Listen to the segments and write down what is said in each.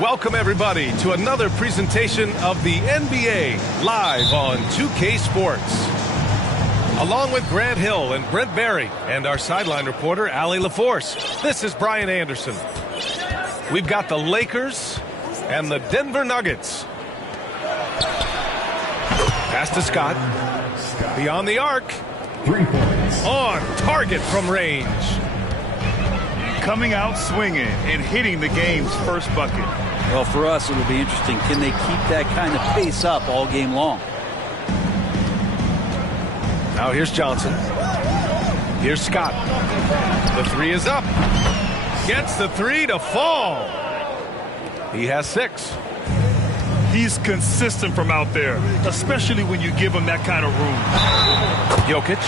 Welcome, everybody, to another presentation of the NBA live on 2K Sports. Along with Grant Hill and Brent Berry and our sideline reporter, Allie LaForce, this is Brian Anderson. We've got the Lakers and the Denver Nuggets. Pass to Scott. Beyond the arc. 3 points. On target from range. Coming out swinging and hitting the game's first bucket. Well, for us, it'll be interesting. Can they keep that kind of pace up all game long? Now here's Johnson. Here's Scott. The three is up. Gets the three to fall. He has 6. He's consistent from out there, especially when you give him that kind of room. Jokic.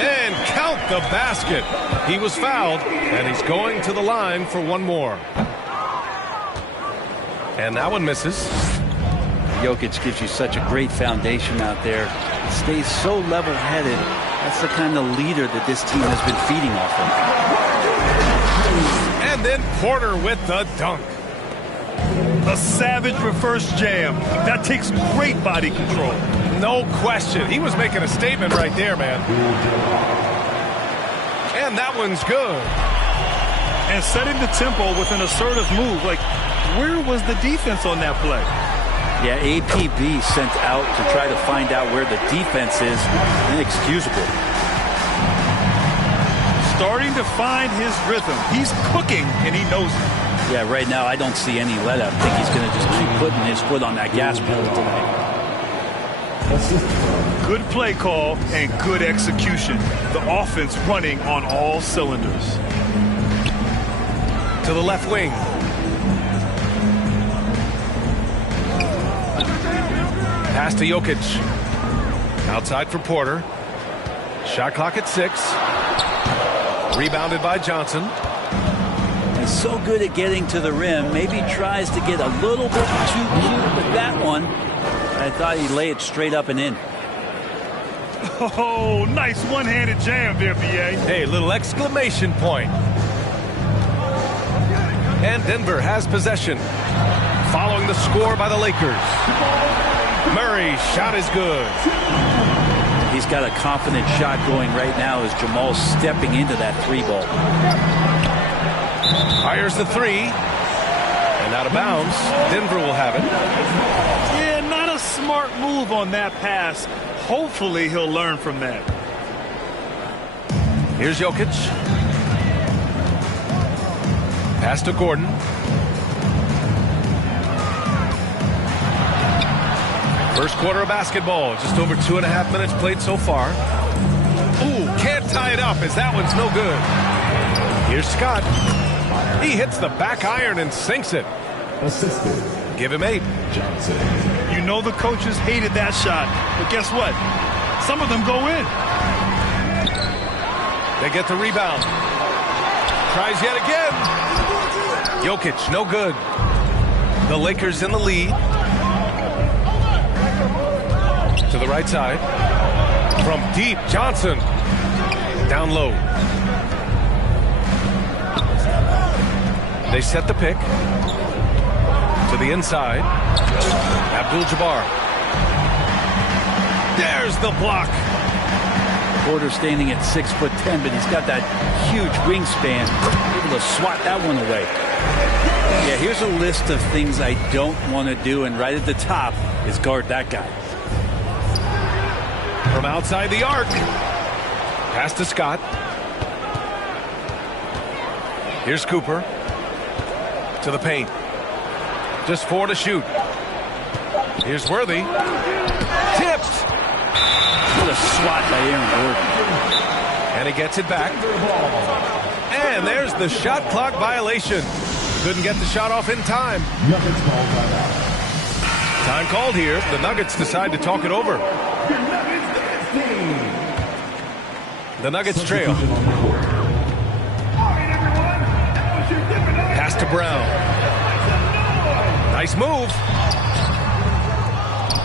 And count the basket. He was fouled, and he's going to the line for one more. And that one misses. Jokic gives you such a great foundation out there. Stays so level-headed. That's the kind of leader that this team has been feeding off of. And then Porter with the dunk. A savage reverse jam. That takes great body control. No question. He was making a statement right there, man. And that one's good. And setting the tempo with an assertive move. Like, where was the defense on that play? Yeah, APB sent out to try to find out where the defense is. Inexcusable. Starting to find his rhythm. He's cooking, and he knows it. Yeah, right now I don't see any let up. I think he's going to just keep putting his foot on that gas pedal tonight. Good play call and good execution. The offense running on all cylinders. To the left wing. Pass to Jokic. Outside for Porter. Shot clock at 6. Rebounded by Johnson. He's so good at getting to the rim. Maybe tries to get a little bit too cute with that one. I thought he'd lay it straight up and in. Oh, nice one-handed jam there, B.A. Hey, little exclamation point. And Denver has possession. Following the score by the Lakers. Murray's shot is good. He's got a confident shot going right now as Jamal's stepping into that 3-ball. Fires the 3. And out of bounds. Denver will have it. Yeah, not a smart move on that pass. Hopefully he'll learn from that. Here's Jokic. Pass to Gordon. First quarter of basketball. Just over 2.5 minutes played so far. Ooh, can't tie it up as that one's no good. Here's Scott. He hits the back iron and sinks it. Assisted. Give him 8. Johnson. You know the coaches hated that shot, but guess what? Some of them go in. They get the rebound. Tries yet again. Jokic, no good. The Lakers in the lead. To the right side. From deep, Johnson. Down low. They set the pick. To the inside. Abdul-Jabbar. There's the block. Porter standing at 6'10", but he's got that huge wingspan. Able to swat that one away. Yeah, here's a list of things I don't want to do, and right at the top is guard that guy. From outside the arc. Pass to Scott. Here's Cooper. To the paint. Just 4 to shoot. Here's Worthy. Tipped. What a swat by Aaron Gordon. And he gets it back. And there's the shot clock violation. Couldn't get the shot off in time. Nuggets ball timeout. Time called here. The Nuggets decide to talk it over. The Nuggets trail. Pass to Brown. Nice move.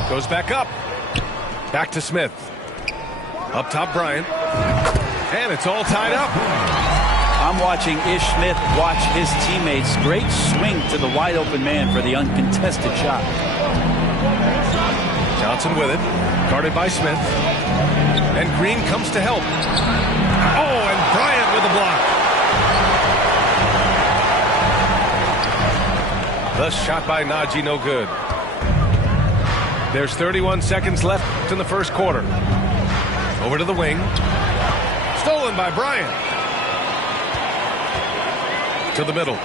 Goes back up. Back to Smith. Up top, Bryant. And it's all tied up. I'm watching Ish Smith watch his teammates. Great swing to the wide open man for the uncontested shot. Johnson with it. Guarded by Smith. And Green comes to help. Oh, and Bryant with the block. The shot by Najee, no good. There's 31 seconds left in the first quarter. Over to the wing. Stolen by Bryant. To the middle.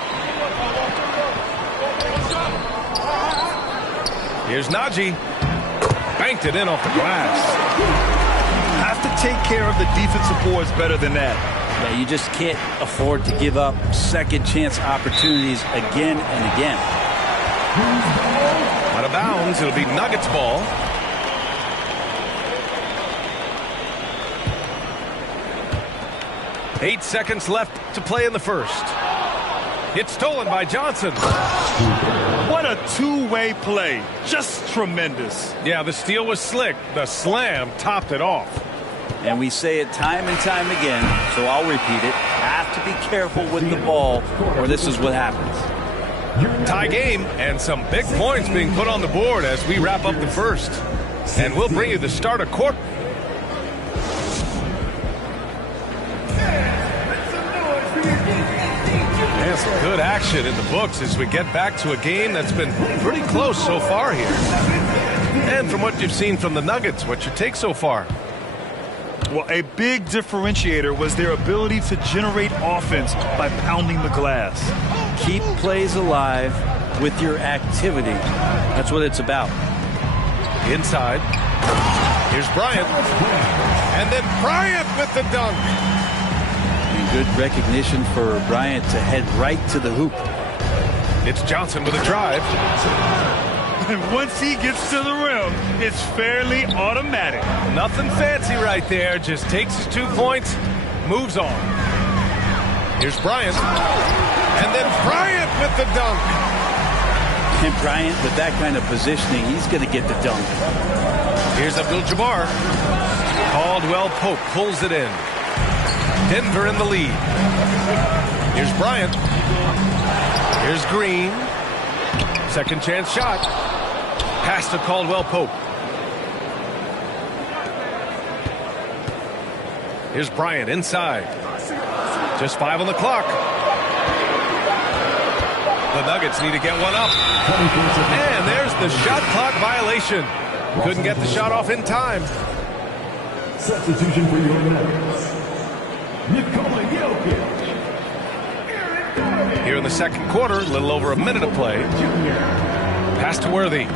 Here's Najee. Banked it in off the glass. Have to take care of the defensive boards better than that. Yeah, you just can't afford to give up second chance opportunities again and again. Out of bounds. It'll be Nuggets ball. Eight seconds left to play in the first. It's stolen by Johnson. What a two-way play. Just tremendous. Yeah, the steal was slick. The slam topped it off. And we say it time and time again, so I'll repeat it. Have to be careful with the ball, or this is what happens. Tie game, and some big points being put on the board as we wrap up the first. And we'll bring you the start of quarter. And some good action in the books as we get back to a game that's been pretty close so far here. And from what you've seen from the Nuggets, what's your take so far? Well, a big differentiator was their ability to generate offense by pounding the glass. Keep plays alive with your activity. That's what it's about. Inside. Here's Bryant. And then Bryant with the dunk. And good recognition for Bryant to head right to the hoop. It's Johnson with a drive. And once he gets to the rim, it's fairly automatic. Nothing fancy right there. Just takes his 2 points, moves on. Here's Bryant. And then Bryant with the dunk. And Bryant, with that kind of positioning, he's going to get the dunk. Here's Abdul-Jabbar. Caldwell Pope pulls it in. Denver in the lead. Here's Bryant. Here's Green. Second chance shot. Pass to Caldwell Pope. Here's Bryant inside. Just 5 on the clock. The Nuggets need to get one up. And there's the shot clock violation. Couldn't get the shot off in time. Substitution for your Nuggets. Nikola Jokic. Here in the second quarter, a little over a minute of play. Pass to Worthy.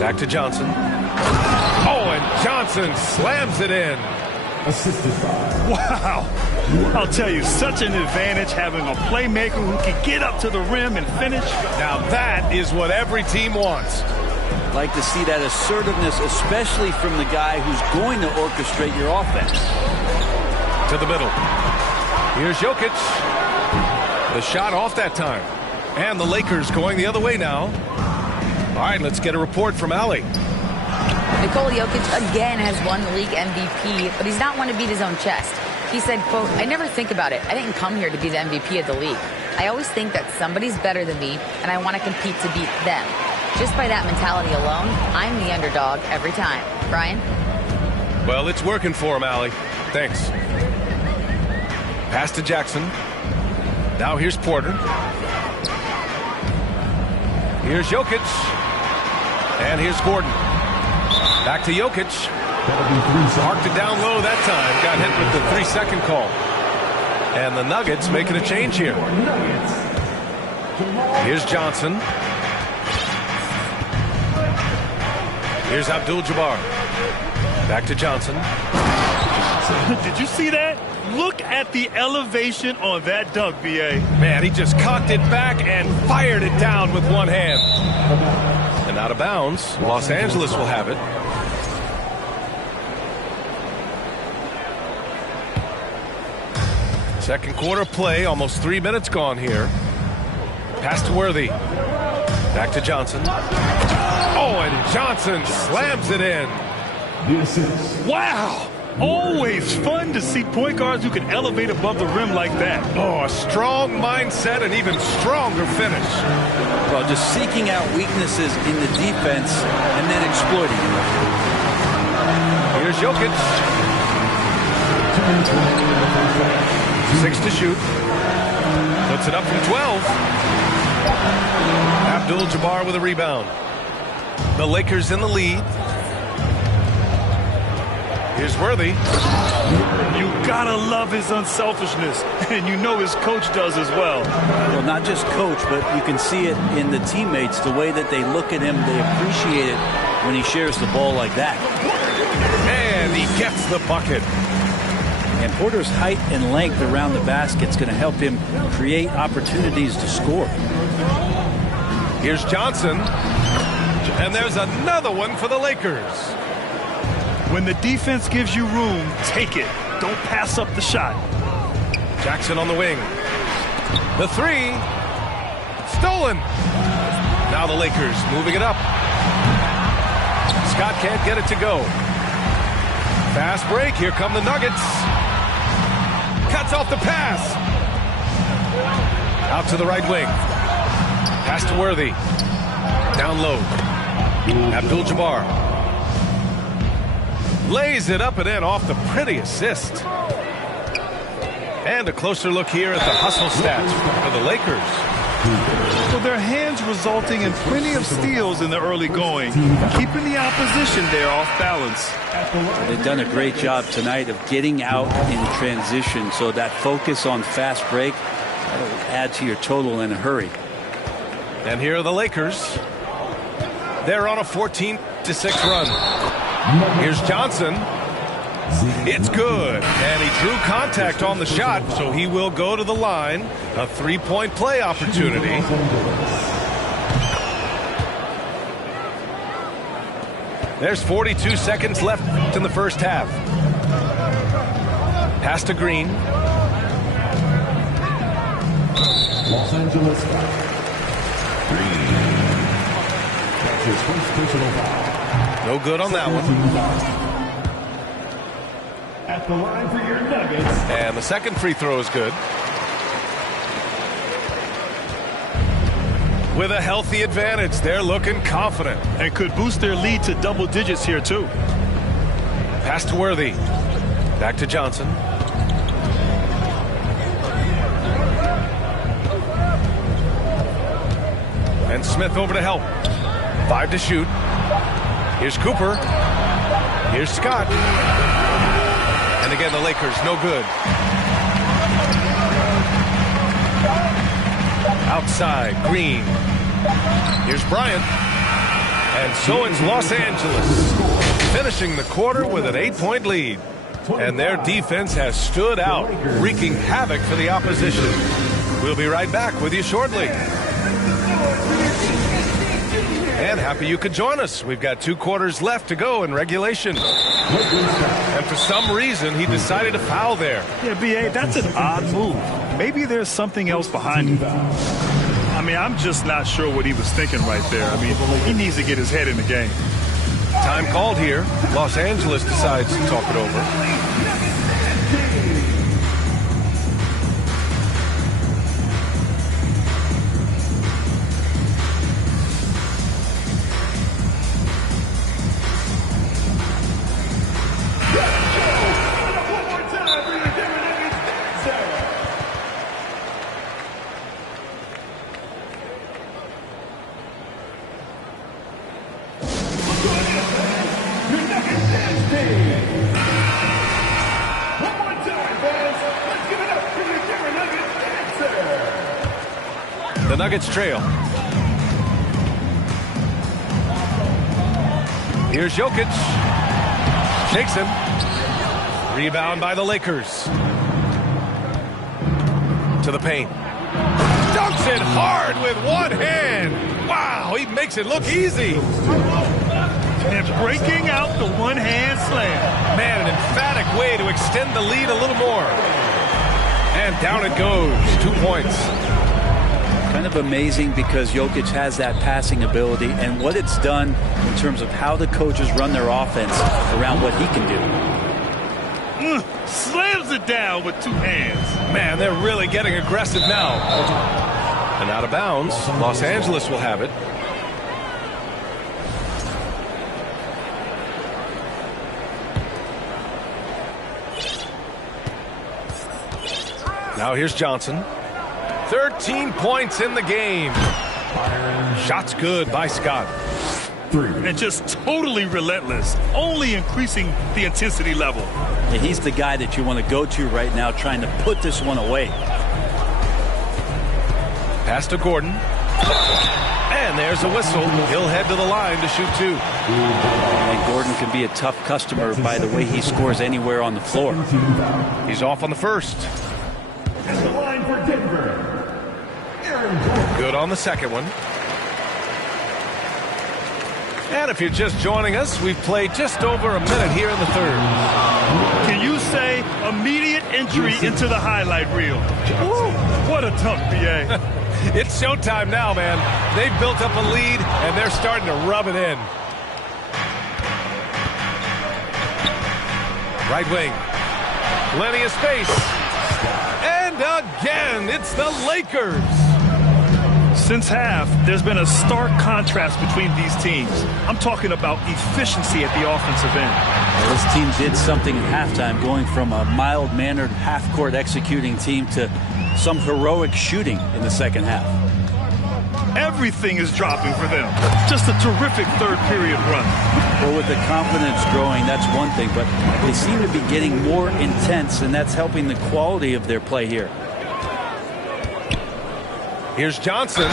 Back to Johnson. Oh, and Johnson slams it in. Assisted by. Wow. I'll tell you, such an advantage having a playmaker who can get up to the rim and finish. Now that is what every team wants. Like to see that assertiveness, especially from the guy who's going to orchestrate your offense. To the middle. Here's Jokic. The shot off that time. And the Lakers going the other way now. All right, let's get a report from Allie. Nikola Jokic again has won the league MVP, but he's not one to beat his own chest. He said, quote, "I never think about it. I didn't come here to be the MVP of the league. I always think that somebody's better than me, and I want to compete to beat them. Just by that mentality alone, I'm the underdog every time." Brian? Well, it's working for him, Allie. Thanks. Pass to Jackson. Now here's Porter. Here's Jokic. And here's Gordon. Back to Jokic. Marked it down low that time. Got hit with the 3-second call. And the Nuggets making a change here. Here's Johnson. Here's Abdul-Jabbar. Back to Johnson. Did you see that? Look at the elevation on that dunk, B.A. Man, he just cocked it back and fired it down with one hand. And out of bounds. Los Angeles will have it. Second quarter play, almost 3 minutes gone here. Pass to Worthy. Back to Johnson. Oh, and Johnson slams it in. Wow! Always fun to see point guards who can elevate above the rim like that. Oh, a strong mindset and even stronger finish. Well, just seeking out weaknesses in the defense and then exploiting them. Here's Jokic. 6 to shoot. Puts it up from 12. Abdul-Jabbar with a rebound. The Lakers in the lead. Here's Worthy. You gotta love his unselfishness, and you know his coach does as well. Well, not just coach, but you can see it in the teammates, the way that they look at him. They appreciate it when he shares the ball like that. And he gets the bucket. And Porter's height and length around the basket is going to help him create opportunities to score. Here's Johnson. And there's another one for the Lakers. When the defense gives you room, take it. Don't pass up the shot. Jackson on the wing. The three. Stolen. Now the Lakers moving it up. Scott can't get it to go. Fast break. Here come the Nuggets. Cuts off the pass. Out to the right wing. Pass to Worthy. Down low. Abdul-Jabbar. Lays it up and in off the pretty assist. And a closer look here at the hustle stats for the Lakers. So their hands resulting in plenty of steals in the early going, keeping the opposition there off balance. They've done a great job tonight of getting out in transition, so that focus on fast break, that'll add to your total in a hurry. And here are the Lakers. They're on a 14-6 run. Here's Johnson. It's good. And he drew contact on the shot, so he will go to the line. A three-point play opportunity. There's 42 seconds left in the first half. Pass to Green. Los Angeles. Green. That's his first personal foul. No good on that one. At the line for your Nuggets. And the second free throw is good. With a healthy advantage, they're looking confident. And could boost their lead to double digits here, too. Pass to Worthy. Back to Johnson. And Smith over to help. 5 to shoot. Here's Cooper. Here's Scott. And again, the Lakers, no good. Outside, Green. Here's Bryant. And so it's Los Angeles, finishing the quarter with an 8-point lead. And their defense has stood out, wreaking havoc for the opposition. We'll be right back with you shortly. And happy you could join us. We've got 2 quarters left to go in regulation. And for some reason, he decided to foul there. Yeah, B.A., that's an odd move. Maybe there's something else behind it. I mean, I'm just not sure what he was thinking right there. I mean, he needs to get his head in the game. Time called here. Los Angeles decides to talk it over. The Nuggets trail. Here's Jokic. Takes him. Rebound by the Lakers. To the paint. Dunks it hard with one hand. Wow, he makes it look easy. And breaking out the one-hand slam. Man, an emphatic way to extend the lead a little more. And down it goes. 2 points. Kind of amazing because Jokic has that passing ability and what it's done in terms of how the coaches run their offense around what he can do. Slams it down with 2 hands. Man, they're really getting aggressive now. And out of bounds, Los Angeles will have it. Now here's Johnson. 13 points in the game. Shots good by Scott. And just totally relentless, only increasing the intensity level. And he's the guy that you want to go to right now trying to put this one away. Pass to Gordon. And there's a whistle. He'll head to the line to shoot 2. And Gordon can be a tough customer by the way he scores anywhere on the floor. He's off on the first. At the line for Denver, Aaron Gordon. Good on the second one. And if you're just joining us, we've played just over a minute here in the third. Can you say immediate entry into the highlight reel? Woo, what a tough BA. It's showtime now, man. They've built up a lead, and they're starting to rub it in. Right wing. Plenty of space. And again, it's the Lakers. Since half, there's been a stark contrast between these teams. I'm talking about efficiency at the offensive end. Well, this team did something at halftime, going from a mild-mannered half-court executing team to some heroic shooting in the second half. Everything is dropping for them. Just a terrific third-period run. Well, with the confidence growing, that's one thing, but they seem to be getting more intense, and that's helping the quality of their play here. Here's Johnson.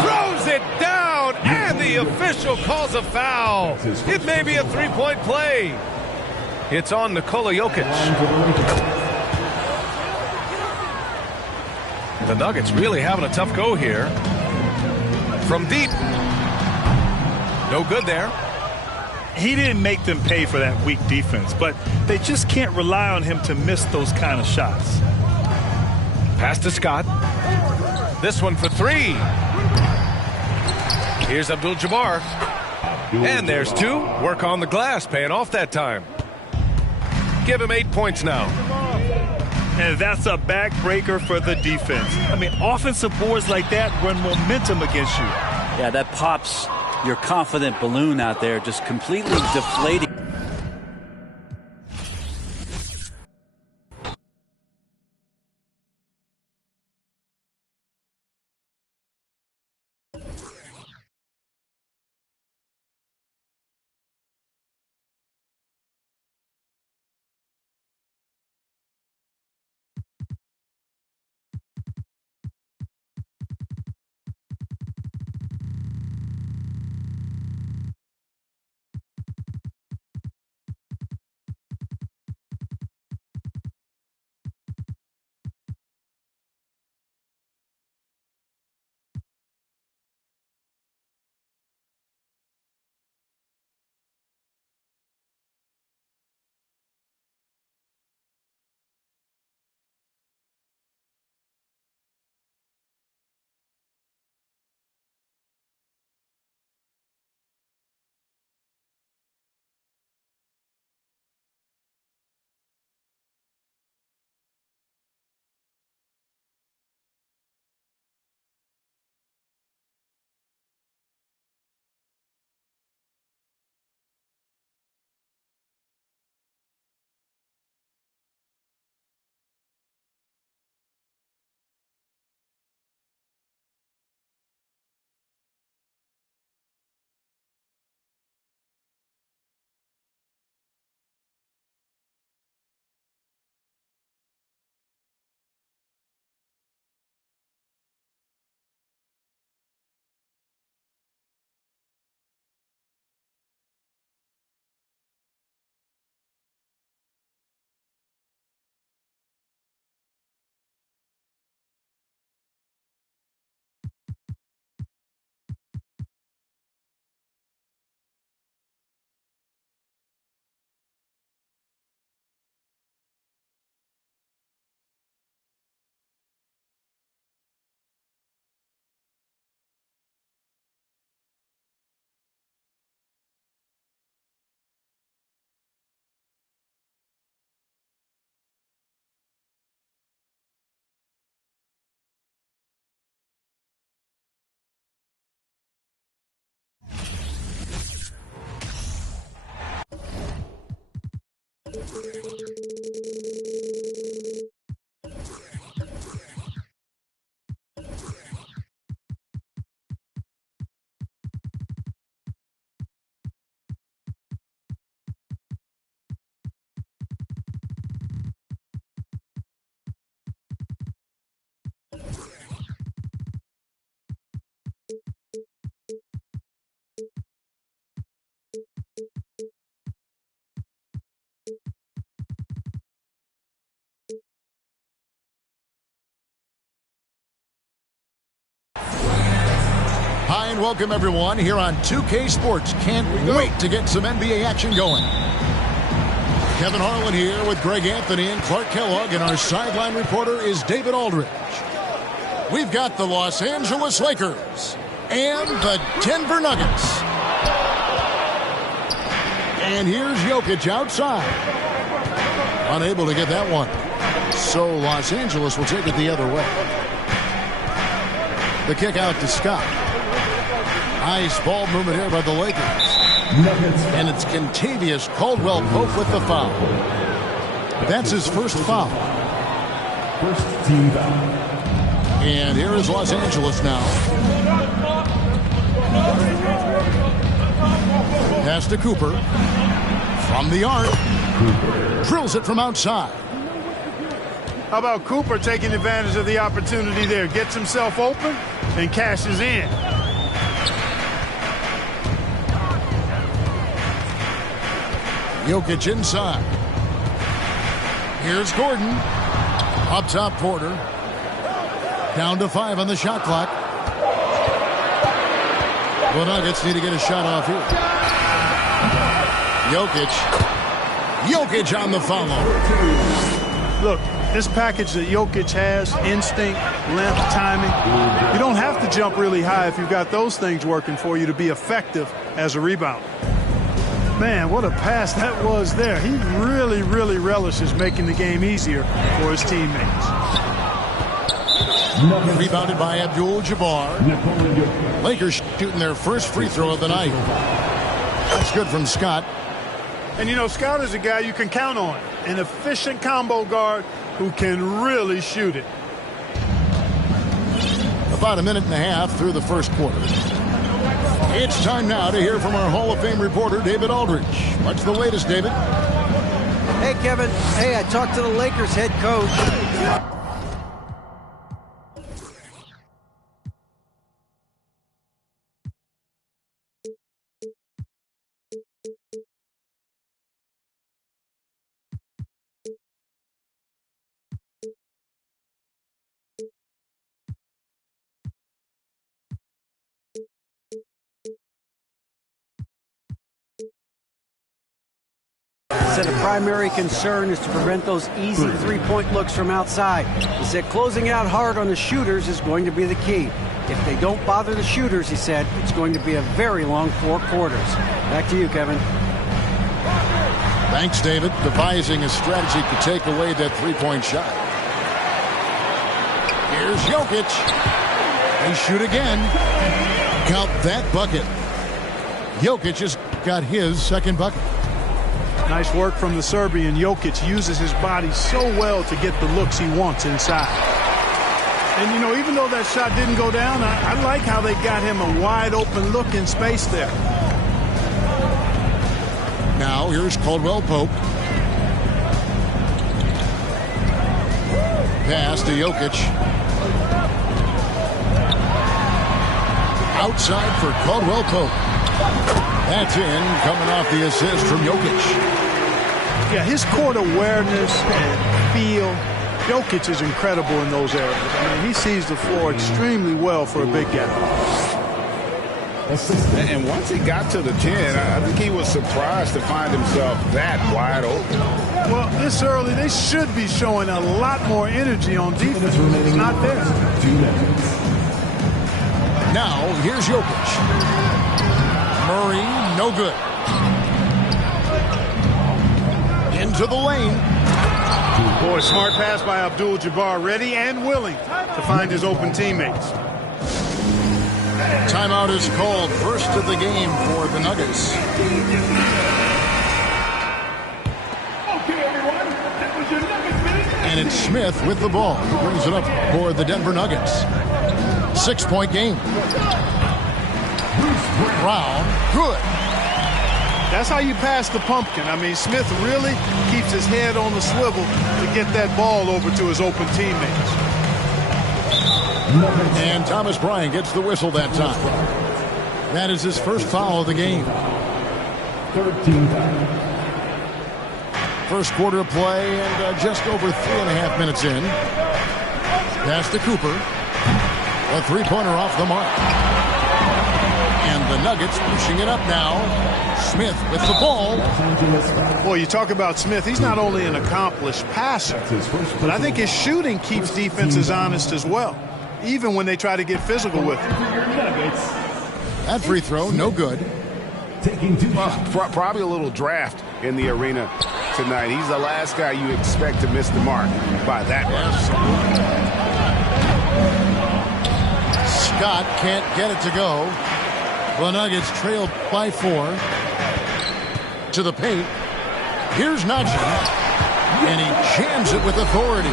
Throws it down, and the official calls a foul. It may be a three-point play. It's on Nikola Jokic. The Nuggets really having a tough go here. From deep. No good there. He didn't make them pay for that weak defense, but they just can't rely on him to miss those kind of shots. Pass to Scott. This one for 3. Here's Abdul-Jabbar. And there's 2. Work on the glass, paying off that time. Give him 8 points now. And that's a backbreaker for the defense. I mean, offensive boards like that run momentum against you. Yeah, that pops your confident balloon out there, just completely deflating. Hi and welcome everyone here on 2K Sports. Can't wait to get some NBA action going. Kevin Harlan here with Greg Anthony and Clark Kellogg, and our sideline reporter is David Aldridge. We've got the Los Angeles Lakers and the Denver Nuggets. And here's Jokic outside. Unable to get that one. So Los Angeles will take it the other way. The kick out to Scott. Nice ball movement here by the Lakers. And it's Kentavious Caldwell-Pope with the foul. That's his first foul. First team foul. And here is Los Angeles now. Pass to Cooper. From the arc. Drills it from outside. How about Cooper taking advantage of the opportunity there? Gets himself open and cashes in. Jokic inside. Here's Gordon. Up top, Porter. Down to 5 on the shot clock. The Nuggets need to get a shot off here. Jokic on the follow. Look, this package that Jokic has, instinct, length, timing, you don't have to jump really high if you've got those things working for you to be effective as a rebounder. Man, what a pass that was there. He really, really relishes making the game easier for his teammates. Rebounded by Abdul-Jabbar. Lakers shooting their first free throw of the night. That's good from Scott. And, you know, Scott is a guy you can count on. An efficient combo guard who can really shoot it. About a minute and a half through the first quarter. It's time now to hear from our Hall of Fame reporter, David Aldridge. What's the latest, David? Hey, Kevin. Hey, I talked to the Lakers head coach. Said a primary concern is to prevent those easy three-point looks from outside. He said closing out hard on the shooters is going to be the key. If they don't bother the shooters, he said, it's going to be a very long 4 quarters. Back to you, Kevin. Thanks, David. Devising a strategy to take away that three-point shot. Here's Jokic. They shoot again. Count that bucket. Jokic has got his second bucket. Nice work from the Serbian. Jokic uses his body so well to get the looks he wants inside. And, you know, even though that shot didn't go down, I like how they got him a wide open look in space there. Now here's Caldwell-Pope. Pass to Jokic. Outside for Caldwell-Pope. That's in, coming off the assist from Jokic. Yeah, his court awareness and feel, Jokic is incredible in those areas. I mean, he sees the floor extremely well for a big guy. And once he got to the 10, I think he was surprised to find himself that wide open. Well, this early, they should be showing a lot more energy on defense. It's not there. 2 minutes. Now, here's Jokic. Murray, no good. Into the lane. Boy, smart pass by Abdul-Jabbar, ready and willing to find his open teammates. Timeout is called, first of the game for the Nuggets. And it's Smith with the ball. He brings it up for the Denver Nuggets. 6-point game. Brown, good. That's how you pass the pumpkin. I mean, Smith really keeps his head on the swivel to get that ball over to his open teammates. And Thomas Bryant gets the whistle that time. That is his first foul of the game. 13 foul. First quarter of play and just over 3.5 minutes in. Pass to Cooper. A three-pointer off the mark. And the Nuggets pushing it up now. Smith with the ball. Boy, you talk about Smith. He's not only an accomplished passer, but I think his shooting keeps defenses honest as well, even when they try to get physical with him. That free throw, no good. Probably a little draft in the arena tonight. He's the last guy you expect to miss the mark by that much. Scott can't get it to go. The Nuggets trailed by 4. To the paint. Here's Najee. And he jams it with authority.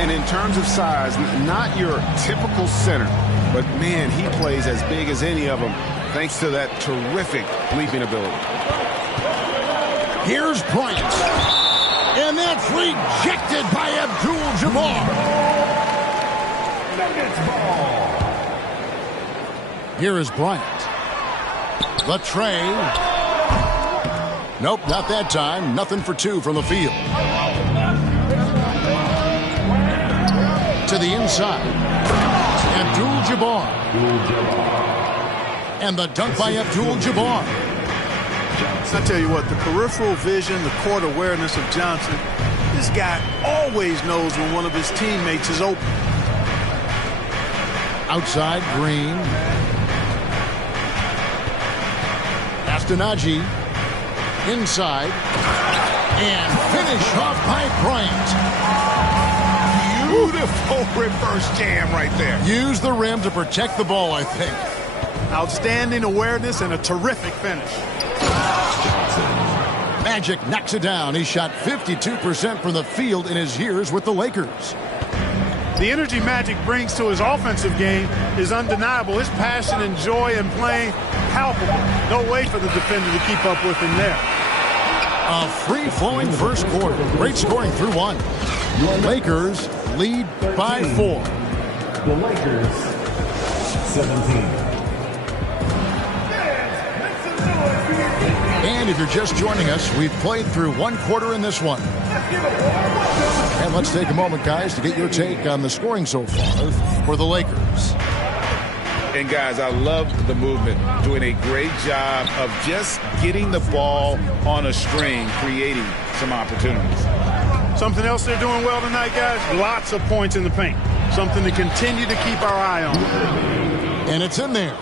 And in terms of size, not your typical center, but man, he plays as big as any of them thanks to that terrific leaping ability. Here's Bryant. And that's rejected by Abdul-Jabbar. Nuggets ball. Here is Bryant. The tray. Nope, not that time. Nothing for 2 from the field. To the inside. Abdul-Jabbar. And the dunk by Abdul-Jabbar. I tell you what, the peripheral vision, the court awareness of Johnson, this guy always knows when one of his teammates is open. Outside, Green. Pass to Najee. Inside. And finish off by Bryant. Beautiful reverse jam right there. Use the rim to protect the ball, I think. Outstanding awareness and a terrific finish. Magic knocks it down. He shot 52% from the field in his years with the Lakers. The energy Magic brings to his offensive game is undeniable. His passion and joy in playing, palpable. No way for the defender to keep up with him there. A free-flowing first quarter. Great scoring through 1. Lakers lead by 4. The Lakers, 17. And if you're just joining us, we've played through 1 quarter in this one. And let's take a moment, guys, to get your take on the scoring so far for the Lakers. And guys, I love the movement, doing a great job of just getting the ball on a string, creating some opportunities. Something else they're doing well tonight, guys, lots of points in the paint. Something to continue to keep our eye on. And it's in there.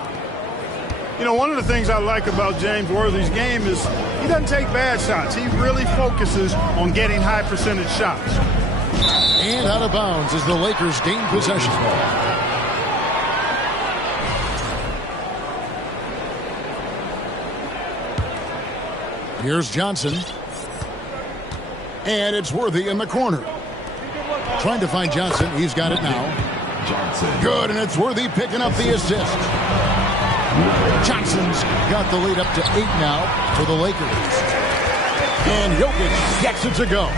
You know, one of the things I like about James Worthy's game is he doesn't take bad shots. He really focuses on getting high percentage shots. And out of bounds as the Lakers gain possession. Here's Johnson. And it's Worthy in the corner. Trying to find Johnson. He's got it now. Good, and it's Worthy picking up the assist. Johnson's got the lead up to 8 now for the Lakers. And Jokic gets it to go.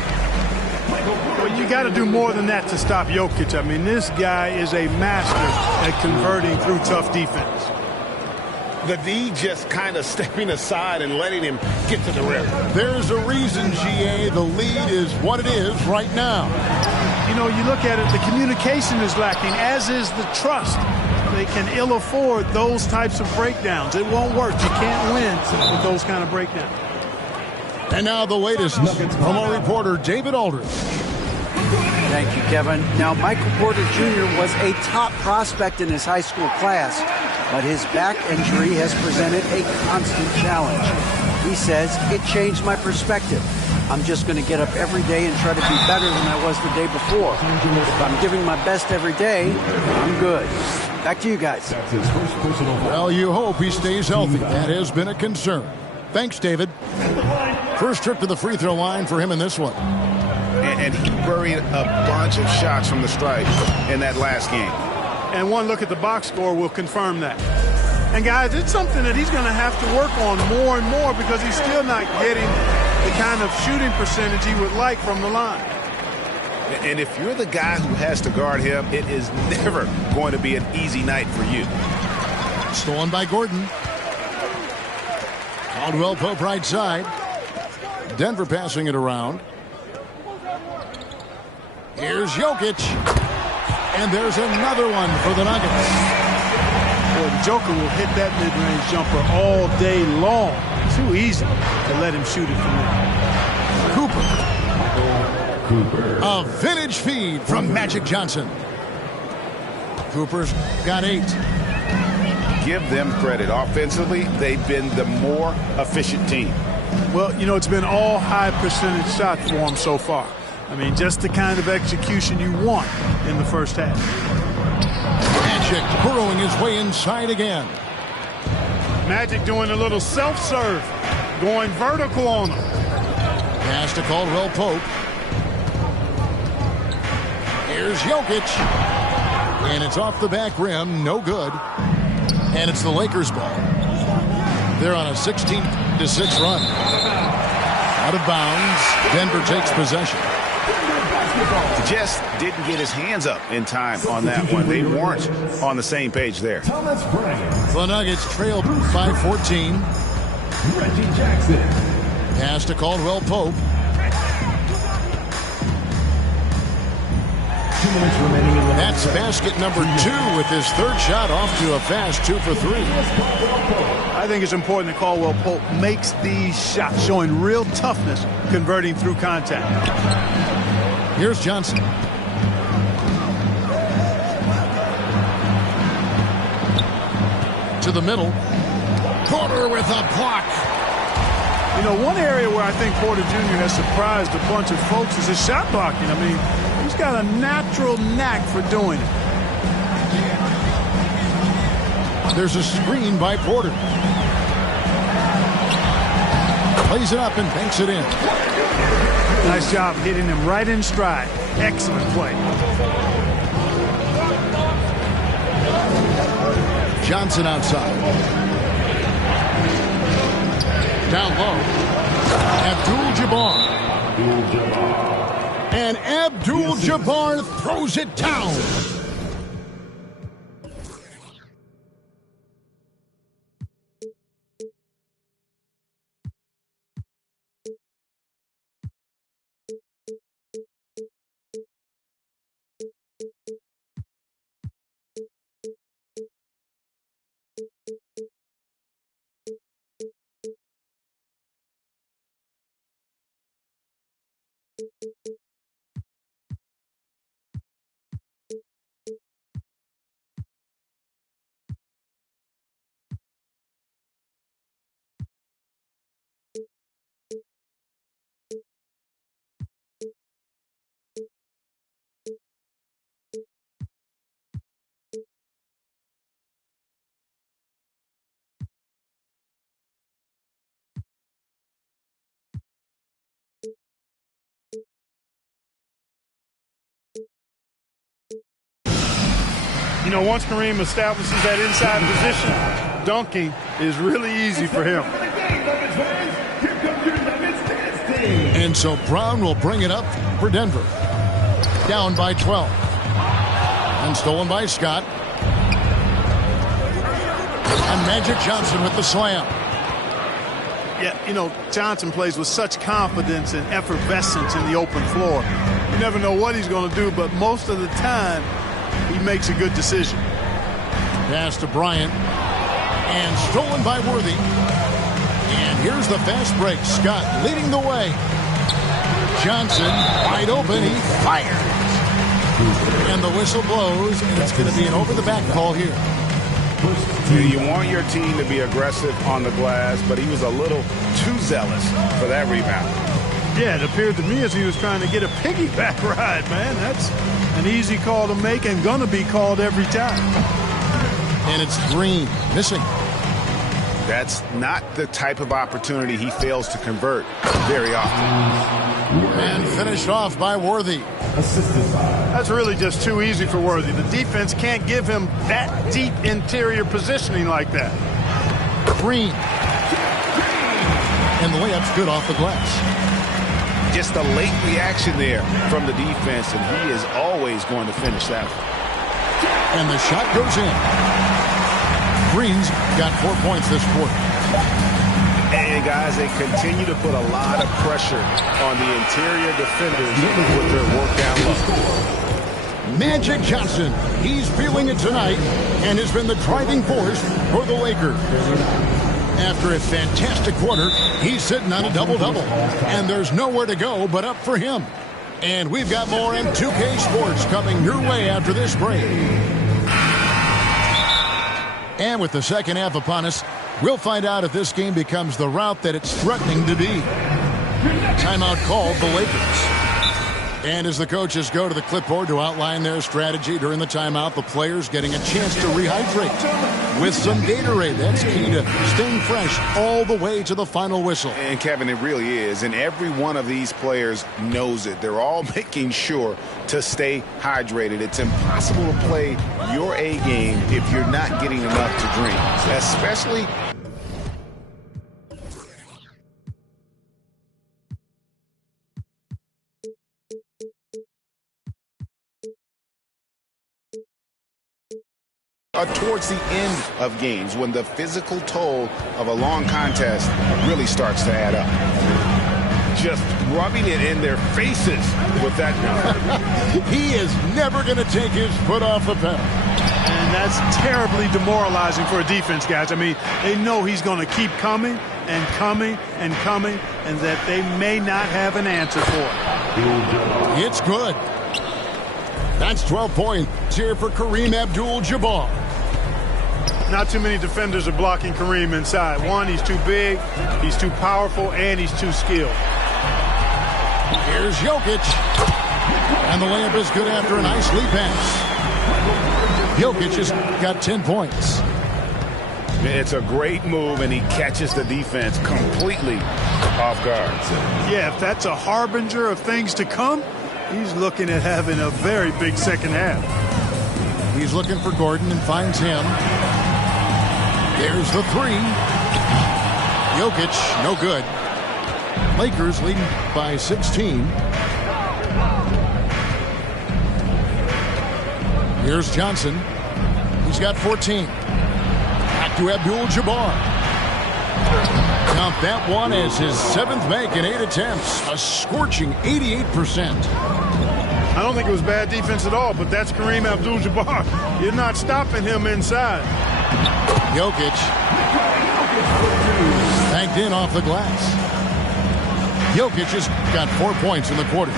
Well, you got to do more than that to stop Jokic. I mean, this guy is a master at converting through tough defense. The D just kind of stepping aside and letting him get to the rim. There's a reason, GA, the lead is what it is right now. You know, you look at it, the communication is lacking, as is the trust. They can ill afford those types of breakdowns. It won't work. You can't win with those kind of breakdowns. And now the latest from our reporter, David Aldridge. Thank you, Kevin. Now, Michael Porter Jr. was a top prospect in his high school class, but his back injury has presented a constant challenge. He says, it changed my perspective. I'm just going to get up every day and try to be better than I was the day before. If I'm giving my best every day, I'm good. Back to you guys. That's his first personal foul. Well, you hope he stays healthy. That has been a concern. Thanks, David. First trip to the free throw line for him in this one. And he buried a bunch of shots from the stripe in that last game. And one look at the box score will confirm that. And, guys, it's something that he's going to have to work on more and more because he's still not getting the kind of shooting percentage he would like from the line. And if you're the guy who has to guard him, it is never going to be an easy night for you. Stolen by Gordon. Caldwell Pope right side. Denver passing it around. Here's Jokic. And there's another one for the Nuggets. Boy, the Joker will hit that mid-range jumper all day long. Too easy to let him shoot it from there. Cooper. A vintage feed from Magic Johnson. Cooper's got 8. Give them credit. Offensively, they've been the more efficient team. Well, you know, it's been all high percentage shots for him so far. I mean, just the kind of execution you want in the first half. Magic burrowing his way inside again. Magic doing a little self-serve, going vertical on him. Pass to Caldwell Pope. Here's Jokic. And it's off the back rim, no good. And it's the Lakers ball. They're on a 16-6 run. Out of bounds. Denver takes possession. Just didn't get his hands up in time on that one. They weren't on the same page there. The Nuggets trailed by 14. Reggie Jackson. Pass to Caldwell Pope. 2 minutes remaining in the That's basket number 2 with his third shot off to a fast 2 for 3. I think it's important that Caldwell Pope makes these shots, showing real toughness, converting through contact. Here's Johnson. To the middle. Porter with a block. You know, one area where I think Porter Jr. has surprised a bunch of folks is his shot blocking. I mean, he's got a natural knack for doing it. There's a screen by Porter. Plays it up and banks it in. Nice job hitting him right in stride. Excellent play. Johnson outside. Down low. Abdul-Jabbar. And Abdul-Jabbar throws it down. You know, once Kareem establishes that inside position, dunking is really easy for him. And so Brown will bring it up for Denver. Down by 12. And stolen by Scott. And Magic Johnson with the slam. Yeah, you know, Johnson plays with such confidence and effervescence in the open floor. You never know what he's going to do, but most of the time, he makes a good decision. Pass to Bryant. And stolen by Worthy. And here's the fast break. Scott leading the way. Johnson wide open. He fires. And the whistle blows. And it's going to be an over-the-back call here. You want your team to be aggressive on the glass, but he was a little too zealous for that rebound. Yeah, it appeared to me as he was trying to get a piggyback ride, man. That's an easy call to make and gonna be called every time. And it's Green missing. That's not the type of opportunity he fails to convert very often. And finished off by Worthy. That's really just too easy for Worthy. The defense can't give him that deep interior positioning like that. Green. And the layup's good off the glass. Just a late reaction there from the defense, and he is always going to finish that one. And the shot goes in. Green's got 4 points this quarter. And guys, they continue to put a lot of pressure on the interior defenders with their work down low. Magic Johnson, he's feeling it tonight and has been the driving force for the Lakers. After a fantastic quarter, he's sitting on a double-double. And there's nowhere to go but up for him. And we've got more in 2K Sports coming your way after this break. And with the second half upon us, we'll find out if this game becomes the route that it's threatening to be. Timeout called the Lakers. And as the coaches go to the clipboard to outline their strategy during the timeout, the players getting a chance to rehydrate with some Gatorade. That's key to staying fresh all the way to the final whistle. And Kevin, it really is. And every one of these players knows it. They're all making sure to stay hydrated. It's impossible to play your A game if you're not getting enough to drink, especially towards the end of games when the physical toll of a long contest really starts to add up. Just rubbing it in their faces with that. He is never going to take his foot off the pedal. And that's terribly demoralizing for a defense, guys. I mean, they know he's going to keep coming and coming and coming, and that they may not have an answer for it. It's good. That's 12 points here for Kareem Abdul-Jabbar. Not too many defenders are blocking Kareem inside. One, he's too big, he's too powerful, and he's too skilled. Here's Jokic. And the layup is good after a nice lead pass. Jokic has got 10 points. It's a great move, and he catches the defense completely off guard. Yeah, if that's a harbinger of things to come, he's looking at having a very big second half. He's looking for Gordon and finds him. There's the three. Jokic, no good. Lakers leading by 16. Here's Johnson. He's got 14. Back to Abdul-Jabbar. Count that one as his seventh make in 8 attempts. A scorching 88%. I don't think it was bad defense at all, but that's Kareem Abdul-Jabbar. You're not stopping him inside. Jokic. Banked in off the glass. Jokic has got 4 points in the quarter.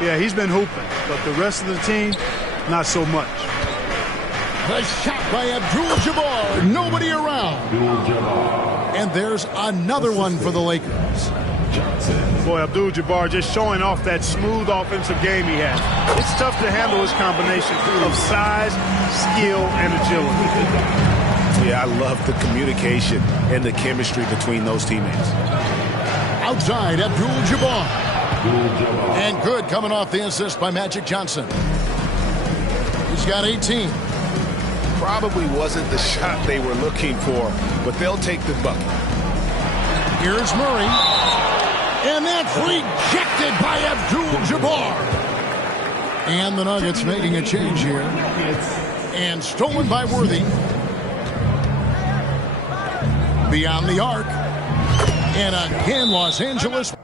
Yeah, he's been hooping, but the rest of the team, not so much. The shot by Abdul-Jabbar. Nobody around. And there's another one for the Lakers. Boy, Abdul-Jabbar just showing off that smooth offensive game he has. It's tough to handle his combination of size, skill, and agility. Yeah, I love the communication and the chemistry between those teammates. Outside, Abdul-Jabbar. And good coming off the assist by Magic Johnson. He's got 18. Probably wasn't the shot they were looking for, but they'll take the bucket. Here's Murray. And that's rejected by Abdul-Jabbar. And the Nuggets making a change here. And stolen by Worthy. Beyond the arc. And again, Los Angeles.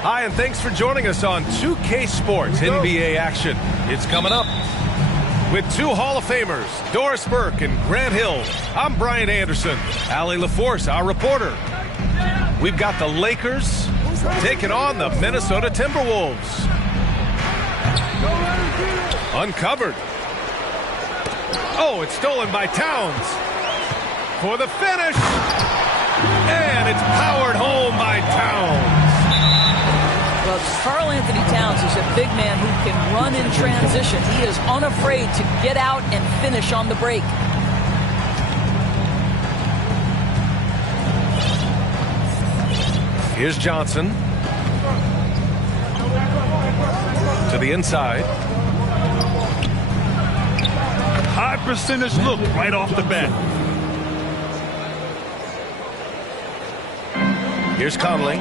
Hi, and thanks for joining us on 2K Sports NBA action. It's coming up. With two Hall of Famers, Doris Burke and Grant Hill, I'm Brian Anderson. Allie LaForce, our reporter. We've got the Lakers taking on the Minnesota Timberwolves. Uncovered. Oh, it's stolen by Towns. For the finish. And it's powered home by Towns. Well, Karl Anthony Towns is a big man who can run in transition. He is unafraid to get out and finish on the break. Here's Johnson. To the inside. High percentage look right off the bat. Here's Conley.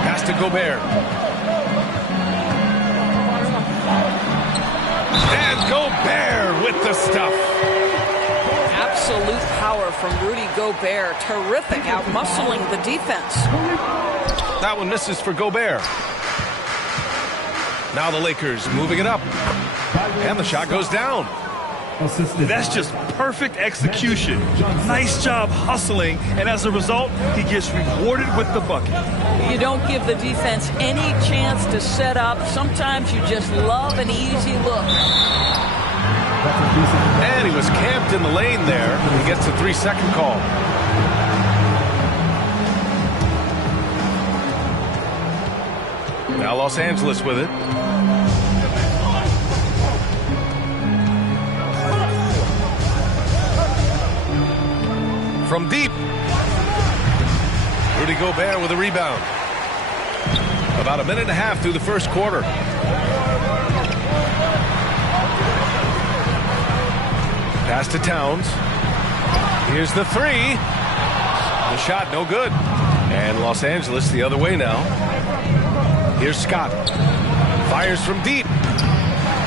Pass to Gobert. And Gobert with the stuff. Absolute power from Rudy Gobert. Terrific, out-muscling the defense. That one misses for Gobert. Now the Lakers moving it up. And the shot goes down. That's just perfect execution. Nice job hustling, and as a result, he gets rewarded with the bucket. You don't give the defense any chance to set up. Sometimes you just love an easy look. And he was camped in the lane there. He gets a 3-second call. Now Los Angeles with it. From deep. Rudy Gobert with a rebound. About a minute and a half through the first quarter. Pass to Towns. Here's the three. The shot no good. And Los Angeles the other way now. Here's Scott. Fires from deep.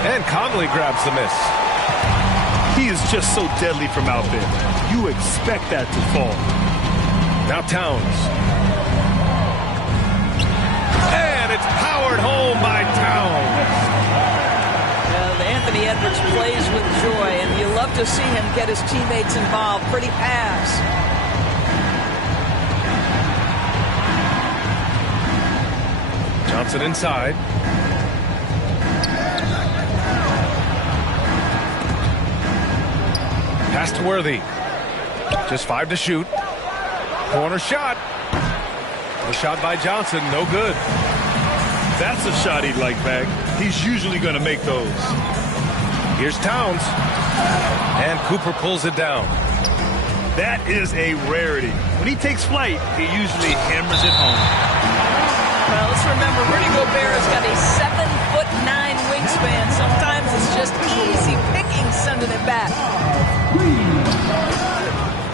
And Conley grabs the miss. He is just so deadly from out there. You expect that to fall. Now Towns. And it's powered home by Towns. Anthony Edwards plays with joy, and you love to see him get his teammates involved. Pretty pass. Johnson inside. Pass to Worthy. Just 5 to shoot. Corner shot. The shot by Johnson, no good. That's a shot he'd like back. He's usually going to make those. Here's Towns. And Cooper pulls it down. That is a rarity. When he takes flight, he usually hammers it home. Well, let's remember, Rudy Gobert has got a 7'9" wingspan. Sometimes it's just easy picking sending it back.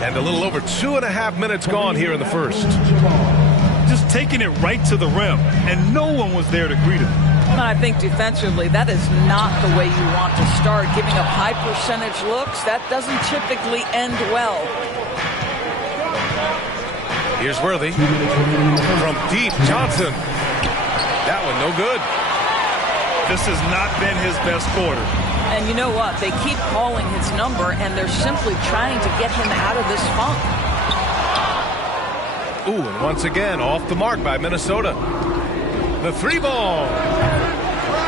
And a little over 2.5 minutes gone here in the first. Just taking it right to the rim, and no one was there to greet him. And I think defensively, that is not the way you want to start. Giving up high percentage looks, that doesn't typically end well. Here's Worthy. From deep, Johnson. That one no good. This has not been his best quarter. And you know what? They keep calling his number, and they're simply trying to get him out of this funk. Ooh, and once again, off the mark by Minnesota. The 3-ball.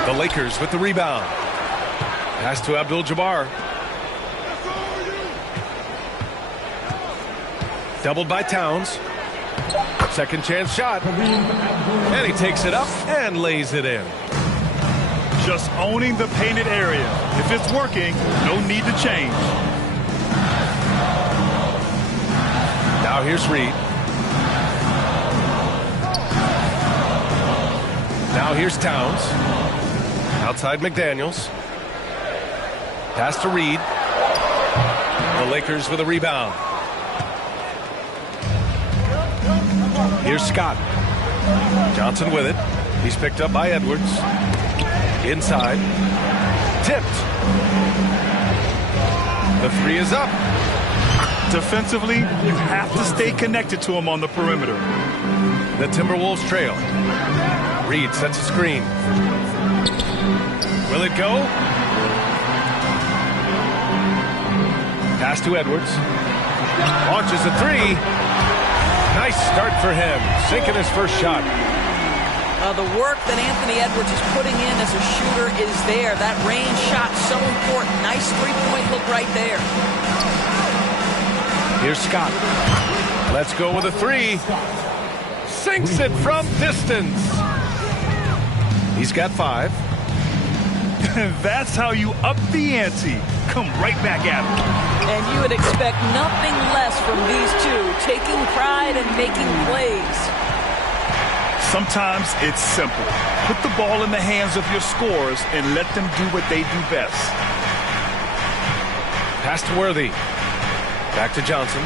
The Lakers with the rebound. Pass to Abdul-Jabbar. Doubled by Towns. Second chance shot. And he takes it up and lays it in. Just owning the painted area. If it's working, no need to change. Now here's Reed. Now here's Towns. Outside McDaniels. Pass to Reed. The Lakers with a rebound. Here's Scott. Johnson with it. He's picked up by Edwards. Inside. Tipped. The three is up. Defensively, you have to stay connected to him on the perimeter. The Timberwolves trail. Reed sets a screen. Will it go? Pass to Edwards. Launches a three. Nice start for him. Sinking his first shot. The work that Anthony Edwards is putting in as a shooter is there. That range shot so important. Nice three-point look right there. Here's Scott. Let's go with a three. Sinks it from distance. He's got 5. That's how you up the ante. Come right back at him. And you would expect nothing less from these two, taking pride and making plays. Sometimes it's simple. Put the ball in the hands of your scorers and let them do what they do best. Pass to Worthy. Back to Johnson.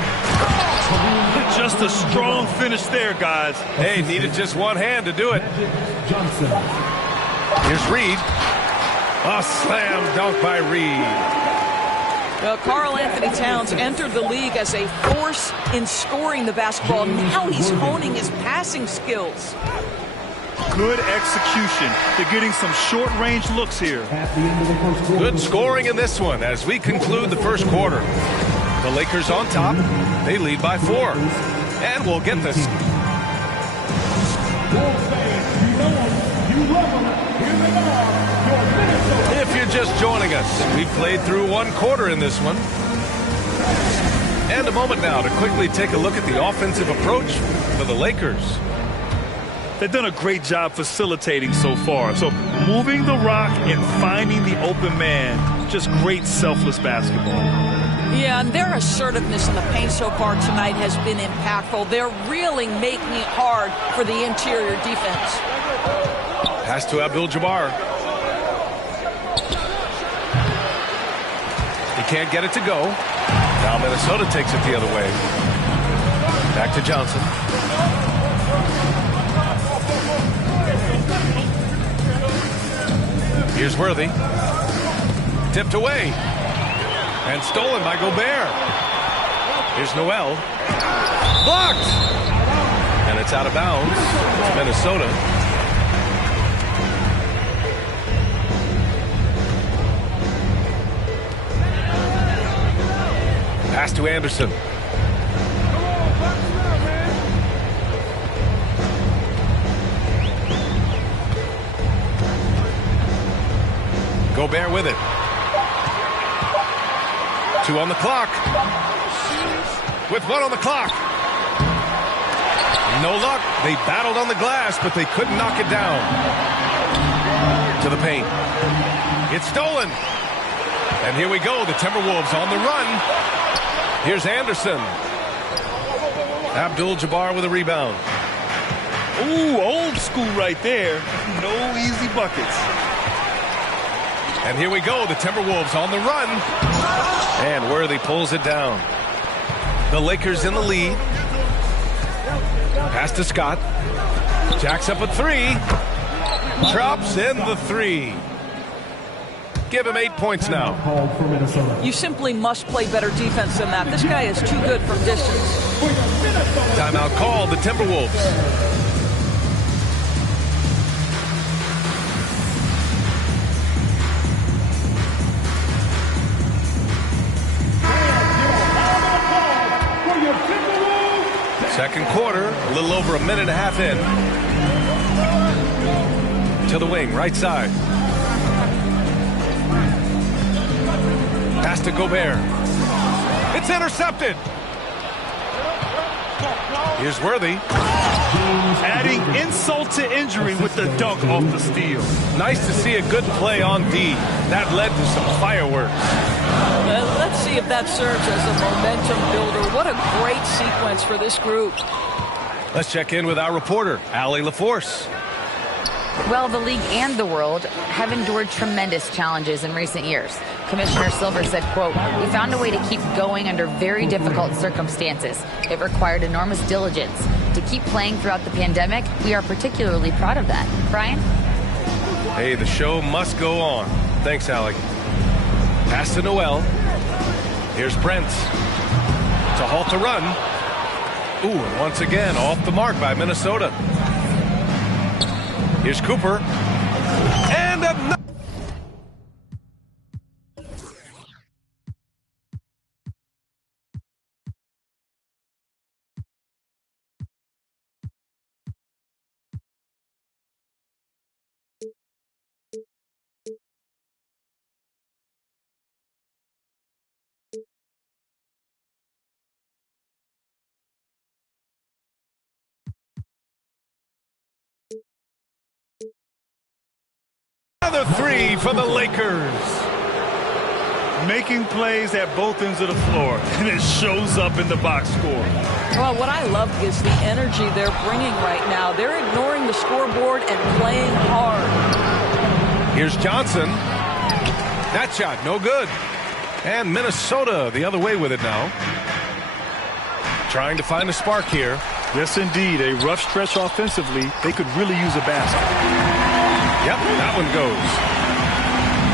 Just a strong finish there, guys. Hey, needed just one hand to do it. Johnson. Here's Reed. A slam dunk by Reed. Well, Karl Anthony Towns entered the league as a force in scoring the basketball. Now he's honing his passing skills. Good execution. They're getting some short-range looks here. At the end of the first quarter. Good scoring in this one as we conclude the first quarter. The Lakers on top. They lead by 4. And we'll get this. If you're just joining us, we've played through 1 quarter in this one. And a moment now to quickly take a look at the offensive approach for the Lakers. They've done a great job facilitating so far. So moving the rock and finding the open man, just great selfless basketball. Yeah, and their assertiveness in the paint so far tonight has been impactful. They're really making it hard for the interior defense. Pass to Abdul-Jabbar. He can't get it to go. Now Minnesota takes it the other way. Back to Johnson. Here's Worthy. Tipped away. And stolen by Gobert. Here's Noel. Blocked! And it's out of bounds. It's Minnesota. Pass to Anderson. Gobert with it. 2 on the clock. With 1 on the clock. No luck. They battled on the glass, but they couldn't knock it down. To the paint. It's stolen. And here we go. The Timberwolves on the run. Here's Anderson. Abdul-Jabbar with a rebound. Ooh, old school right there. No easy buckets. And here we go. The Timberwolves on the run. And Worthy pulls it down. The Lakers in the lead. Pass to Scott. Jacks up a 3. Drops in the 3. Give him 8 points now. You simply must play better defense than that. This guy is too good from distance. Timeout called. The Timberwolves. Second quarter, a little over a minute and a half in. To the wing, right side. Pass to Gobert. It's intercepted. Here's Worthy. Adding insult to injury with the dunk off the steal. Nice to see a good play on D. That led to some fireworks. Let's see if that serves as a momentum builder. What a great sequence for this group. Let's check in with our reporter, Allie LaForce. Well, the league and the world have endured tremendous challenges in recent years. Commissioner Silver said, quote, "We found a way to keep going under very difficult circumstances. It required enormous diligence. To keep playing throughout the pandemic, we are particularly proud of that." Brian? Hey, the show must go on. Thanks, Allie. Pass to Noel. Here's Brent. To halt the run. Ooh, and once again, off the mark by Minnesota. Here's Cooper. And another. Another three for the Lakers. Making plays at both ends of the floor, and it shows up in the box score. Well, what I love is the energy they're bringing right now. They're ignoring the scoreboard and playing hard. Here's Johnson. That shot, no good. And Minnesota the other way with it now. Trying to find a spark here. Yes, indeed. A rough stretch offensively. They could really use a basket. Yep, that one goes.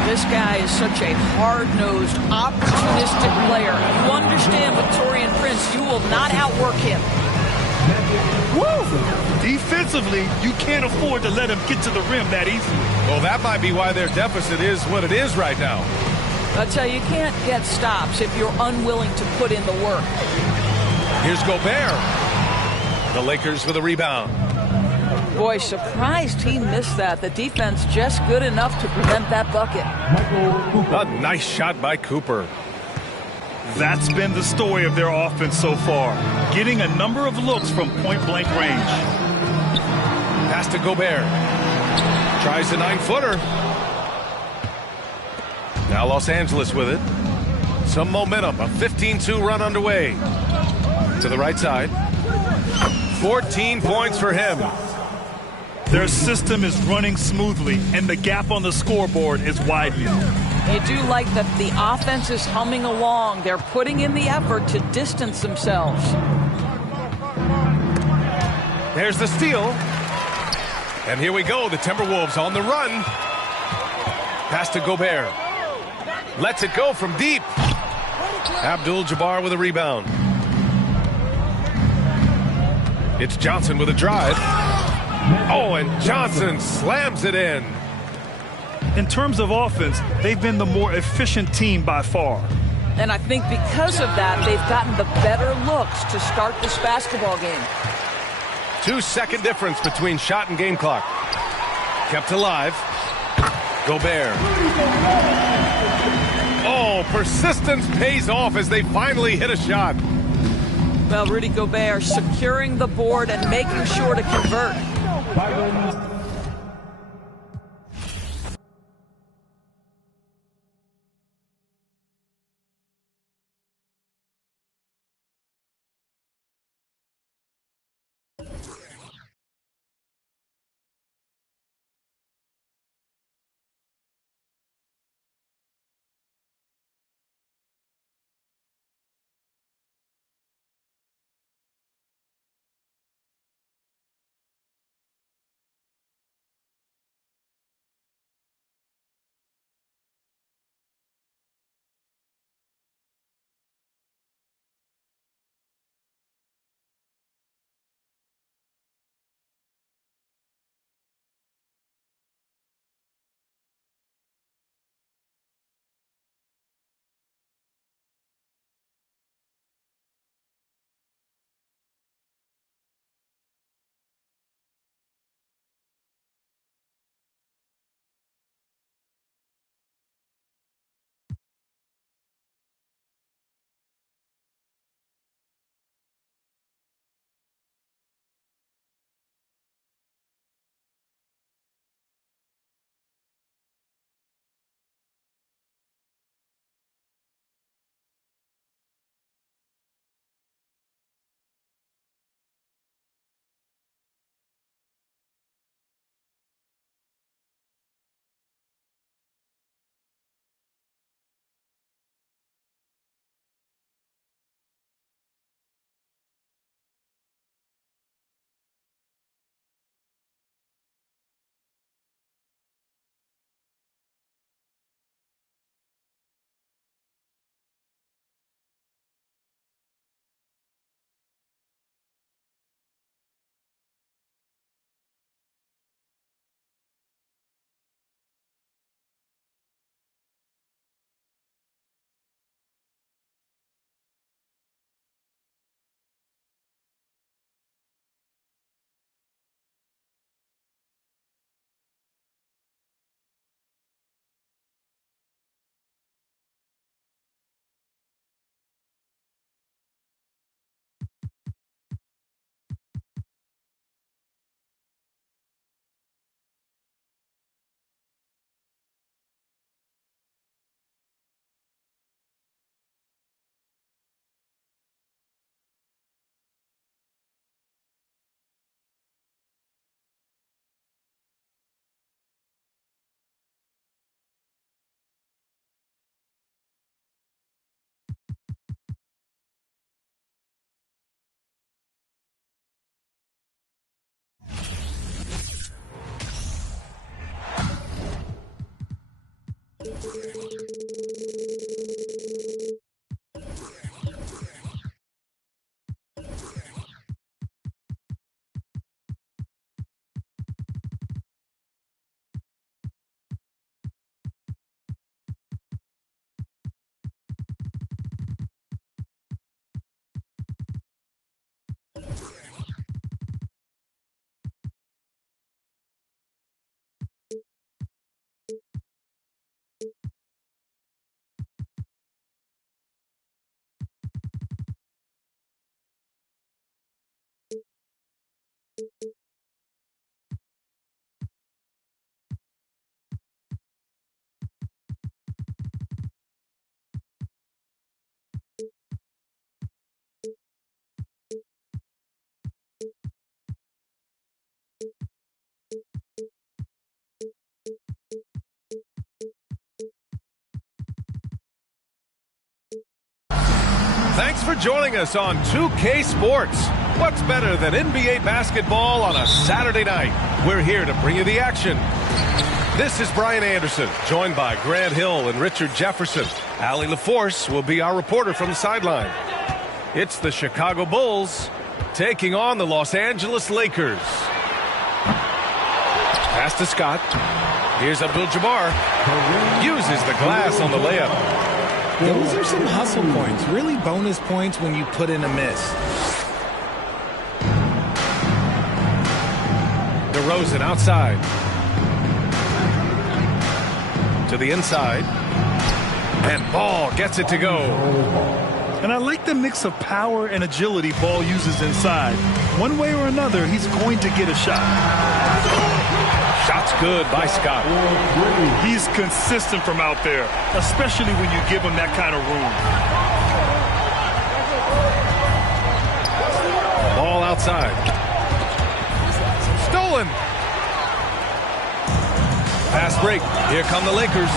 This guy is such a hard-nosed, opportunistic player. You understand with Taurean Prince, you will not outwork him. Woo! Defensively, you can't afford to let him get to the rim that easily. Well, that might be why their deficit is what it is right now. I tell you, you can't get stops if you're unwilling to put in the work. Here's Gobert. The Lakers with a rebound. Boy, surprised he missed that. The defense just good enough to prevent that bucket. A nice shot by Cooper. That's been the story of their offense so far. Getting a number of looks from point-blank range. Pass to Gobert. Tries the 9-footer. Now Los Angeles with it. Some momentum. A 15-2 run underway. To the right side. 14 points for him. Their system is running smoothly, and the gap on the scoreboard is widening. You do like that the offense is humming along. They're putting in the effort to distance themselves. There's the steal. And here we go. The Timberwolves on the run. Pass to Gobert. Lets it go from deep. Abdul-Jabbar with a rebound. It's Johnson with a drive. Oh, and Johnson slams it in. In terms of offense, they've been the more efficient team by far. And I think because of that, they've gotten the better looks to start this basketball game. 2-second difference between shot and game clock. Kept alive. Gobert. Oh, persistence pays off as they finally hit a shot. Well, Rudy Gobert securing the board and making sure to convert. Thanks for joining us on 2K Sports. What's better than NBA basketball on a Saturday night? We're here to bring you the action. This is Brian Anderson, joined by Grant Hill and Richard Jefferson. Allie LaForce will be our reporter from the sideline. It's the Chicago Bulls taking on the Los Angeles Lakers. Pass to Scott. Here's Abdul-Jabbar. Uses the glass on the layup. Those are some hustle points, really bonus points when you put in a miss. DeRozan outside. To the inside. And Ball gets it to go. And I like the mix of power and agility Ball uses inside. One way or another, he's going to get a shot. Shot's good by Scott. He's consistent from out there, especially when you give him that kind of room. Ball outside. Stolen. Fast break. Here come the Lakers.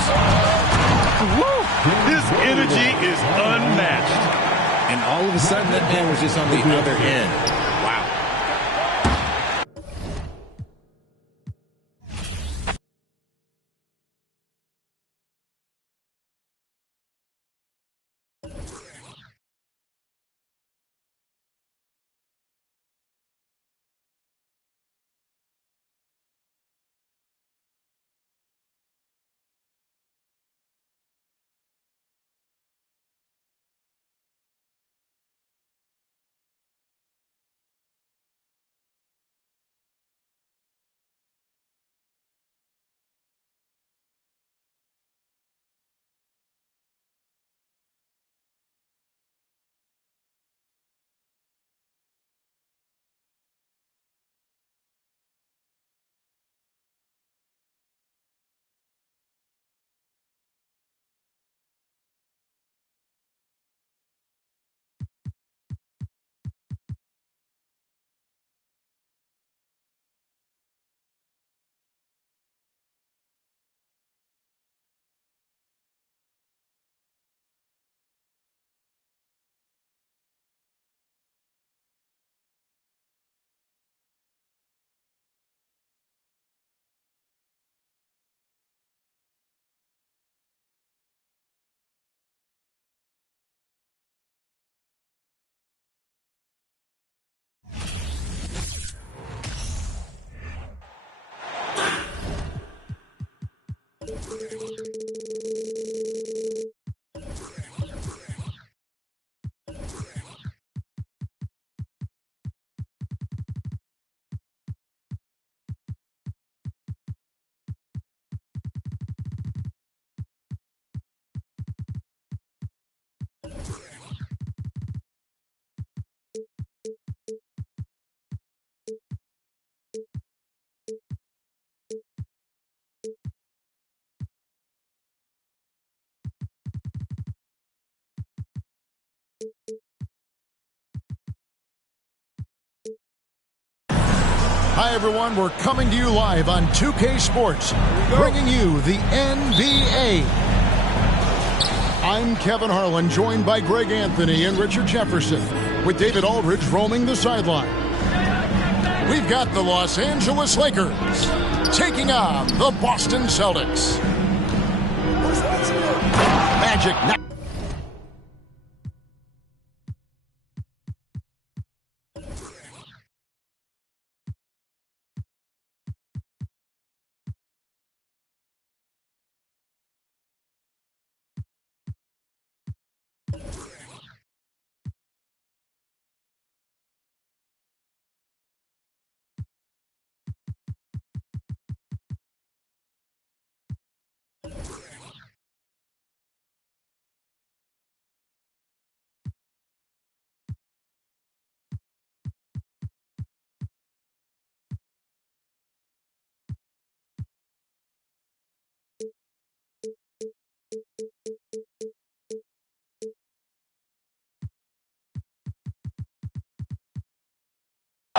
Woo! His energy is unmatched. And all of a sudden, that man was just on the other end. Wow. Hi, everyone. We're coming to you live on 2K Sports, bringing you the NBA. I'm Kevin Harlan, joined by Greg Anthony and Richard Jefferson, with David Aldridge roaming the sideline. We've got the Los Angeles Lakers taking on the Boston Celtics. Magic.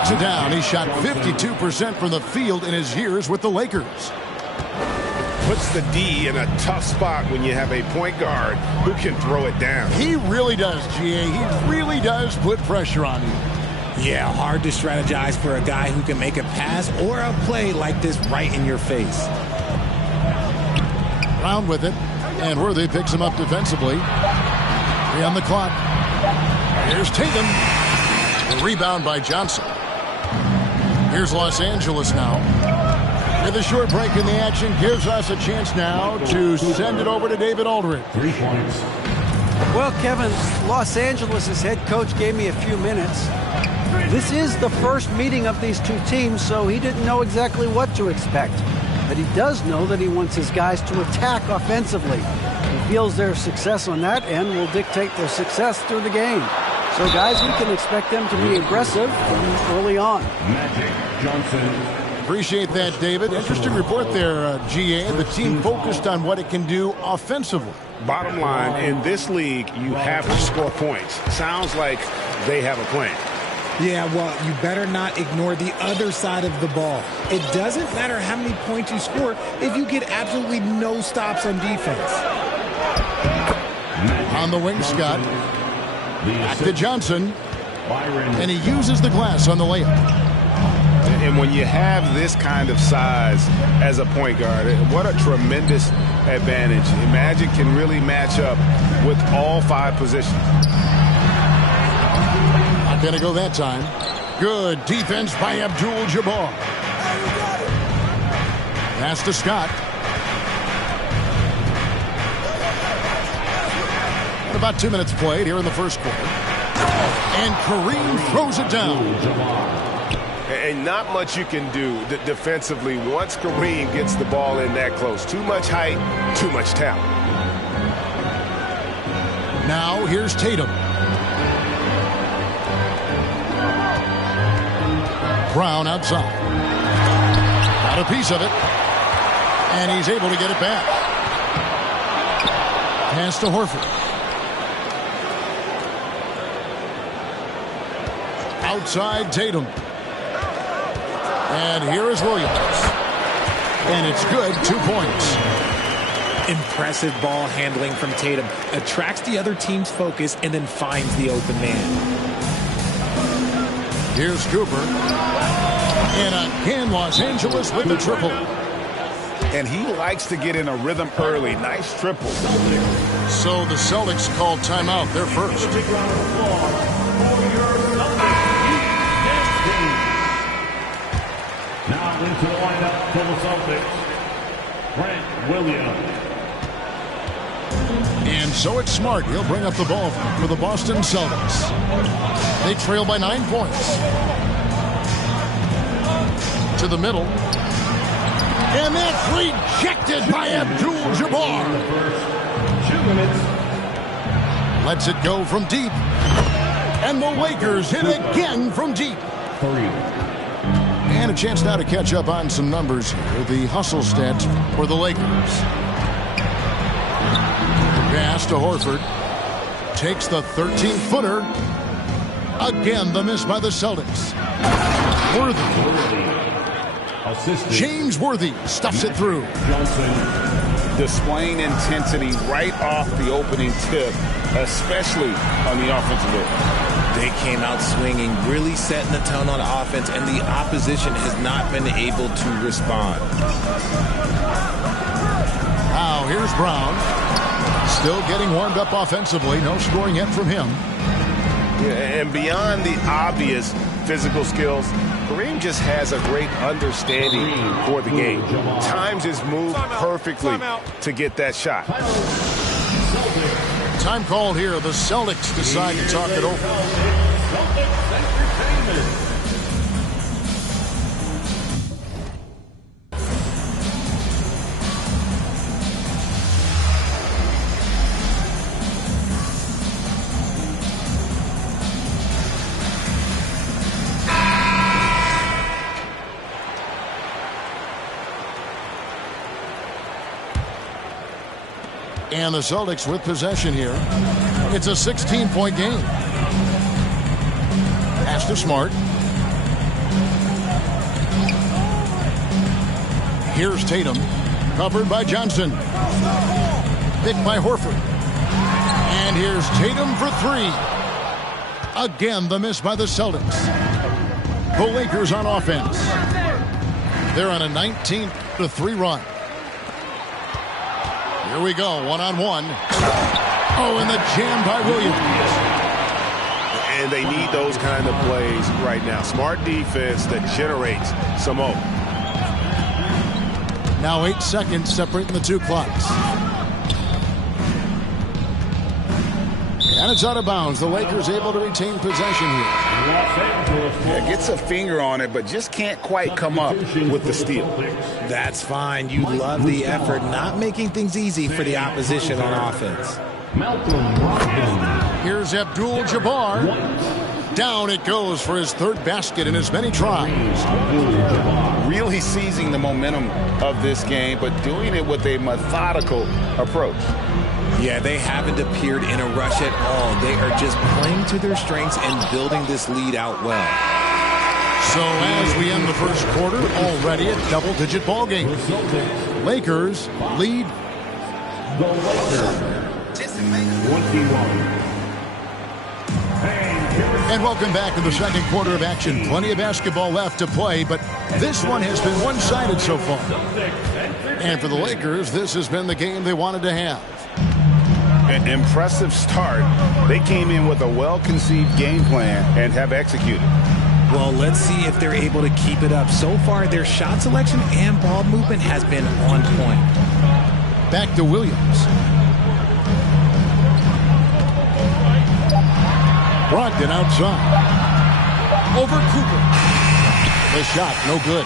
So down, he shot 52% from the field in his years with the Lakers. Puts the D in a tough spot when you have a point guard who can throw it down. He really does, GA. He really does put pressure on you. Yeah, hard to strategize for a guy who can make a pass or a play like this right in your face. Brown with it, and Worthy picks him up defensively. 3 on the clock. Here's Tatum. The rebound by Johnson. Here's Los Angeles now. With a short break in the action, gives us a chance now to send it over to David Aldridge. 3 points. Well, Kevin, Los Angeles' head coach gave me a few minutes. This is the first meeting of these two teams, so he didn't know exactly what to expect. But he does know that he wants his guys to attack offensively. He feels their success on that end will dictate their success through the game. So, guys, we can expect them to be aggressive from early on. Magic Johnson. Appreciate that, David. Interesting report there, GA. The team focused on what it can do offensively. Bottom line, in this league, you have to score points. Sounds like they have a plan. Yeah, well, you better not ignore the other side of the ball. It doesn't matter how many points you score if you get absolutely no stops on defense. On the wing, Scott. Back to Johnson. And he uses the glass on the layup. And when you have this kind of size as a point guard, what a tremendous advantage. Magic can really match up with all 5 positions. Not going to go that time. Good defense by Abdul-Jabbar. Pass to Scott. And about 2 minutes played here in the first quarter. And Kareem throws it down. And not much you can do defensively once Kareem gets the ball in that close. Too much height, too much talent. Now here's Tatum. Brown outside. Got a piece of it. And he's able to get it back. Pass to Horford. Outside Tatum. And here is Williams. And it's good, 2 points. Impressive ball handling from Tatum. Attracts the other team's focus and then finds the open man. Here's Cooper. And again, Los Angeles with the triple. And he likes to get in a rhythm early. Nice triple. So the Celtics called timeout. They're first. Now into the lineup for the Celtics, Grant Williams. And so it's Smart. He'll bring up the ball for the Boston Celtics. They trail by 9 points. To the middle. And that's rejected by Abdul-Jabbar. 2 minutes. Lets it go from deep. And the Lakers hit again from deep. 3. And a chance now to catch up on some numbers here. The hustle stats for the Lakers. Pass to Horford. Takes the 13-footer. Again, the miss by the Celtics. Worthy. James Worthy stuffs it through. Johnson. Displaying intensity right off the opening tip, especially on the offensive end. They came out swinging, really setting the tone on offense, and the opposition has not been able to respond. Now here's Brown. Still getting warmed up offensively. No scoring yet from him. Yeah, and beyond the obvious physical skills, Kareem just has a great understanding for the game. Times his move perfectly to get that shot. Time called here. The Celtics decide to talk it over. And the Celtics with possession here. It's a 16-point game. Pass to Smart. Here's Tatum. Covered by Johnson. Picked by Horford. And here's Tatum for three. Again, the miss by the Celtics. The Lakers on offense. They're on a 19-3 run. Here we go, one-on-one. Oh, and the jam by Williams. And they need those kind of plays right now. Smart defense that generates some hope. Now 8 seconds separating the two clocks. And it's out of bounds. The Lakers able to retain possession here. Yeah, gets a finger on it, but just can't quite come up with the steal. That's fine. You love the effort, not making things easy for the opposition on offense. Here's Abdul-Jabbar. Down it goes for his third basket in as many tries. Really seizing the momentum of this game, but doing it with a methodical approach. Yeah, they haven't appeared in a rush at all. They are just playing to their strengths and building this lead out well. So as we end the first quarter, already a double-digit ball game. Lakers lead. The Lakers. 21. And welcome back to the second quarter of action. Plenty of basketball left to play, but this one has been one-sided so far. And for the Lakers, this has been the game they wanted to have. An impressive start. They came in with a well-conceived game plan and have executed. Well, let's see if they're able to keep it up. So far, their shot selection and ball movement has been on point. Back to Williams. Brogdon outside. Over Cooper. The shot, no good.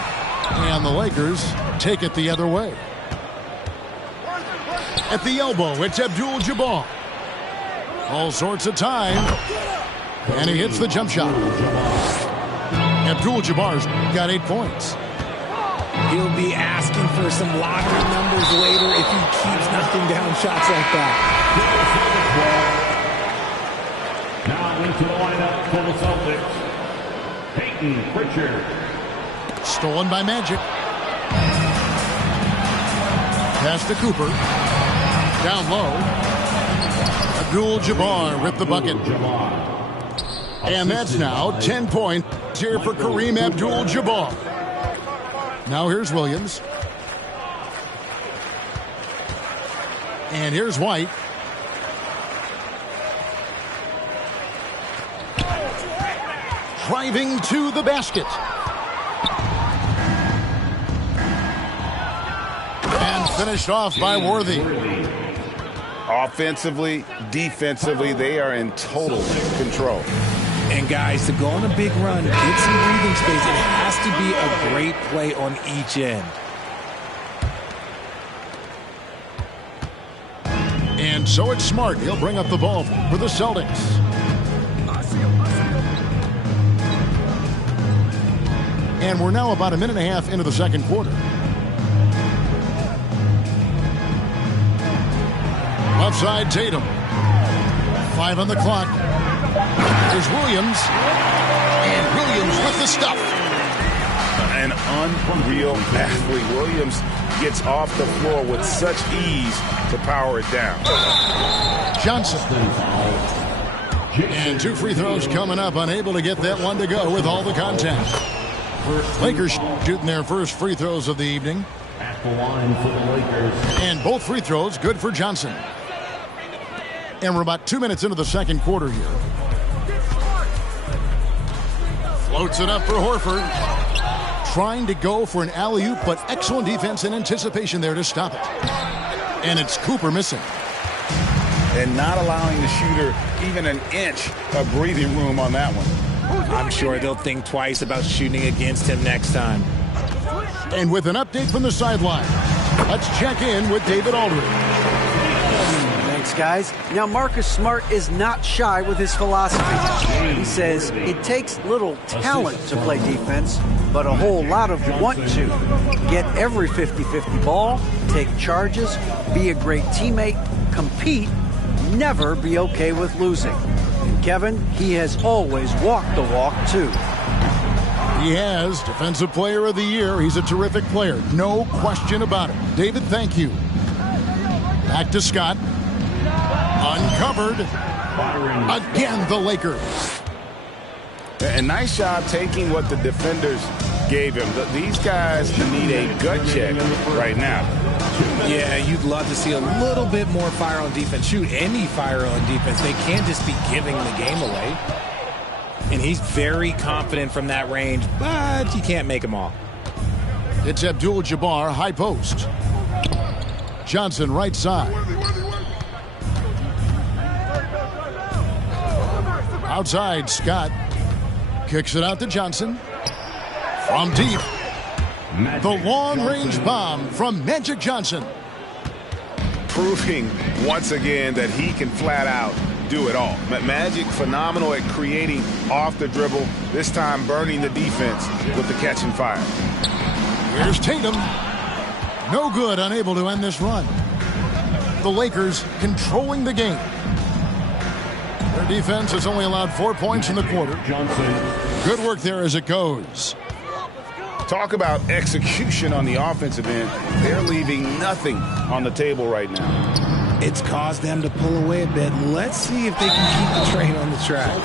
And the Lakers take it the other way. At the elbow, it's Abdul-Jabbar. All sorts of time. And he hits the jump shot. Abdul-Jabbar's got 8 points. He'll be asking for some lottery numbers later if he keeps knocking down shots like that. Now into the lineup for the Celtics, Peyton Pritchard. Stolen by Magic. Pass to Cooper. Down low. Abdul-Jabbar ripped the bucket. And that's now 10 points here for Kareem Abdul-Jabbar. Now here's Williams. And here's White. Driving to the basket. And finished off by Worthy. Offensively, defensively, they are in total control. And guys, to go on a big run, get some breathing space, it has to be a great play on each end. And so it's Smart. He'll bring up the ball for the Celtics. And we're now about a minute and a half into the second quarter. Left side, Tatum. 5 on the clock. There's Williams. And Williams with the stuff. An unreal athlete. Williams gets off the floor with such ease to power it down. Johnson. And 2 free throws coming up. Unable to get that one to go with all the contact. Lakers shooting their first free throws of the evening. At the line for the Lakers. And both free throws good for Johnson. And we're about 2 minutes into the second quarter here. Floats it up for Horford. Trying to go for an alley-oop, but excellent defense and anticipation there to stop it. And it's Cooper missing. And not allowing the shooter even an inch of breathing room on that one. I'm sure they'll think twice about shooting against him next time. And with an update from the sideline, let's check in with David Aldridge. Thanks, guys. Now, Marcus Smart is not shy with his philosophy. He says it takes little talent to play defense, but a whole lot of want to. Get every 50-50 ball, take charges, be a great teammate, compete, never be okay with losing. And Kevin, he has always walked the walk, too. He has Defensive Player of the Year. He's a terrific player. No question about it. David, thank you. Back to Scott. Uncovered. Again, the Lakers. A nice job taking what the defenders gave him. These guys need a gut check right now. Yeah, you'd love to see a little bit more fire on defense. Shoot, any fire on defense. They can't just be giving the game away. And he's very confident from that range, but you can't make them all. It's Abdul-Jabbar, high post. Johnson, right side. Outside, Scott. Kicks it out to Johnson. From deep. The long-range bomb from Magic Johnson. Proving once again that he can flat out do it all. Magic phenomenal at creating off the dribble. This time burning the defense with the catch and fire. Here's Tatum. No good, unable to end this run. The Lakers controlling the game. Their defense has only allowed 4 points in the quarter. Good work there as it goes. Talk about execution on the offensive end. They're leaving nothing on the table right now. It's caused them to pull away a bit. Let's see if they can keep the train on the track.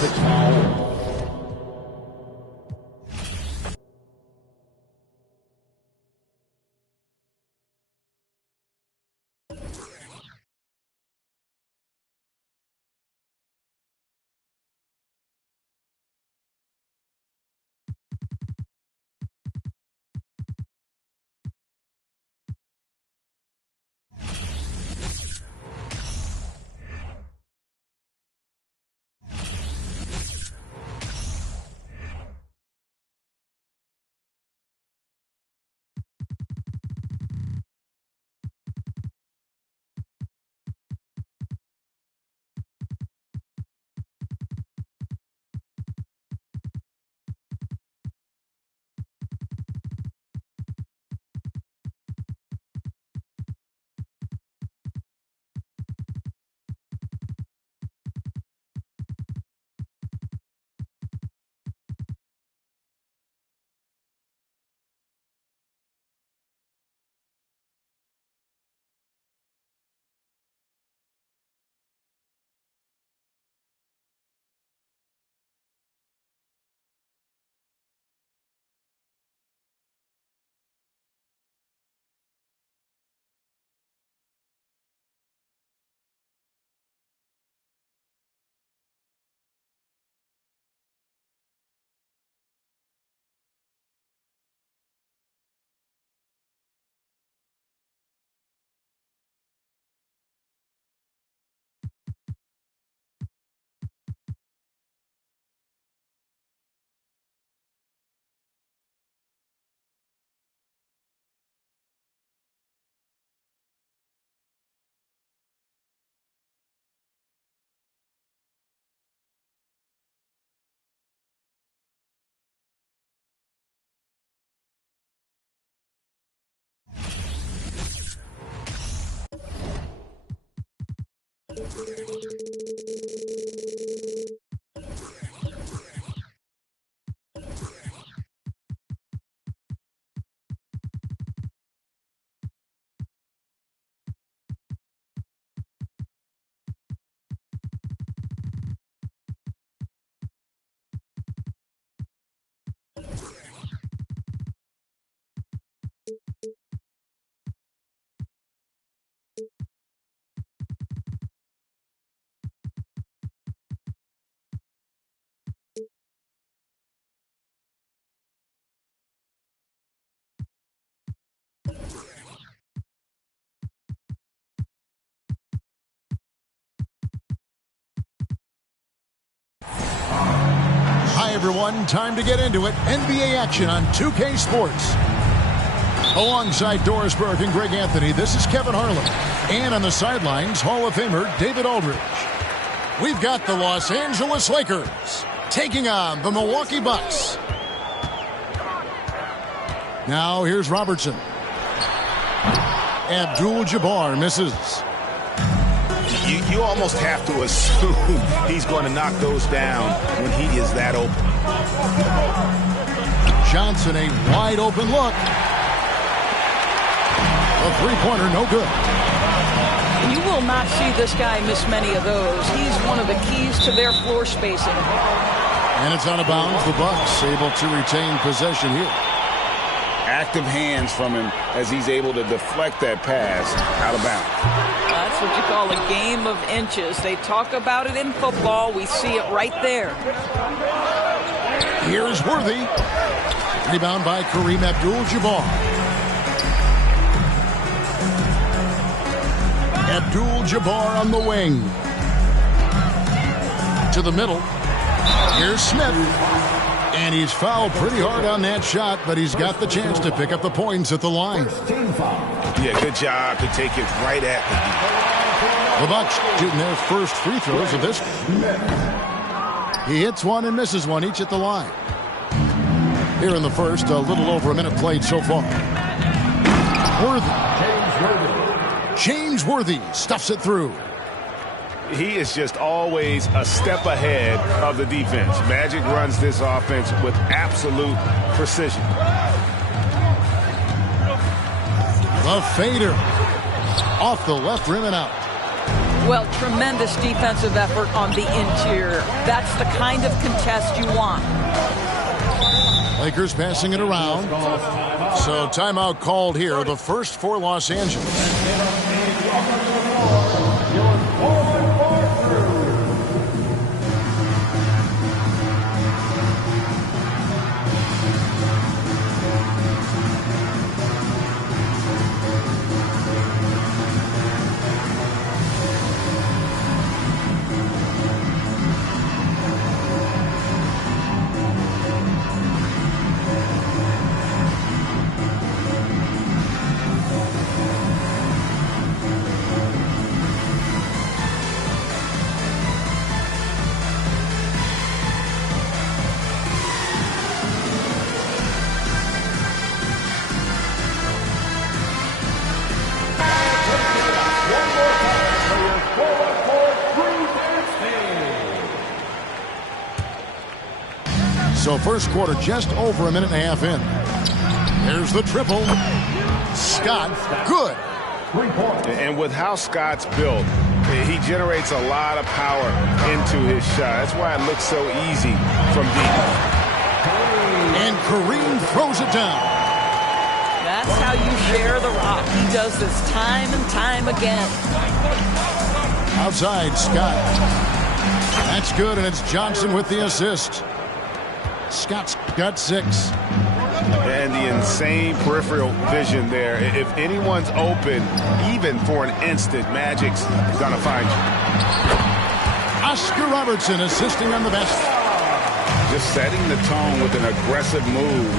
Hi, everyone. Time to get into it. NBA action on 2K Sports. Alongside Doris Burke and Greg Anthony, this is Kevin Harlan. And on the sidelines, Hall of Famer David Aldridge. We've got the Los Angeles Lakers taking on the Milwaukee Bucks. Now here's Robertson. Abdul-Jabbar misses. You almost have to assume he's going to knock those down when he is that open. Johnson, a wide open look. A three-pointer, no good. You will not see this guy miss many of those. He's one of the keys to their floor spacing. And it's out of bounds. The Bucks able to retain possession here. Active hands from him as he's able to deflect that pass out of bounds. That's what you call a game of inches. They talk about it in football. We see it right there. Here's Worthy. Rebound by Kareem Abdul-Jabbar. Abdul-Jabbar on the wing. To the middle. Here's Smith. And he's fouled pretty hard on that shot, but he's got the chance to pick up the points at the line. Yeah, good job to take it right at the Bucks shooting their first free throws of this. He hits one and misses one, each at the line. Here in the first, a little over a minute played so far. James Worthy stuffs it through. He is just always a step ahead of the defense. Magic runs this offense with absolute precision. The fader. Off the left rim and out. Well, tremendous defensive effort on the interior. That's the kind of contest you want. Lakers passing it around. So timeout called here. The first for Los Angeles. So first quarter just over a minute and a half in. There's the triple. Scott, good. And with how Scott's built, he generates a lot of power into his shot. That's why it looks so easy from deep. And Kareem throws it down. That's how you share the rock. He does this time and time again. Outside, Scott. That's good, and it's Johnson with the assist. Scott's got 6. And the insane peripheral vision there. If anyone's open, even for an instant, Magic's gonna find you. Oscar Robertson assisting on the basket. Just setting the tone with an aggressive move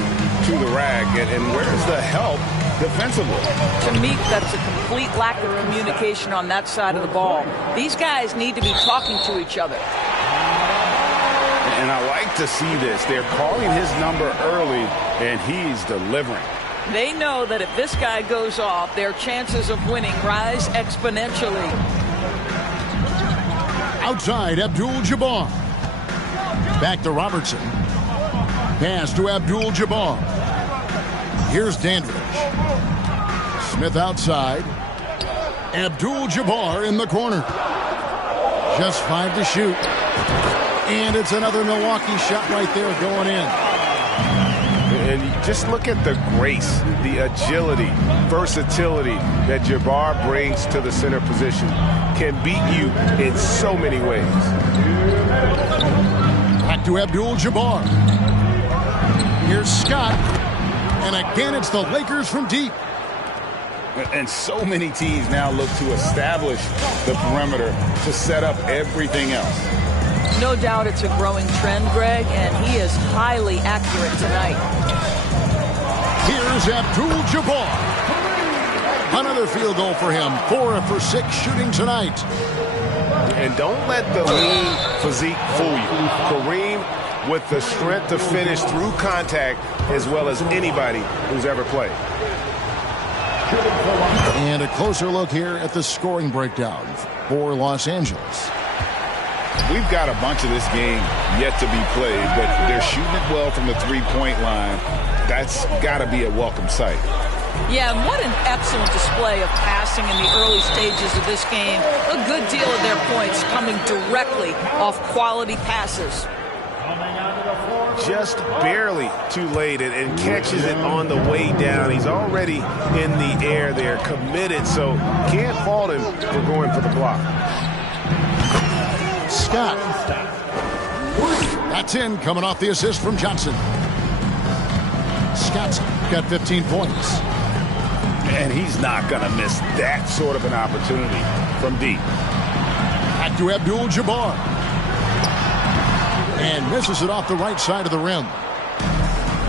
to the rack. And where's the help defensively? To me, that's a complete lack of communication on that side of the ball. These guys need to be talking to each other. And I like to see this. They're calling his number early, and he's delivering. They know that if this guy goes off, their chances of winning rise exponentially. Outside, Abdul-Jabbar. Back to Robertson. Pass to Abdul-Jabbar. Here's Dandridge. Smith outside. Abdul-Jabbar in the corner. Just 5 to shoot. And it's another Milwaukee shot right there going in. And just look at the grace, the agility, versatility that Jabbar brings to the center position. Can beat you in so many ways. Back to Abdul-Jabbar. Here's Scott. And again, it's the Lakers from deep. And so many teams now look to establish the perimeter to set up everything else. No doubt it's a growing trend, Greg, and he is highly accurate tonight. Here's Abdul-Jabbar. Another field goal for him. 4 for 6 shooting tonight. And don't let the lean physique fool you. Kareem with the strength to finish through contact as well as anybody who's ever played. And a closer look here at the scoring breakdown for Los Angeles. We've got a bunch of this game yet to be played, but they're shooting it well from the three-point line. That's got to be a welcome sight. Yeah, and what an excellent display of passing in the early stages of this game. A good deal of their points coming directly off quality passes. Just barely too late and catches it on the way down. He's already in the air there, committed, so can't fault him for going for the block. Scott. That's in, coming off the assist from Johnson. Scott's got 15 points. And he's not going to miss that sort of an opportunity from deep. Back to Abdul-Jabbar. And misses it off the right side of the rim.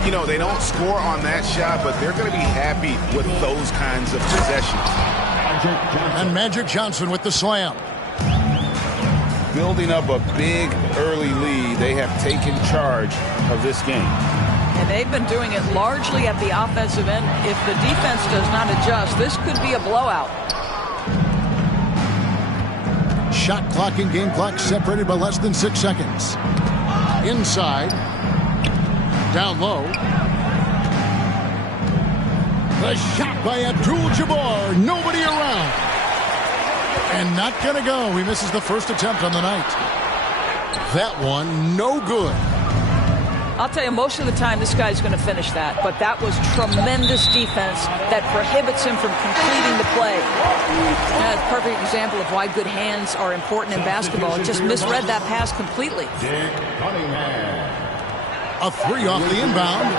You know, they don't score on that shot, but they're going to be happy with those kinds of possessions. And Magic Johnson with the slam. Building up a big early lead, they have taken charge of this game. And they've been doing it largely at the offensive end. If the defense does not adjust, this could be a blowout. Shot clock and game clock separated by less than 6 seconds. Inside. Down low. The shot by Abdul-Jabbar. Nobody around. And not going to go. He misses the first attempt on the night. That one, no good. I'll tell you, most of the time this guy's going to finish that. But that was tremendous defense that prohibits him from completing the play. That's a perfect example of why good hands are important in basketball. It just misread that pass completely. A three off the inbound.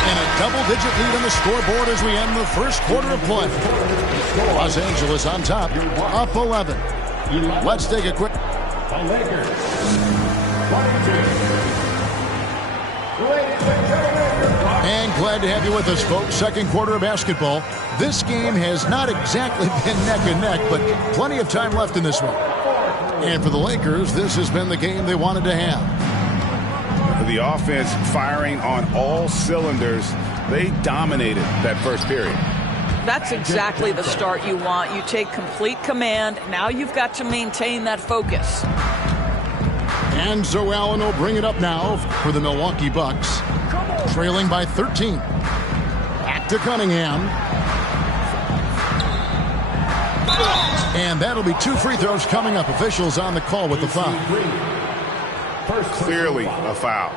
And a double-digit lead on the scoreboard as we end the first quarter of play. Los Angeles on top, up 11. Let's take a quick... The Lakers, 22. And glad to have you with us, folks. Second quarter of basketball. This game has not exactly been neck and neck, but plenty of time left in this one. And for the Lakers, this has been the game they wanted to have. The offense firing on all cylinders. They dominated that first period. That's exactly the start you want. You take complete command. Now you've got to maintain that focus. And Zoe Allen will bring it up now for the Milwaukee Bucks. Trailing by 13. Back to Cunningham. And that'll be 2 free throws coming up. Officials on the call with the foul. Clearly a foul.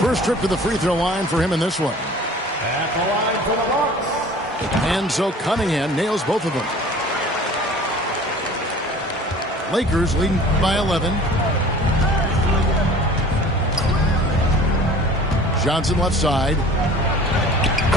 First trip to the free throw line for him in this one. At the line for the Bucks. And so Cunningham nails both of them. Lakers leading by 11. Johnson left side.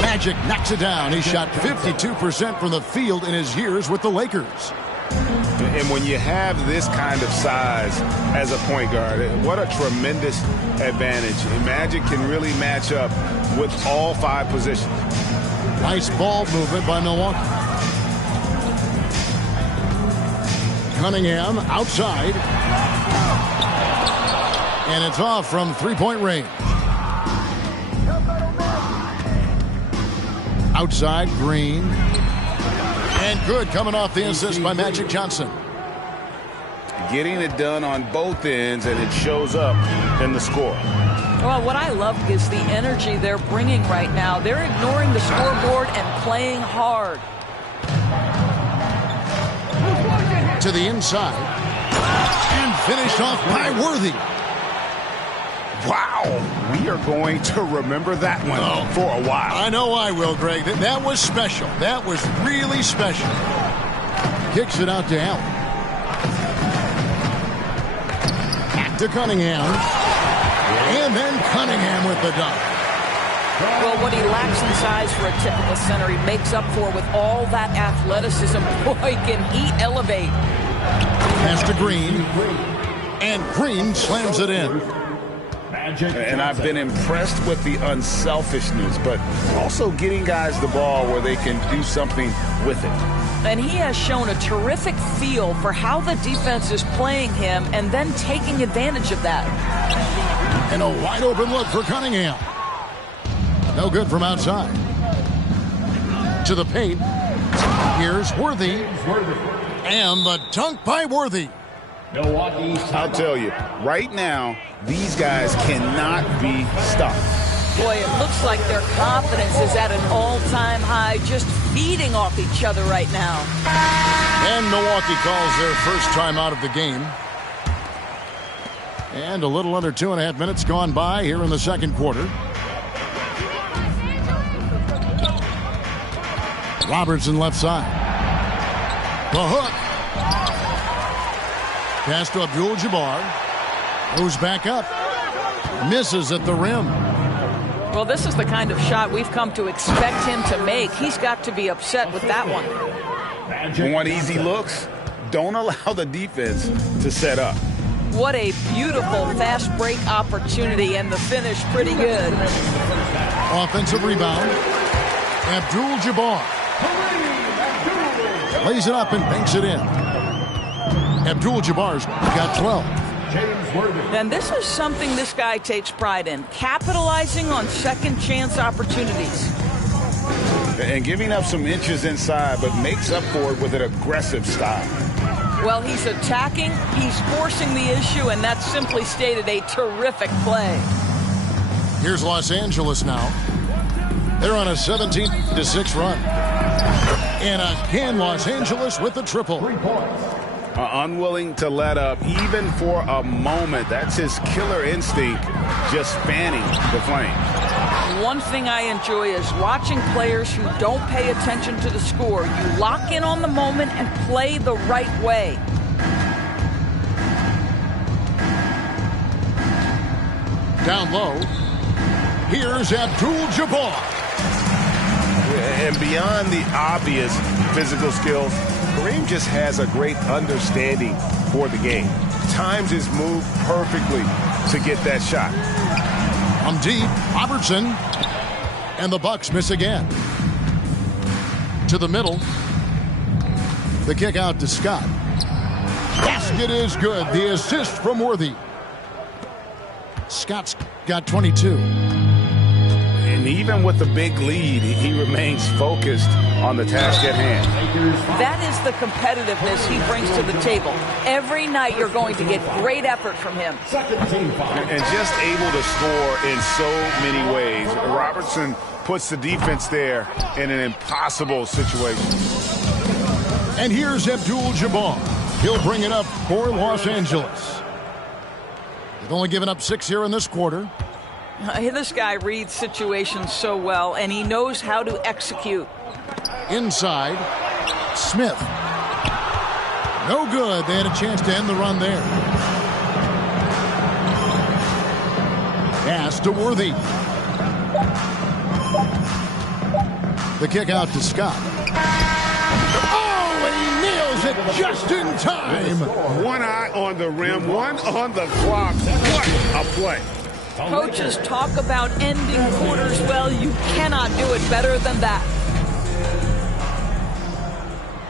Magic knocks it down. He shot 52% from the field in his years with the Lakers. And when you have this kind of size as a point guard, what a tremendous advantage. Magic can really match up with all 5 positions. Nice ball movement by Milwaukee. Cunningham outside. And it's off from three-point range. Outside, Green. And good, coming off the assist by Magic Johnson. Getting it done on both ends, and it shows up in the score. Well, what I love is the energy they're bringing right now. They're ignoring the scoreboard and playing hard. To the inside. And finished off by Worthy. Wow, we are going to remember that one for a while. I know I will, Greg. That was special. That was really special. Kicks it out to Allen. Back to Cunningham. And then Cunningham with the dunk. Well, what he lacks in size for a typical center, he makes up for with all that athleticism. Boy, can he elevate. Pass to Green. And Green slams it in. And I've been impressed with the unselfishness, but also getting guys the ball where they can do something with it. And he has shown a terrific feel for how the defense is playing him and then taking advantage of that. And a wide open look for Cunningham. No good from outside. To the paint. Here's Worthy. And the dunk by Worthy. Milwaukee. I'll tell you, right now, these guys cannot be stopped. Boy, it looks like their confidence is at an all-time high, just feeding off each other right now. And Milwaukee calls their first time out of the game. And a little under 2.5 minutes gone by here in the second quarter. Robertson left side. The hook. Pass to Abdul-Jabbar. Goes back up. Misses at the rim. Well, this is the kind of shot we've come to expect him to make. He's got to be upset with that one. Want easy looks? Don't allow the defense to set up. What a beautiful fast break opportunity, and the finish pretty good. Offensive rebound. Abdul-Jabbar lays it up and banks it in. Abdul-Jabbar's got 12. And this is something this guy takes pride in, capitalizing on second chance opportunities. And giving up some inches inside, but makes up for it with an aggressive style. Well, he's attacking, he's forcing the issue, and that's simply stated a terrific play. Here's Los Angeles now. They're on a 17-6 run. And again, Los Angeles with the triple. Unwilling to let up even for a moment. That's his killer instinct, just fanning the flame. One thing I enjoy is watching players who don't pay attention to the score. You lock in on the moment and play the right way. Down low, here's Abdul-Jabbar. And beyond the obvious physical skills, Kareem just has a great understanding for the game. Times his move perfectly to get that shot. From deep, Robertson. And the Bucks miss again. To the middle. The kick out to Scott. Basket is good. The assist from Worthy. Scott's got 22. And even with the big lead, he remains focused on the task at hand. That is the competitiveness he brings to the table. Every night you're going to get great effort from him. And just able to score in so many ways. Robertson puts the defense there in an impossible situation. And here's Abdul-Jabbar. He'll bring it up for Los Angeles. They've only given up 6 here in this quarter. This guy reads situations so well, and he knows how to execute. Inside, Smith. No good. They had a chance to end the run there. Pass to Worthy. The kick out to Scott. Oh, he nails it just in time. One eye on the rim, one on the clock. What a play. Coaches talk about ending quarters. Well, you cannot do it better than that.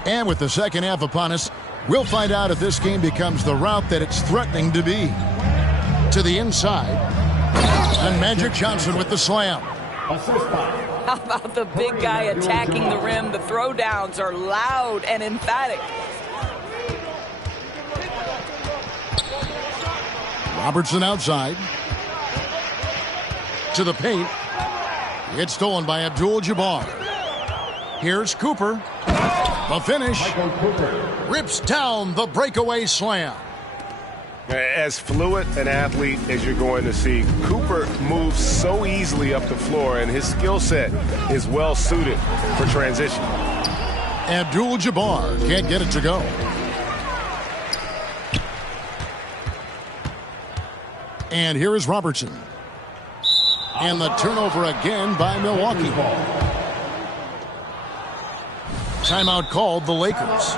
And with the second half upon us, we'll find out if this game becomes the route that it's threatening to be. To the inside. And Magic Johnson with the slam. How about the big guy attacking the rim? The throwdowns are loud and emphatic. Robertson outside. To the paint. It's stolen by Abdul-Jabbar. Here's Cooper. The finish. Rips down the breakaway slam. As fluid an athlete as you're going to see, Cooper moves so easily up the floor, and his skill set is well suited for transition. Abdul-Jabbar can't get it to go. And here is Robertson. And the turnover again by Milwaukee. Timeout called the Lakers.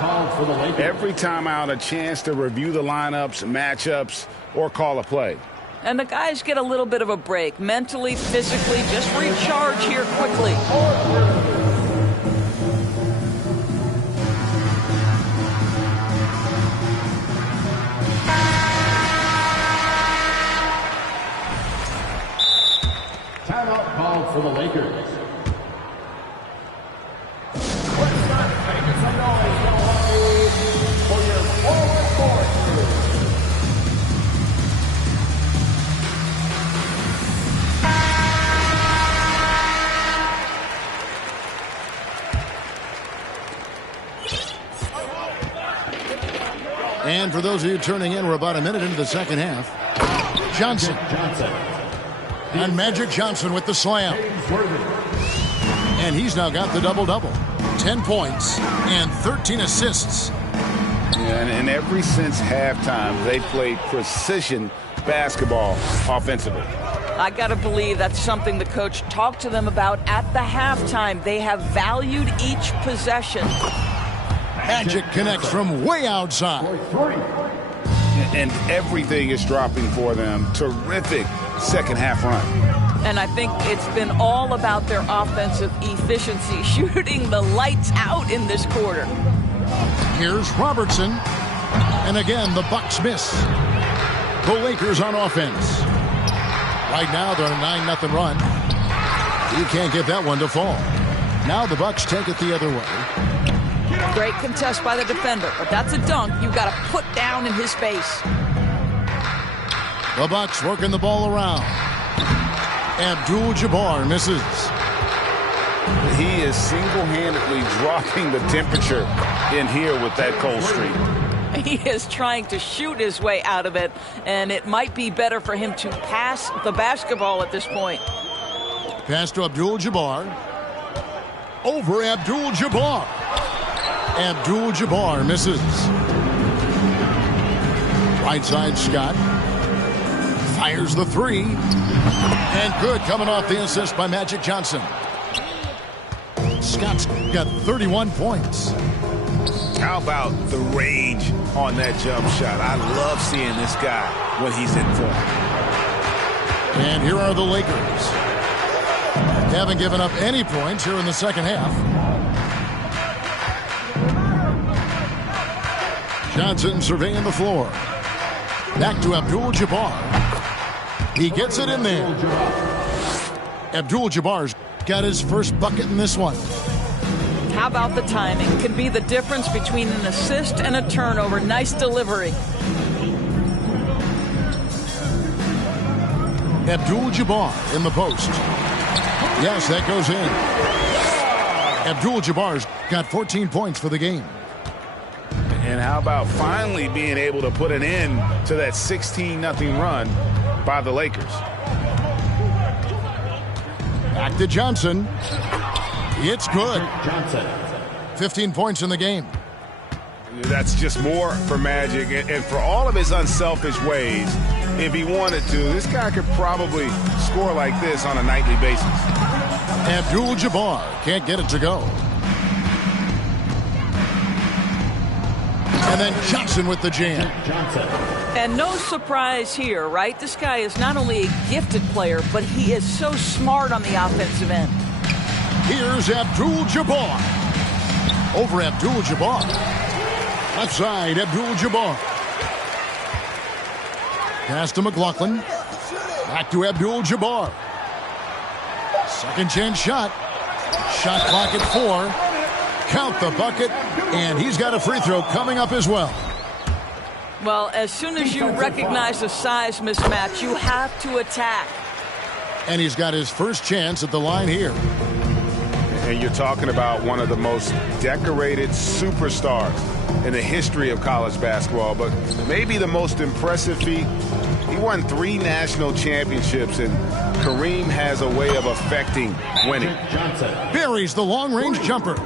Every timeout, a chance to review the lineups, matchups, or call a play. And the guys get a little bit of a break. Mentally, physically, just recharge here quickly. Timeout called for the Lakers. those of you turning in, we're about a minute into the second half. Johnson. And Magic Johnson with the slam. And he's now got the double-double. 10 points and 13 assists. Yeah, and ever since halftime, they played precision basketball offensively. I got to believe that's something the coach talked to them about at the halftime. They have valued each possession. Magic connects from way outside. And everything is dropping for them. Terrific second half run. And I think it's been all about their offensive efficiency, shooting the lights out in this quarter. Here's Robertson. And again, the Bucks miss. The Lakers on offense. Right now, they're on a 9-0 run. You can't get that one to fall. Now the Bucks take it the other way. Great contest by the defender, but that's a dunk you've got to put down in his face. The Bucks working the ball around. Abdul-Jabbar misses. He is single-handedly dropping the temperature in here with that cold streak. He is trying to shoot his way out of it, and it might be better for him to pass the basketball at this point. Pass to Abdul-Jabbar. Over Abdul-Jabbar. Abdul-Jabbar misses. Right side, Scott. Fires the three. And good, coming off the assist by Magic Johnson. Scott's got 31 points. How about the range on that jump shot? I love seeing this guy when he's in form. And here are the Lakers. Haven't given up any points here in the second half. Johnson surveying the floor. Back to Abdul-Jabbar. He gets it in there. Abdul-Jabbar's got his first bucket in this one. How about the timing? Can be the difference between an assist and a turnover. Nice delivery. Abdul-Jabbar in the post. Yes, that goes in. Abdul-Jabbar's got 14 points for the game. And how about finally being able to put an end to that 16-0 run by the Lakers? Back to Johnson. It's good. 15 points in the game. That's just more for Magic. And for all of his unselfish ways, if he wanted to, this guy could probably score like this on a nightly basis. Abdul-Jabbar can't get it to go. And then Johnson with the jam. And no surprise here, right? This guy is not only a gifted player, but he is so smart on the offensive end. Here's Abdul-Jabbar. Over Abdul-Jabbar. Left side, Abdul-Jabbar. Pass to McLaughlin. Back to Abdul-Jabbar. Second chance shot. Shot clock at 4. Count the bucket, and he's got a free throw coming up as well. Well, as soon as you recognize a size mismatch, you have to attack. And he's got his first chance at the line here. And you're talking about one of the most decorated superstars in the history of college basketball, but maybe the most impressive feat. He won 3 national championships, and Kareem has a way of affecting winning. Buries the long-range jumper.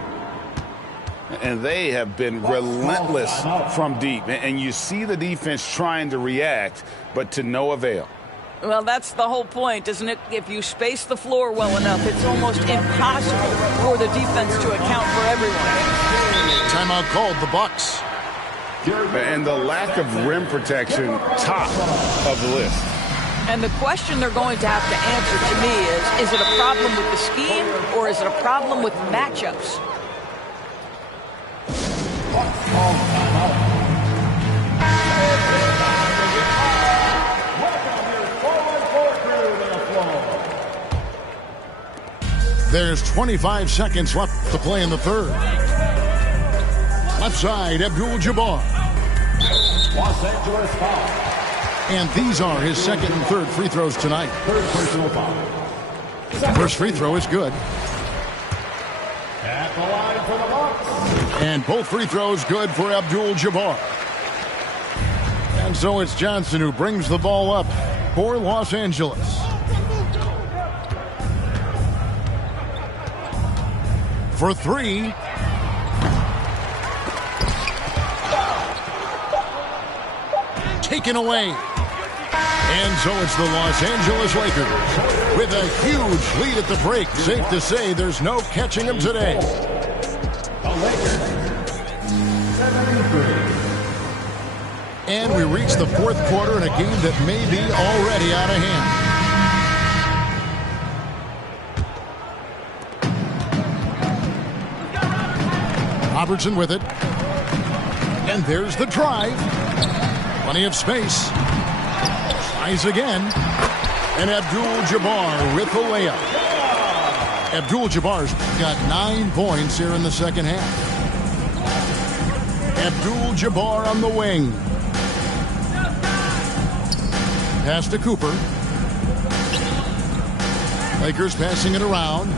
And they have been relentless from deep. And you see the defense trying to react, but to no avail. Well, that's the whole point, isn't it? If you space the floor well enough, it's almost impossible for the defense to account for everyone. Timeout called, the Bucks. And the lack of rim protection, top of the list. And the question they're going to have to answer to me is it a problem with the scheme or is it a problem with matchups? There's 25 seconds left to play in the third. Left side, Abdul-Jabbar. Los Angeles foul. And these are his second and third free throws tonight. Third personal foul. First free throw is good. At the line for the Bucks. And both free throws good for Abdul-Jabbar. And so it's Johnson who brings the ball up for Los Angeles. For three. Taken away. And so it's the Los Angeles Lakers with a huge lead at the break. Safe to say there's no catching them today. And we reach the fourth quarter in a game that may be already out of hand. Robertson with it. And there's the drive. Plenty of space. Tries again. And Abdul-Jabbar with the layup. Abdul-Jabbar's got 9 points here in the second half. Abdul-Jabbar on the wing. Pass to Cooper. Lakers passing it around.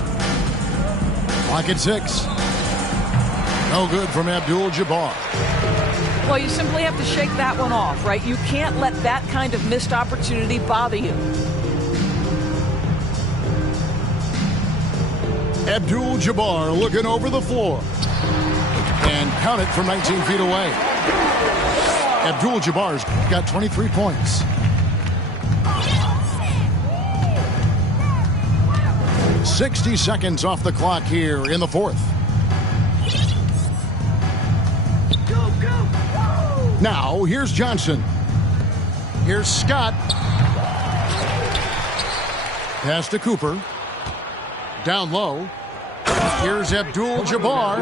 Clock at 6. No good from Abdul-Jabbar. Well, you simply have to shake that one off, right? You can't let that kind of missed opportunity bother you. Abdul-Jabbar looking over the floor. And count it from 19 feet away. Abdul-Jabbar's got 23 points. .60 seconds off the clock here in the fourth. Now, here's Johnson. Here's Scott. Pass to Cooper. Down low. Here's Abdul-Jabbar.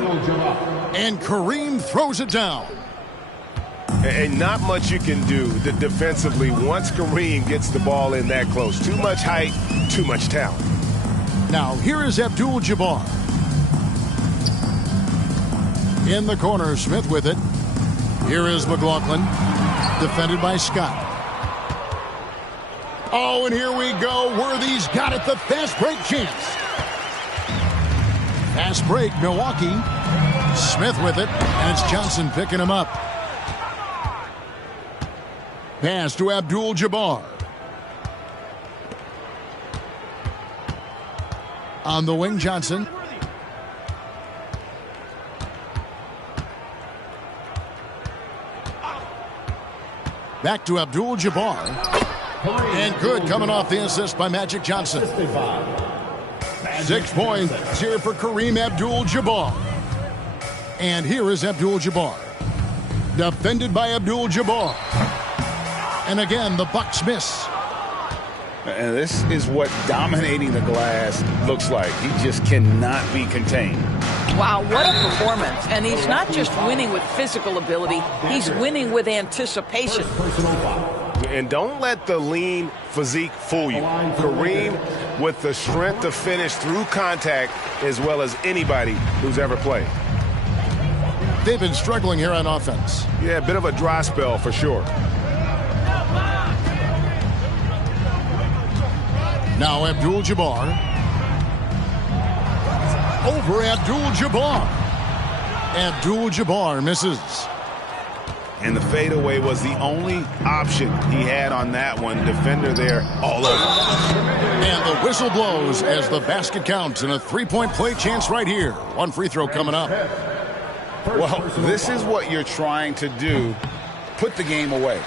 And Kareem throws it down. And not much you can do defensively once Kareem gets the ball in that close. Too much height, too much talent. Now, here is Abdul-Jabbar. In the corner, Smith with it. Here is McLaughlin, defended by Scott. Oh, and here we go. Worthy's got it, the fast break chance. Fast break, Milwaukee. Smith with it, and it's Johnson picking him up. Pass to Abdul-Jabbar. On the wing, Johnson. Back to Abdul-Jabbar. And good coming off the assist by Magic Johnson. 6 points here for Kareem Abdul-Jabbar. And here is Abdul-Jabbar. Defended by Abdul-Jabbar. And again, the Bucks miss. And this is what dominating the glass looks like. He just cannot be contained. Wow, what a performance. And he's not just winning with physical ability, he's winning with anticipation. And don't let the lean physique fool you. Kareem with the strength to finish through contact as well as anybody who's ever played. They've been struggling here on offense. Yeah, a bit of a dry spell for sure. Now Abdul-Jabbar. Over Abdul-Jabbar. Abdul-Jabbar misses. And the fadeaway was the only option he had on that one. Defender there all over. And the whistle blows as the basket counts and a three-point play chance right here. One free throw coming up. Well, this is what you're trying to do. Put the game away.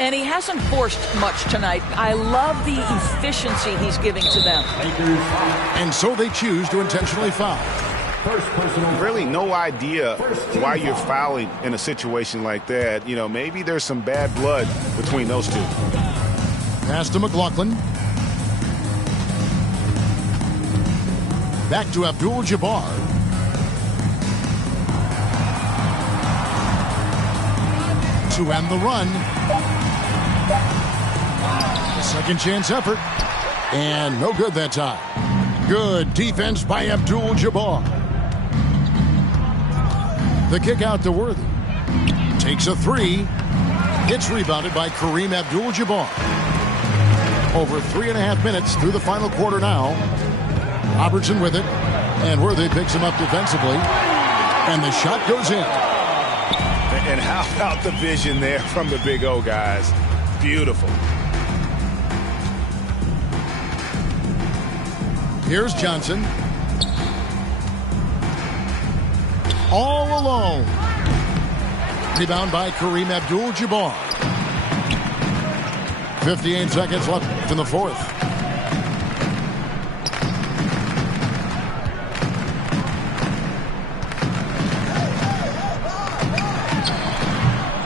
And he hasn't forced much tonight. I love the efficiency he's giving to them. And so they choose to intentionally foul. Really no idea why you're fouling in a situation like that. You know, maybe there's some bad blood between those two. Pass to McLaughlin. Back to Abdul-Jabbar. To end the run. A second chance effort. And no good that time. Good defense by Abdul-Jabbar. The kick out to Worthy. Takes a three. It's rebounded by Kareem Abdul-Jabbar. Over 3.5 minutes through the final quarter now. Robertson with it. And Worthy picks him up defensively. And the shot goes in. And how about the vision there from the Big O, guys? Beautiful. Here's Johnson. All alone. Rebound by Kareem Abdul-Jabbar. 58 seconds left in the fourth.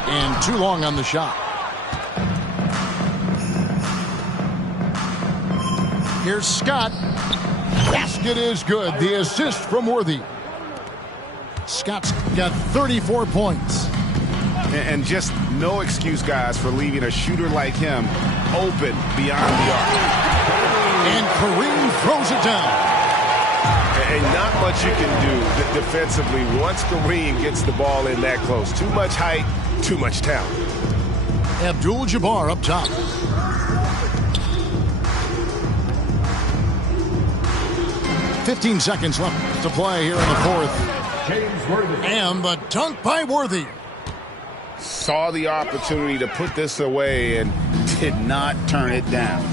And too long on the shot. Here's Scott. Basket is good. The assist from Worthy. Scott's got 34 points. And just no excuse, guys, for leaving a shooter like him open beyond the arc. And Kareem throws it down. And not much you can do defensively once Kareem gets the ball in that close. Too much height, too much talent. Abdul-Jabbar up top. "15 seconds left to play here in the fourth. And the dunk by Worthy. Saw the opportunity to put this away and did not turn it down.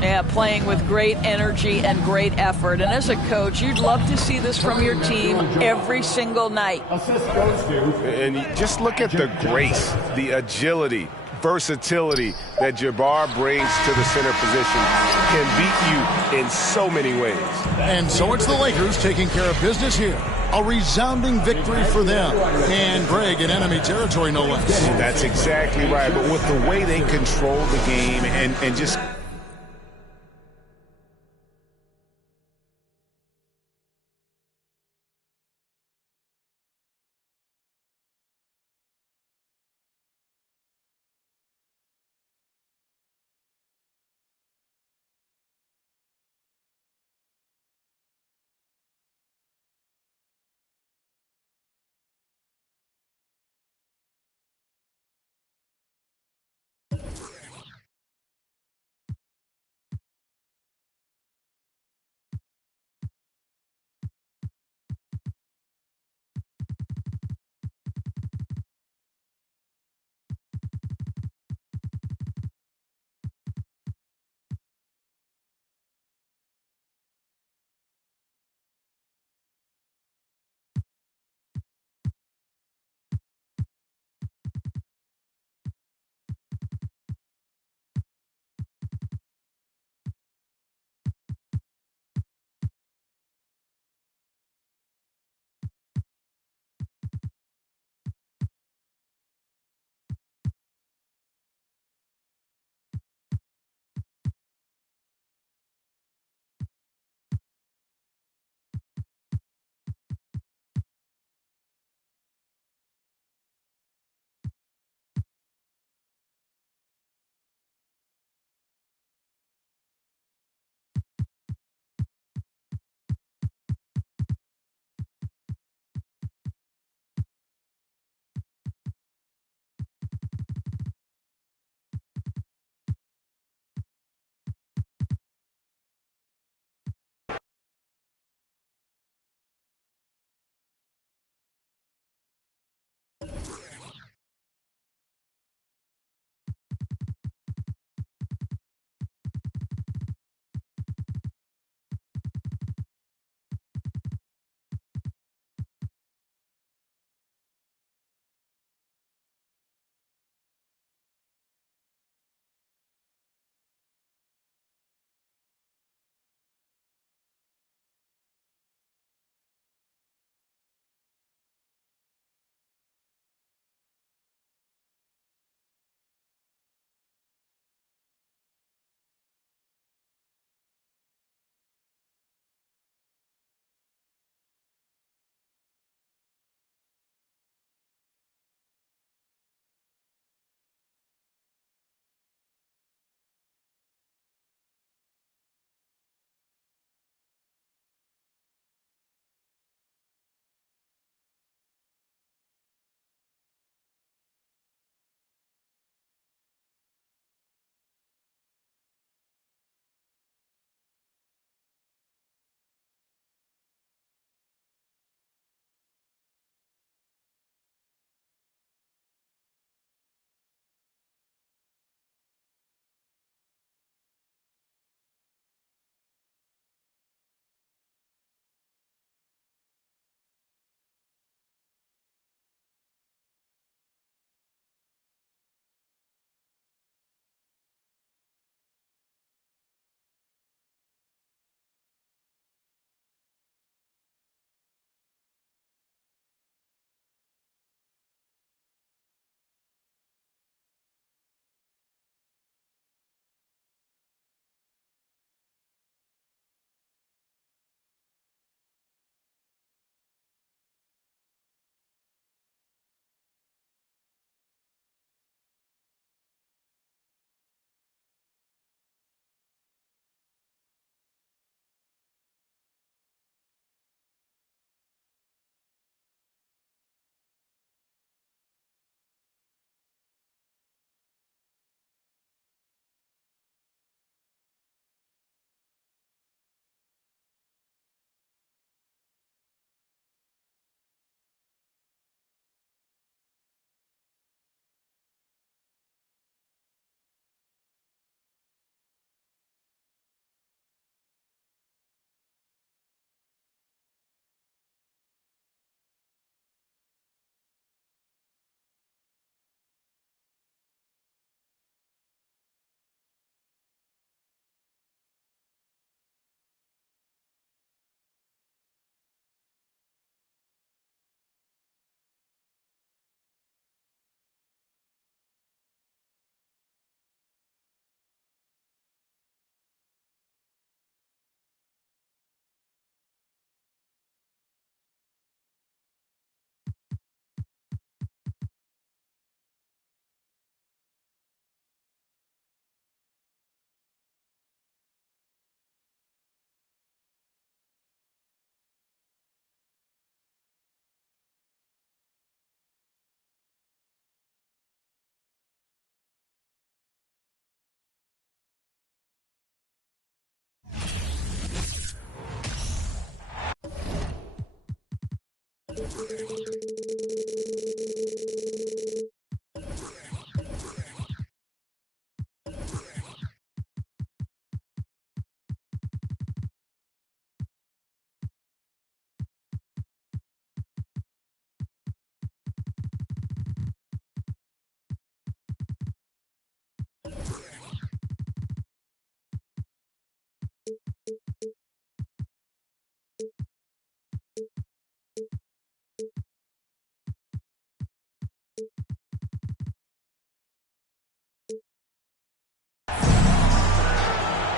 Yeah, playing with great energy and great effort. And as a coach, you'd love to see this from your team every single night. And just look at the grace, the agility, versatility that Jabbar brings to the center position. Can beat you in so many ways. And so it's the Lakers taking care of business here. A resounding victory for them. And Greg in enemy territory, no less. That's exactly right. But with the way they control the game and just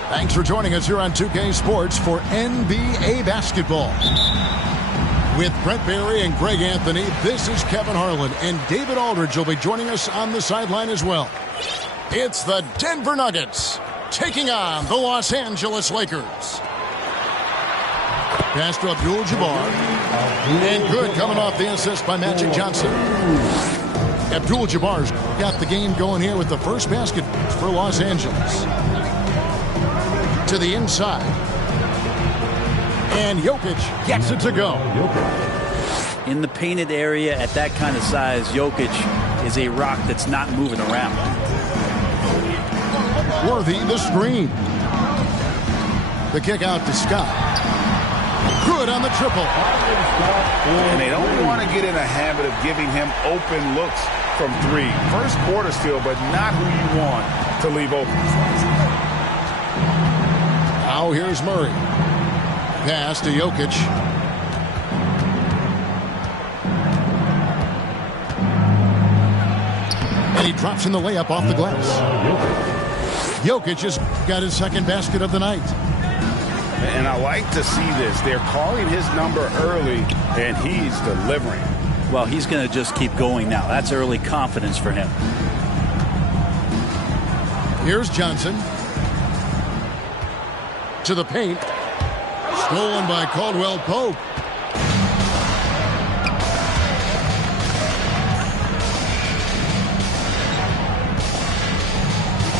Thanks for joining us here on 2K Sports for NBA basketball. With Brent Barry and Greg Anthony, this is Kevin Harlan, and David Aldridge will be joining us on the sideline as well. It's the Denver Nuggets taking on the Los Angeles Lakers. Pass to Abdul-Jabbar. And good coming off the assist by Magic Johnson. Abdul-Jabbar's got the game going here with the first basket for Los Angeles. To the inside. And Jokic gets it to go. In the painted area at that kind of size, Jokic is a rock that's not moving around. Worthy the screen. The kick out to Scott. Good on the triple. And they don't want to get in a habit of giving him open looks from three. First quarter still, but not who you want to leave open. Now here's Murray. Pass to Jokic. And he drops in the layup off the glass. Jokic has got his second basket of the night. And I like to see this. They're calling his number early, and he's delivering. Well, he's going to just keep going now. That's early confidence for him. Here's Johnson. To the paint. Stolen by Caldwell Pope.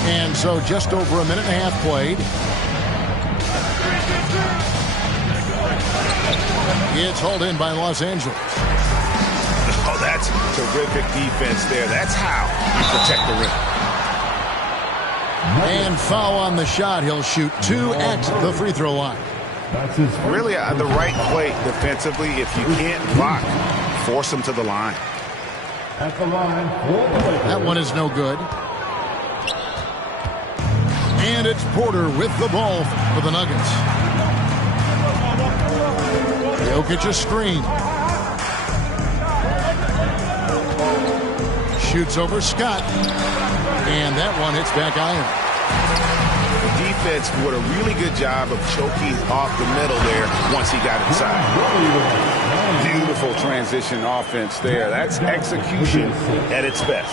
And so just over a minute and a half played. It's hauled in by Los Angeles. Oh, that's terrific defense there. That's how you protect the rim. And foul on the shot. He'll shoot 2 at the free throw line. Really the right play defensively. If you can't block, force him to the line. At the line, that one is no good. And it's Porter with the ball for the Nuggets. Jokic a screen. Shoots over Scott. And that one hits back iron. The defense did a really good job of choking off the middle there once he got inside. Beautiful transition offense there. That's execution at its best.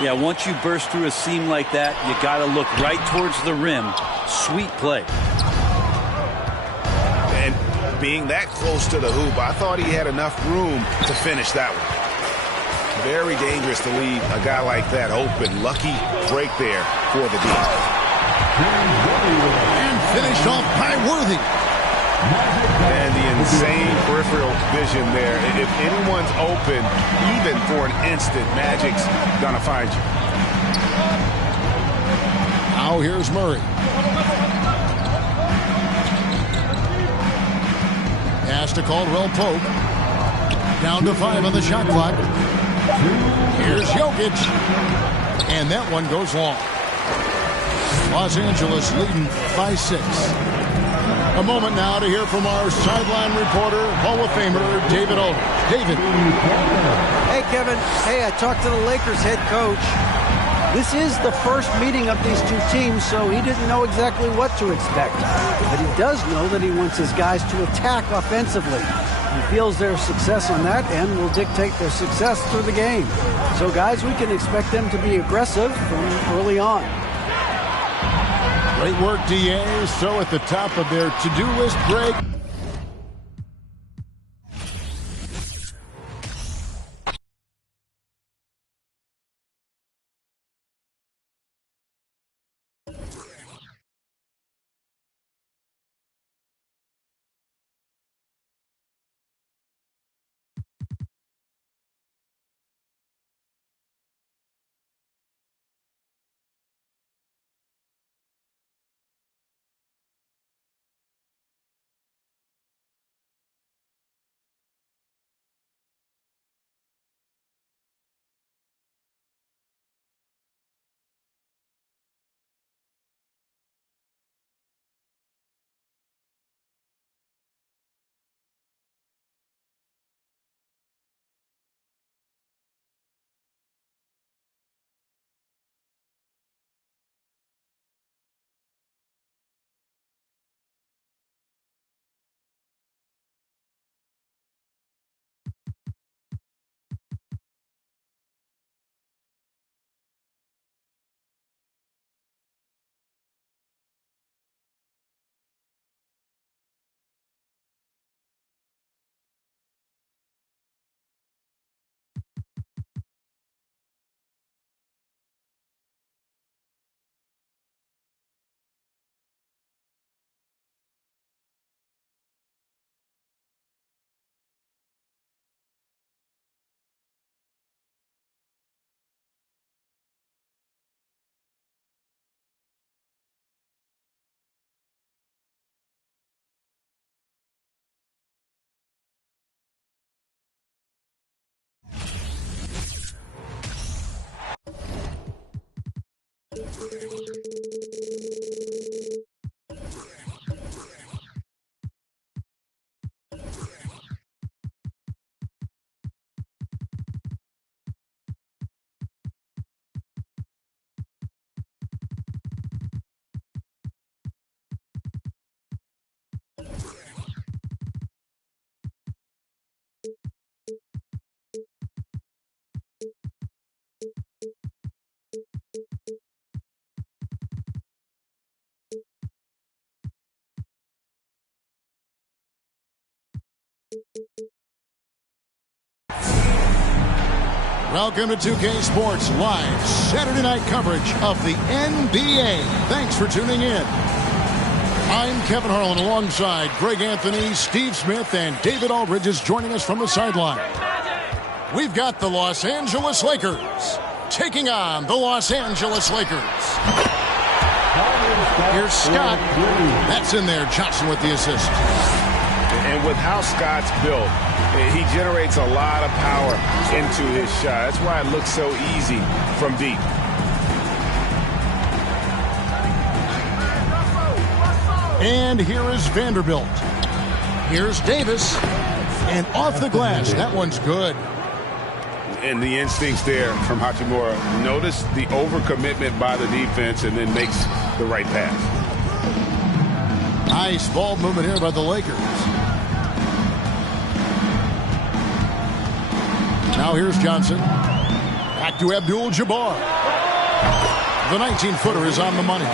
Yeah, once you burst through a seam like that, you got to look right towards the rim. Sweet play. And being that close to the hoop, I thought he had enough room to finish that one. Very dangerous to leave a guy like that open. Lucky break there for the D. And finished off by Worthy. And the insane peripheral vision there. If anyone's open, even for an instant, Magic's gonna find you. Now here's Murray. Pass to Caldwell Pope. Down to 5 on the shot clock. Here's Jokic. And that one goes long. Los Angeles leading by 6. A moment now to hear from our sideline reporter, Hall of Famer David Aldridge. David. Hey, Kevin. Hey, I talked to the Lakers head coach. This is the first meeting of these two teams, so he didn't know exactly what to expect. But he does know that he wants his guys to attack offensively. He feels their success on that end will dictate their success through the game. So, guys, we can expect them to be aggressive from early on. Great work, DA. So at the top of their to-do list, Greg. Welcome to 2K Sports Live Saturday night coverage of the NBA. Thanks for tuning in. I'm Kevin Harlan alongside Greg Anthony, Steve Smith, and David Aldridge is joining us from the sideline. We've got the Los Angeles Lakers taking on the Los Angeles Lakers. Here's Scott. That's in there. Johnson with the assist. And with how Scott's built, he generates a lot of power into his shot. That's why it looks so easy from deep. And here is Vanderbilt. Here's Davis. And off the glass. That one's good. And the instincts there from Hachimura. Notice the overcommitment by the defense and then makes the right pass. Nice ball movement here by the Lakers. Now here's Johnson. Back to Abdul-Jabbar. The 19-footer is on the money.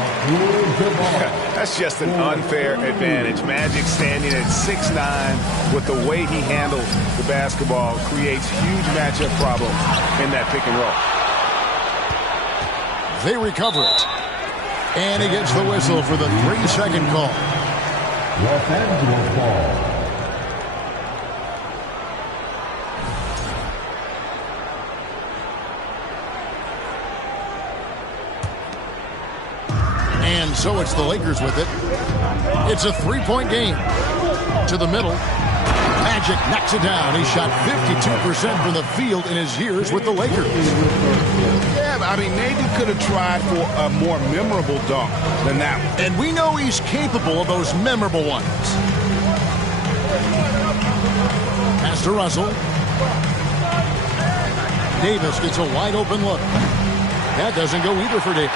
That's just an unfair advantage. Magic standing at 6'9", with the way he handles the basketball, creates huge matchup problems in that pick and roll. They recover it. And he gets the whistle for the 3-second call. Los Angeles ball. And so it's the Lakers with it. It's a three-point game. To the middle. Magic knocks it down. He shot 52% from the field in his years with the Lakers. Yeah, I mean, maybe could have tried for a more memorable dunk than that one. And we know he's capable of those memorable ones. Pass to Russell. Davis gets a wide open look. That doesn't go either for Davis.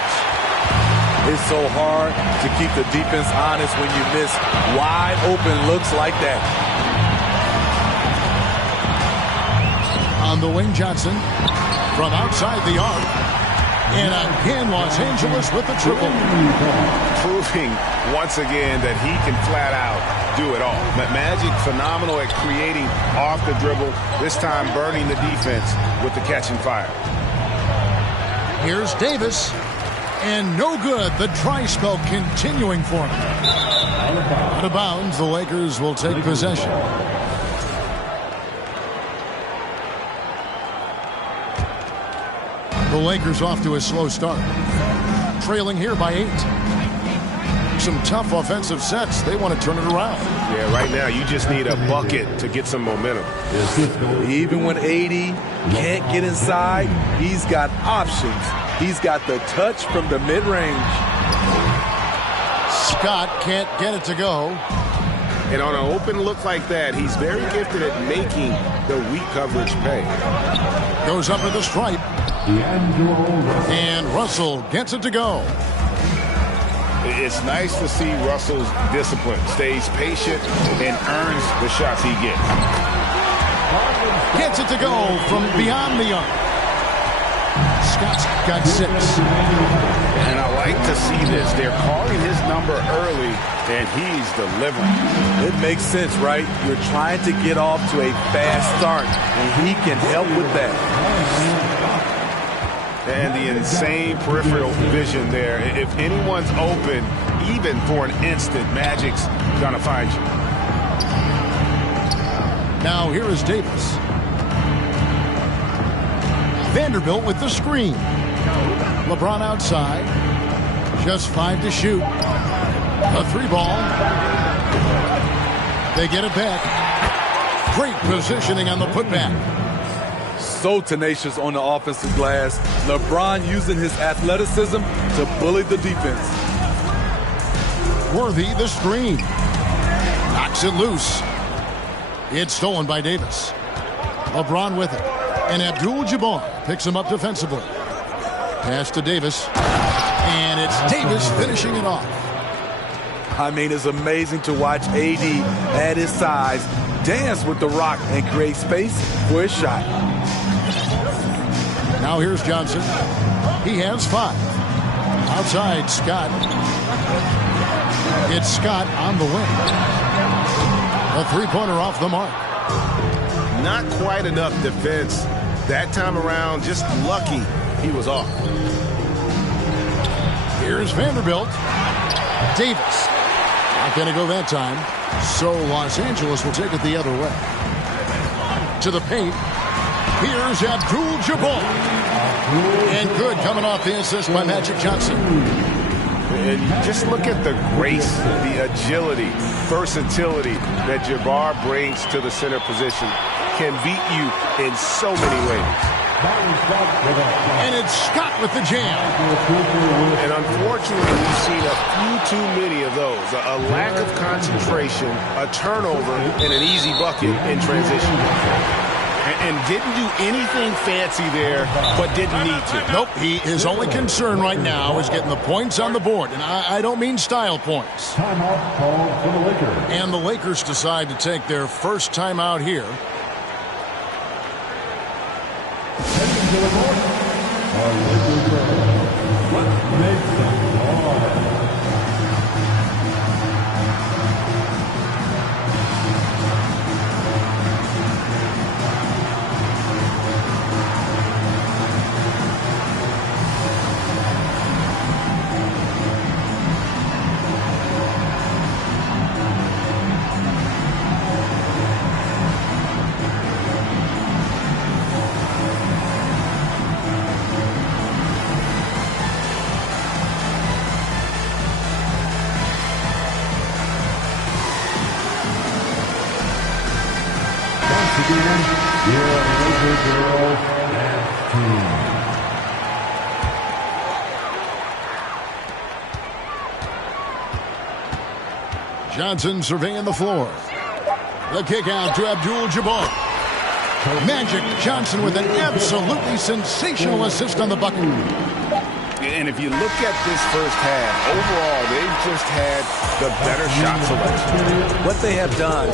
It's so hard to keep the defense honest when you miss wide open looks like that. On the wing, Johnson from outside the arc. And again, Los Angeles with the triple. Proving once again that he can flat out do it all. Magic phenomenal at creating off the dribble, this time burning the defense with the catch and fire. Here's Davis. And no good. The try spell continuing for him. Out of bounds, the Lakers will take possession. The Lakers off to a slow start. Trailing here by 8. Some tough offensive sets. They want to turn it around. Yeah, right now you just need a bucket to get some momentum. Even when AD can't get inside, he's got options. He's got the touch from the mid-range. Scott can't get it to go. And on an open look like that, he's very gifted at making the weak coverage pay. Goes up to the stripe. And Russell gets it to go. It's nice to see Russell's discipline. Stays patient and earns the shots he gets. Gets it to go from beyond the arc. Scott's got 6. And I like to see this. They're calling his number early, and he's delivering. It makes sense, right? You're trying to get off to a fast start, and he can help with that. And the insane peripheral vision there. If anyone's open, even for an instant, Magic's going to find you. Now here is Davis. Vanderbilt with the screen. LeBron outside. Just 5 to shoot. A 3-ball. They get it back. Great positioning on the putback. so tenacious on the offensive glass. LeBron using his athleticism to bully the defense. Worthy the screen. Knocks it loose. It's stolen by Davis. LeBron with it. And Abdul-Jabbar picks him up defensively. Pass to Davis. And it's Davis finishing it off. I mean, it's amazing to watch AD at his size dance with the rock and create space for his shot. Now here's Johnson. He has 5. Outside, Scott. It's Scott on the wing. A three-pointer off the mark. Not quite enough defense that time around. Just lucky he was off. Here's Vanderbilt. Davis. Not going to go that time. So Los Angeles will take it the other way. To the paint. Here's Abdul-Jabbar. And good coming off the assist by Magic Johnson. And just look at the grace, the agility, versatility that Jabbar brings to the center position. Can beat you in so many ways. And it's Scott with the jam. And unfortunately, we've seen a few too many of those. A lack of concentration, a turnover, and an easy bucket in transition. And didn't do anything fancy there, but didn't need to. Nope, his only concern right now is getting the points on the board. And I don't mean style points. Timeout called for the Lakers. And the Lakers decide to take their first timeout here. Heading to the north, our Lakers girls. What makes them hard? Johnson surveying the floor. The kick out to Abdul-Jabbar. Magic Johnson with an absolutely sensational assist on the bucket. And if you look at this first half, overall, they've just had the better shot selection. What they have done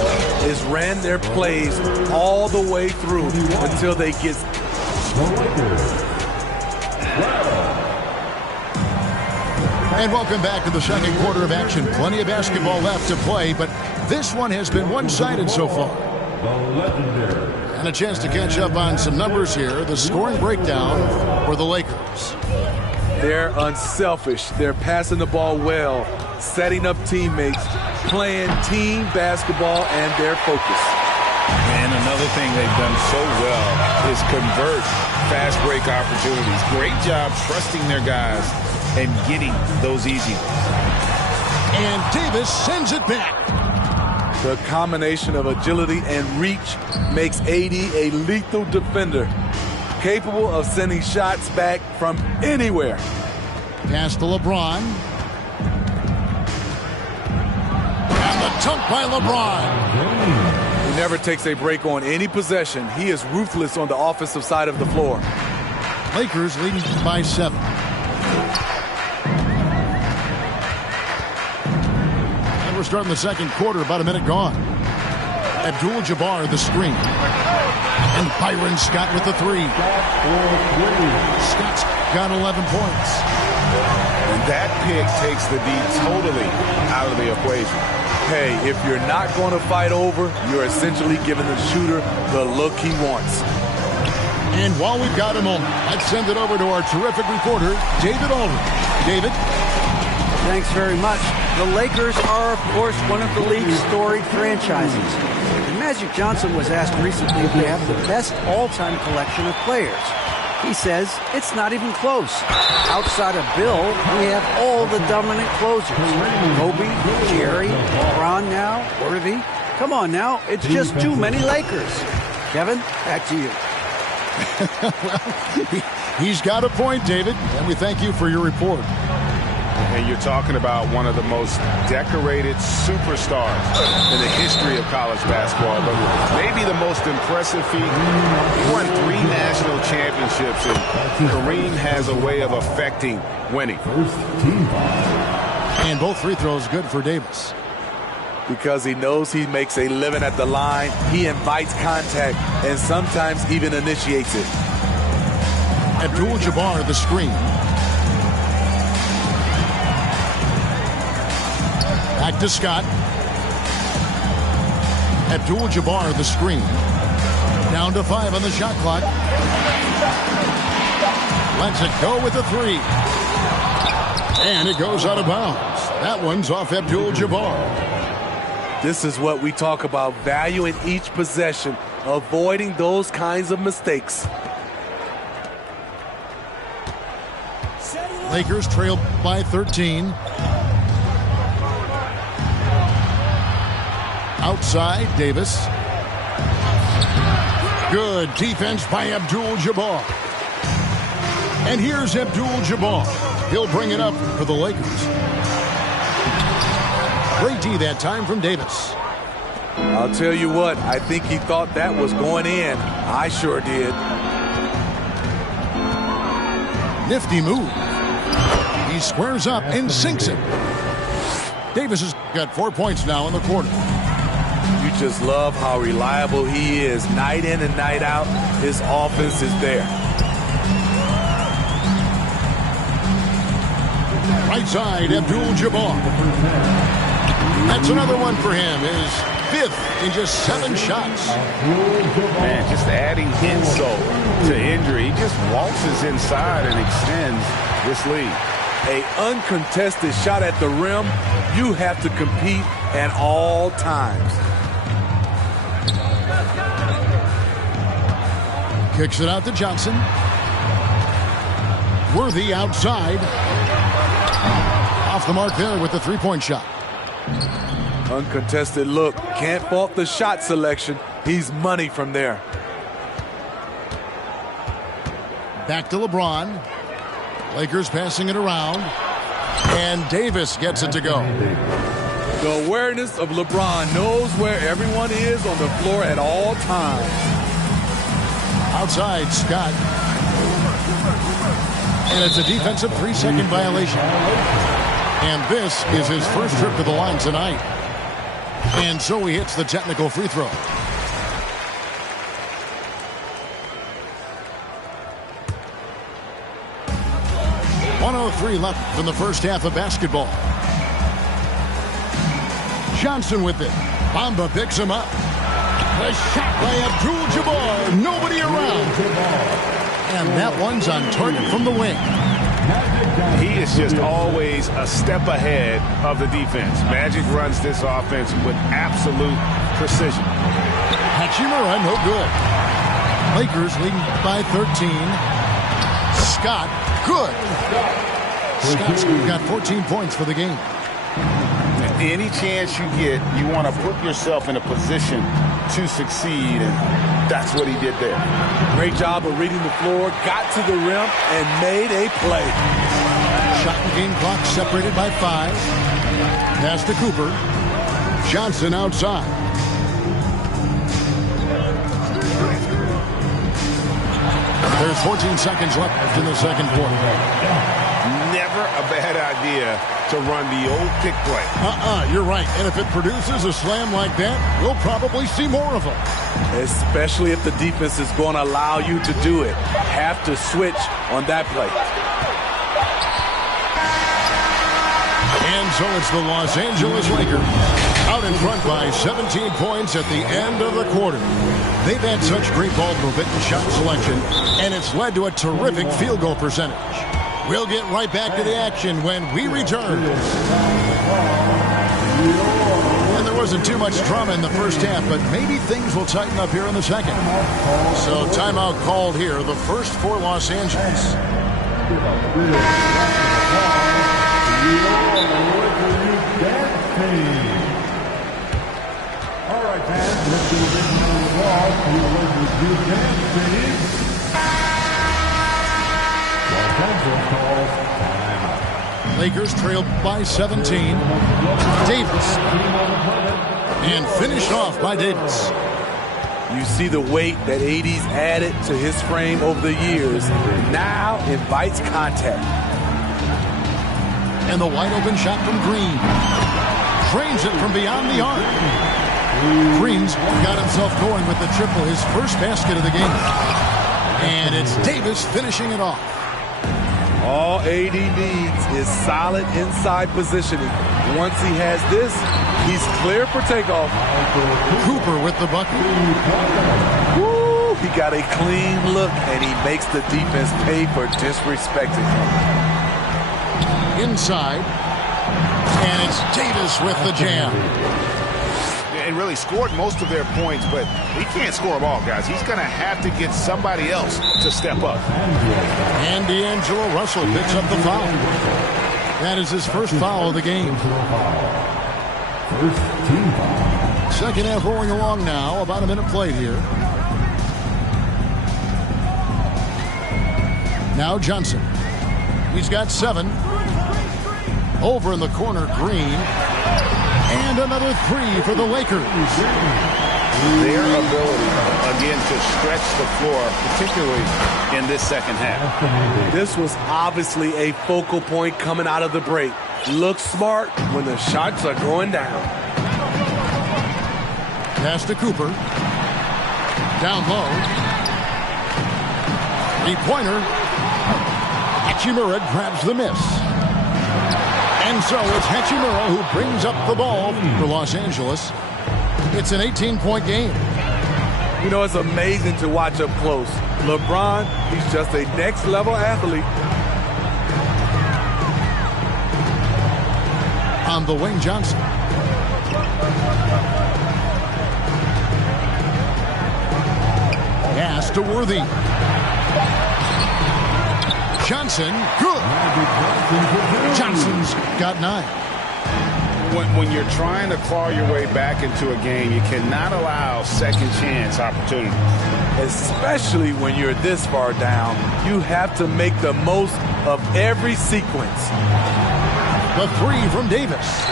is ran their plays all the way through until they get... And welcome back to the second quarter of action. Plenty of basketball left to play, but this one has been one-sided so far. And a chance to catch up on some numbers here. The scoring breakdown for the Lakers. They're unselfish. They're passing the ball well, setting up teammates, playing team basketball, and their focus. And another thing they've done so well is convert fast break opportunities. Great job trusting their guys and getting those easy ones. And Davis sends it back. The combination of agility and reach makes AD a lethal defender, capable of sending shots back from anywhere. Pass to LeBron. And the dunk by LeBron. He never takes a break on any possession. He is ruthless on the offensive side of the floor. Lakers leading by 7. And we're starting the second quarter, about a minute gone. Abdul-Jabbar the screen. And Byron Scott with the 3. Scott's got 11 points. And that pick takes the D totally out of the equation. Hey, if you're not going to fight over, you're essentially giving the shooter the look he wants. And while we've got a moment, let's send it over to our terrific reporter, David Aldridge. David? Thanks very much. The Lakers are, of course, one of the league's storied franchises. And Magic Johnson was asked recently if they have the best all-time collection of players. He says it's not even close. Outside of Bill, we have all the dominant closers. Kobe, Jerry, LeBron now, Worthy. Come on now, it's just too many Lakers. Kevin, back to you. Well, he's got a point, David, and we thank you for your report. And you're talking about one of the most decorated superstars in the history of college basketball. But maybe the most impressive feat, he won 3 national championships, and Kareem has a way of affecting winning. And both free throws good for Davis. Because he knows he makes a living at the line, he invites contact and sometimes even initiates it. Abdul-Jabbar the screen. Back to Scott. Abdul-Jabbar the screen. Down to 5 on the shot clock. Lets it go with the 3. And it goes out of bounds. That one's off Abdul-Jabbar. This is what we talk about, valuing each possession, avoiding those kinds of mistakes. Lakers trail by 13. Outside, Davis. Good defense by Abdul-Jabbar. And here's Abdul-Jabbar. He'll bring it up for the Lakers. Great D that time from Davis. I'll tell you what, I think he thought that was going in. I sure did. Nifty move. He squares up and sinks it. Davis has got 4 points now in the quarter. You just love how reliable he is. Night in and night out, his offense is there. Right side, Abdul-Jabbar. That's another one for him. His 5th in just 7 shots. Man, just adding insult to injury. He just waltzes inside and extends this lead. An uncontested shot at the rim, you have to compete at all times. Kicks it out to Johnson. Worthy outside. Off the mark there with the 3-point shot. Uncontested look. Can't fault the shot selection. He's money from there. Back to LeBron. Lakers passing it around. And Davis gets it to go. The awareness of LeBron knows where everyone is on the floor at all times. Outside, Scott. And it's a defensive 3-second violation. And this is his first trip to the line tonight. And so he hits the technical free throw. .103 left in the first half of basketball. Johnson with it. Bamba picks him up. The shot by Abdul-Jabbar. Nobody around. And that one's on target from the wing. He is just always a step ahead of the defense. Magic runs this offense with absolute precision. Hachimura, no good. Lakers leading by 13. Scott, good. Scott's got 14 points for the game. Any chance you get, you want to put yourself in a position to succeed, and that's what he did there. Great job of reading the floor, got to the rim, and made a play. Shot and game clock separated by 5. Pass to Cooper. Johnson outside. There's 14 seconds left in the second quarter. Never a bad idea to run the old pick play. You're right. And if it produces a slam like that, we'll probably see more of them. Especially if the defense is going to allow you to do it. Have to switch on that play. And so it's the Los Angeles Lakers out in front by 17 points at the end of the quarter. They've had such great ball movement and shot selection, and it's led to a terrific field goal percentage. We'll get right back to the action when we return. And there wasn't too much drama in the first half, but maybe things will tighten up here in the second. So timeout called here, the first for Los Angeles. All right, fans, let's do the ball. Lakers trailed by 17. Davis. And finished off by Davis. You see the weight that AD's added to his frame over the years. Now invites contact. And the wide open shot from Green. Drains it from beyond the arc. Green's got himself going with the triple, his first basket of the game. And it's Davis finishing it off. All AD needs is solid inside positioning. Once he has this, he's clear for takeoff. Cooper with the bucket. Woo! He got a clean look, and he makes the defense pay for disrespecting him. Inside. And it's Davis with the jam. And really scored most of their points, but he can't score them all, guys. He's going to have to get somebody else to step up. And D'Angelo Russell picks up the foul. That is his first foul of the game. Second half rolling along now. About a minute played here. Now Johnson. He's got 7. Over in the corner, Green. And another 3 for the Lakers. Their ability, again, to stretch the floor, particularly in this second half. This was obviously a focal point coming out of the break. Look smart when the shots are going down. Pass to Cooper. Down low. 3-pointer. Hachimura grabs the miss. And so it's Hachimura who brings up the ball for Los Angeles. It's an 18-point game. You know, it's amazing to watch up close. LeBron, he's just a next-level athlete. On the wing, Johnson. Pass to Worthy. Johnson, good. Johnson's got 9. When you're trying to claw your way back into a game, you cannot allow second chance opportunities. Especially when you're this far down, you have to make the most of every sequence. The 3 from Davis.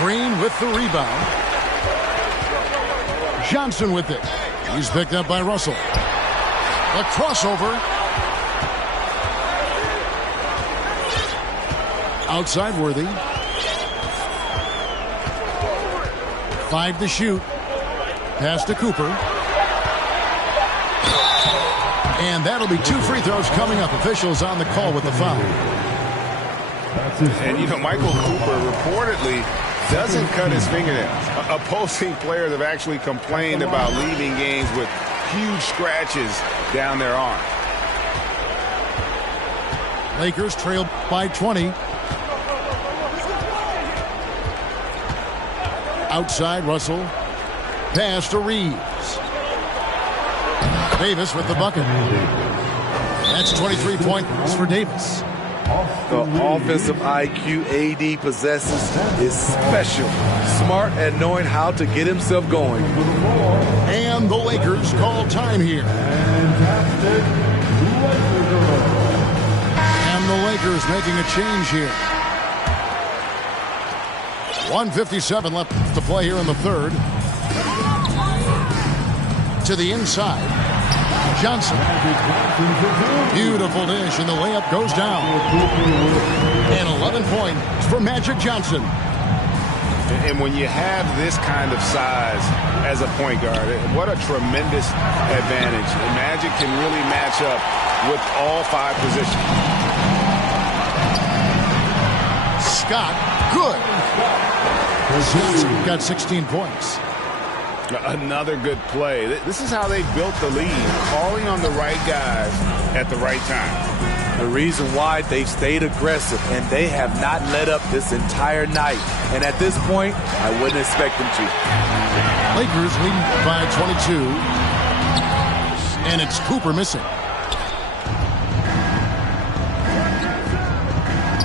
Green with the rebound. Johnson with it. He's picked up by Russell. A crossover. Outside Worthy. 5 to shoot. Pass to Cooper. And that'll be 2 free throws coming up. Officials on the call with the foul. And, you know, Michael Cooper reportedly doesn't cut his fingernails. Opposing players have actually complained about leaving games with huge scratches down their arm. Lakers trail by 20. Outside Russell. Pass to Reeves. Davis with the bucket. That's 23 points for Davis. The offensive IQ AD possesses is special. Smart at knowing how to get himself going. And the Lakers call time here. And the Lakers making a change here. 1:57 left to play here in the third. To the inside. Johnson. Beautiful dish, and the layup goes down. And 11 points for Magic Johnson. And when you have this kind of size as a point guard, what a tremendous advantage. Magic can really match up with all 5 positions. Scott, good. Johnson got 16 points. Another good play. This is how they built the lead, calling on the right guys at the right time. The reason why they've stayed aggressive, and they have not let up this entire night. And at this point, I wouldn't expect them to. Lakers lead by 22. And it's Cooper missing.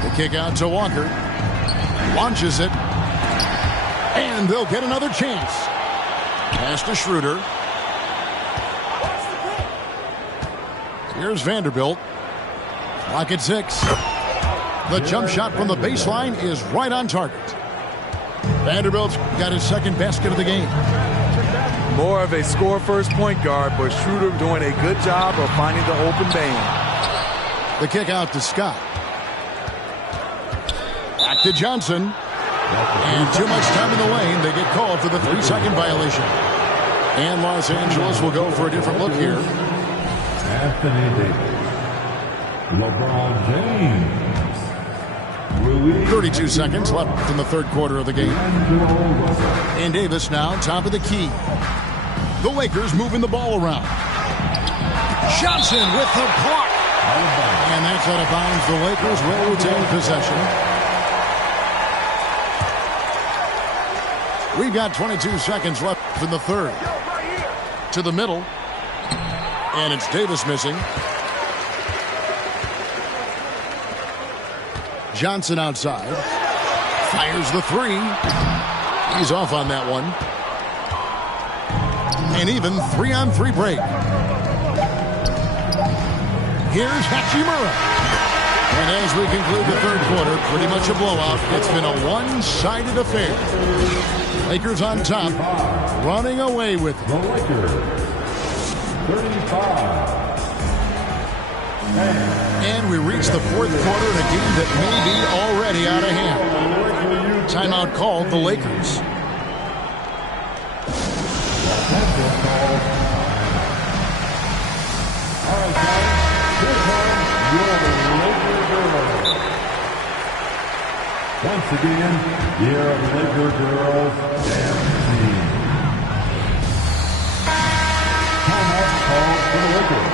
The kick out to Walker. Launches it. And they'll get another chance. Pass to Schroeder. Here's Vanderbilt. Clock at 6. The jump shot from the baseline is right on target. Vanderbilt's got his second basket of the game. More of a score-first point guard, but Schroeder doing a good job of finding the open man. The kick out to Scott. Back to Johnson. And too much time in the lane. They get called for the 3-second violation. And Los Angeles will go for a different look here. Anthony Davis. LeBron James. 32 seconds left in the third quarter of the game. And Davis now top of the key. The Lakers moving the ball around. Johnson with the block. And that's out of bounds. The Lakers will retain possession. We've got 22 seconds left in the third. To the middle. And it's Davis missing. Johnson outside. Fires the three. He's off on that one. An even 3-on-3 break. Here's Hachimura. And as we conclude the third quarter, pretty much a blowout. It's been a one-sided affair. Lakers on top, running away with it. The Lakers, 35. And we reach the fourth quarter in a game that may be already out of hand. Timeout called the Lakers. All right, guys, here comes your Laker girls. Once again, your Laker girls dance team. Timeout called for the Lakers.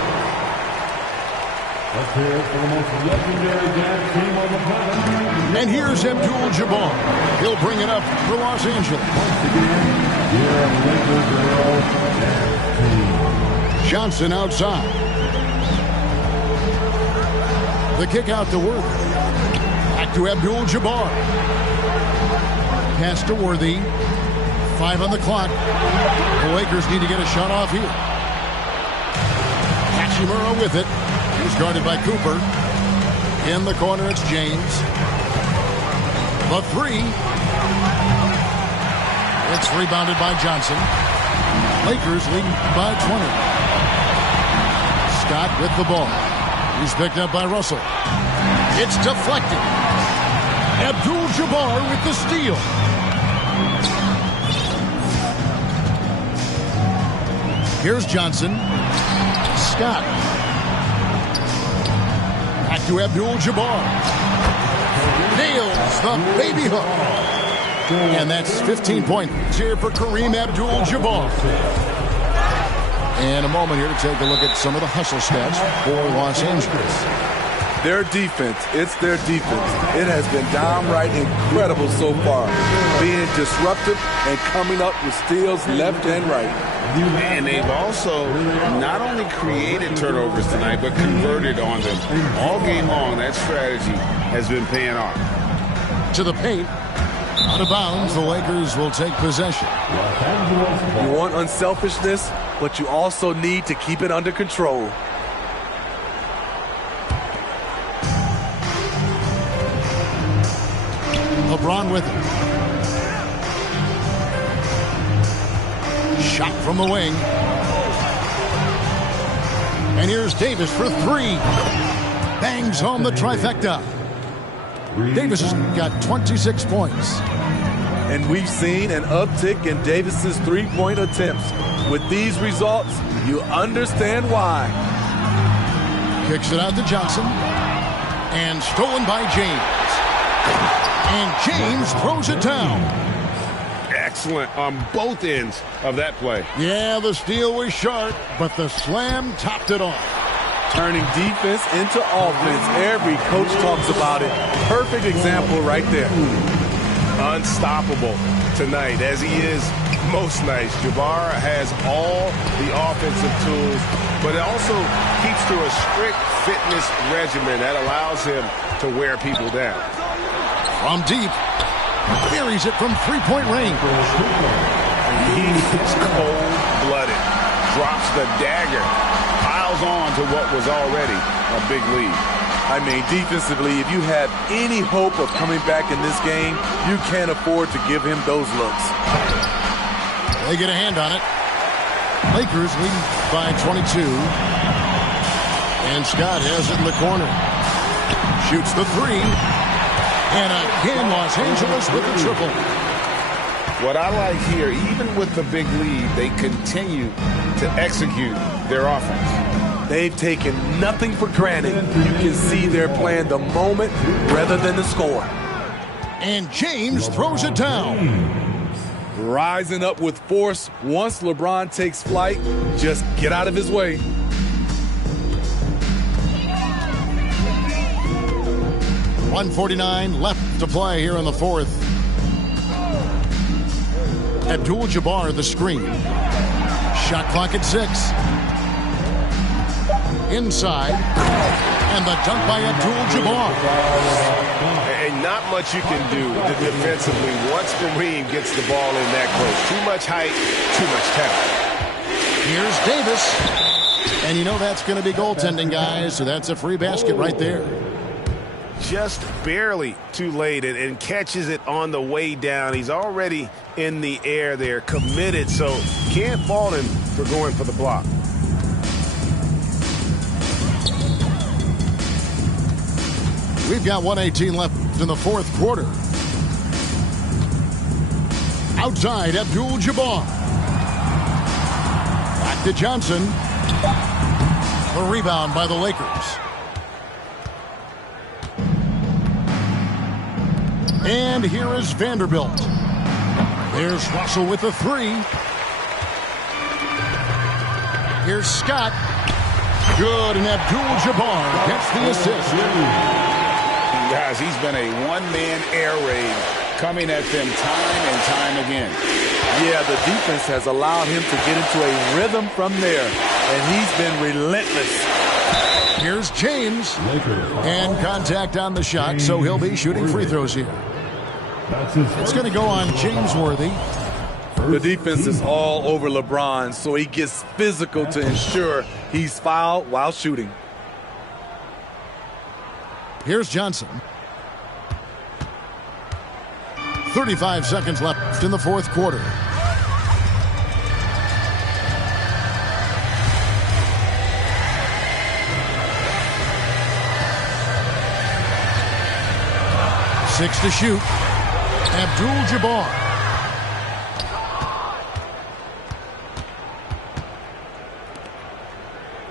Let's hear it for the most legendary dance team on the planet. And here's Abdul-Jabbar. He'll bring it up for Los Angeles. Once again, your Laker girls dance team. Johnson outside. The kick out to Worthy. Back to Abdul-Jabbar. Pass to Worthy. 5 on the clock. The Lakers need to get a shot off here. Hachimura with it. He's guarded by Cooper. In the corner, it's James. The three. It's rebounded by Johnson. Lakers lead by 20. Scott with the ball. He's picked up by Russell. It's deflected. Abdul-Jabbar with the steal. Here's Johnson. Scott. Back to Abdul-Jabbar. Nails the baby hook. And that's 15 points here for Kareem Abdul-Jabbar. And a moment here to take a look at some of the hustle stats for Los Angeles. Their defense, it's their defense. It has been downright incredible so far. Being disruptive and coming up with steals left and right. And they've also not only created turnovers tonight, but converted on them. All game long, that strategy has been paying off. To the paint. Out of bounds, the Lakers will take possession. You want unselfishness, but you also need to keep it under control. LeBron with it. Shot from the wing. And here's Davis for three. Bangs home the trifecta. Davis has got 26 points. And we've seen an uptick in Davis's three-point attempts. With these results, you understand why. Kicks it out to Johnson. And stolen by James. And James throws it down. Excellent on both ends of that play. Yeah, the steal was sharp, but the slam topped it off. Turning defense into offense. Every coach talks about it. Perfect example right there. Unstoppable tonight, as he is most nights. Jabbar has all the offensive tools, but it also keeps to a strict fitness regimen that allows him to wear people down. From deep, buries it from three-point range. He's cold-blooded. Drops the dagger. Piles on to what was already a big lead. I mean, defensively, if you have any hope of coming back in this game, you can't afford to give him those looks. They get a hand on it. Lakers leading by 22. And Scott has it in the corner. Shoots the three. And again, Los Angeles with the triple. What I like here, even with the big lead, they continue to execute their offense. They've taken nothing for granted. You can see they're playing the moment rather than the score. And James throws it down. Rising up with force. Once LeBron takes flight, just get out of his way. .149 left to play here in the fourth. Abdul-Jabbar the screen. Shot clock at 6. Inside. And the dunk by Abdul-Jabbar. And not much you can do defensively once Kareem gets the ball in that close. Too much height, too much talent. Here's Davis. And you know that's going to be goaltending, guys, so that's a free basket right there. Just barely too late and catches it on the way down. He's already in the air there, committed, so can't fault him for going for the block. We've got 1:18 left in the fourth quarter. Outside, Abdul-Jabbar. Back to Johnson. The rebound by the Lakers. And here is Vanderbilt. There's Russell with the three. Here's Scott. Good, and Abdul-Jabbar gets the assist. Guys, he's been a one-man air raid coming at them time and time again. Yeah, the defense has allowed him to get into a rhythm from there, and he's been relentless. Here's James. And contact on the shot, so he'll be shooting free throws here. It's going to go on James Worthy. The defense is all over LeBron, so he gets physical to ensure he's fouled while shooting. Here's Johnson. 35 seconds left in the fourth quarter. Six to shoot. Abdul-Jabbar.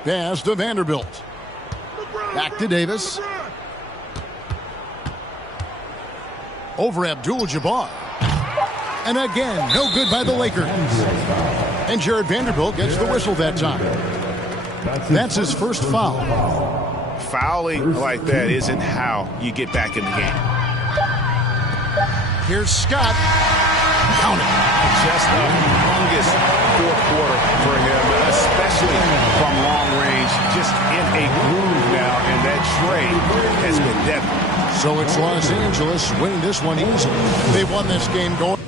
Pass to Vanderbilt. Back to Davis. Over Abdul-Jabbar. And again, no good by the Lakers. And Jared Vanderbilt gets the whistle that time. That's his first foul. Fouling like that isn't how you get back in the game. Here's Scott. Count it. Just the longest fourth quarter for him, especially from long range. Just in a groove now, and that trade has been deadly. So it's Los Angeles winning this one easily. They won this game going.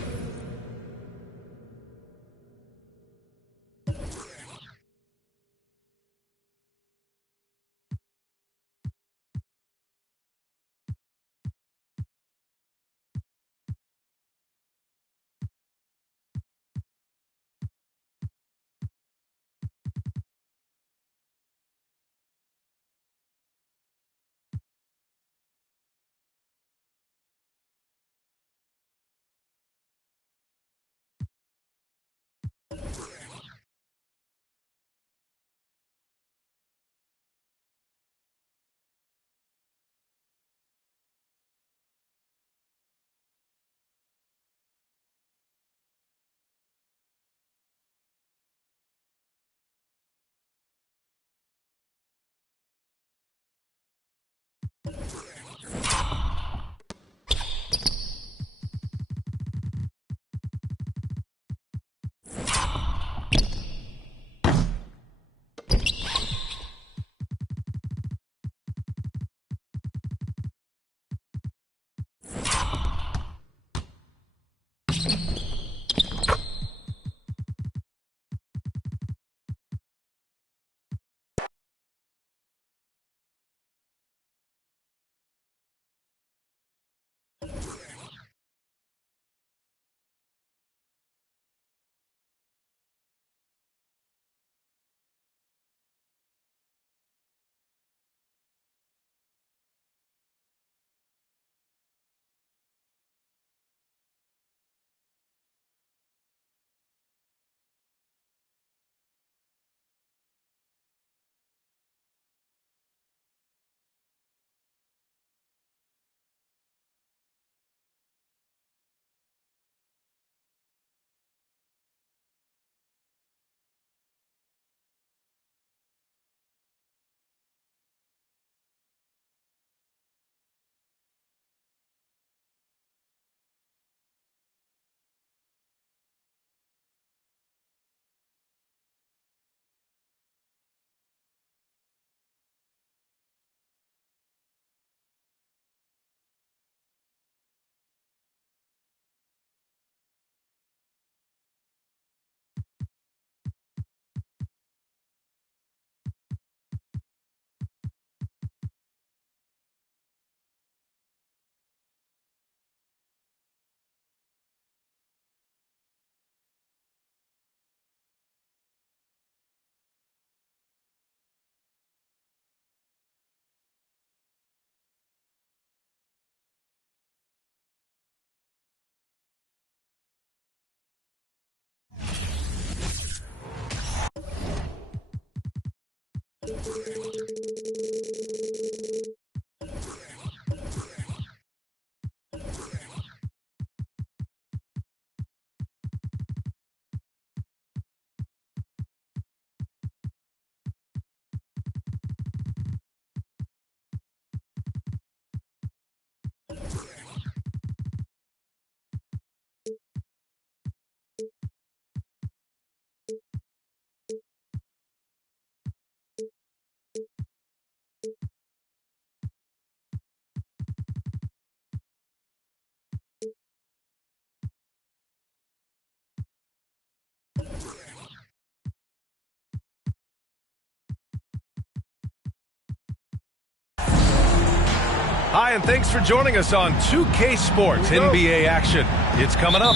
Hi, and thanks for joining us on 2K Sports NBA action. It's coming up.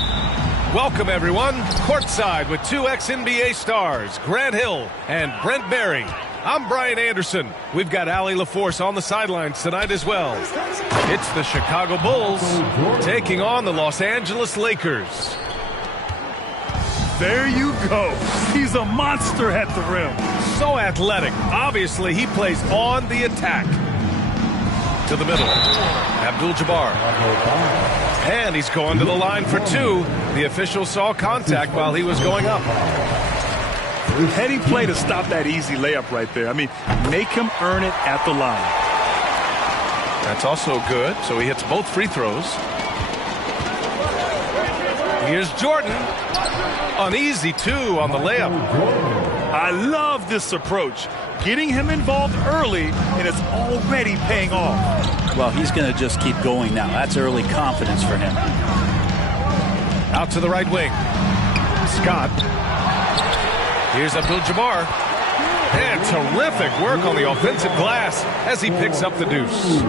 Welcome, everyone. Courtside with two ex-NBA stars, Grant Hill and Brent Barry. I'm Brian Anderson. We've got Allie LaForce on the sidelines tonight as well. It's the Chicago Bulls taking on the Los Angeles Lakers. There you go. He's a monster at the rim. So athletic. Obviously, he plays on the attack. To the middle, Abdul-Jabbar. And he's going to the line for two. The official saw contact while he was going up. Heady play to stop that easy layup right there. I mean, make him earn it at the line. That's also good, so he hits both free throws. Here's Jordan. An easy two on the layup. I love this approach. Getting him involved early, and it's already paying off. Well, he's going to just keep going now. That's early confidence for him. Out to the right wing. Scott. Here's Abdul-Jabbar. And terrific work on the offensive glass as he picks up the deuce.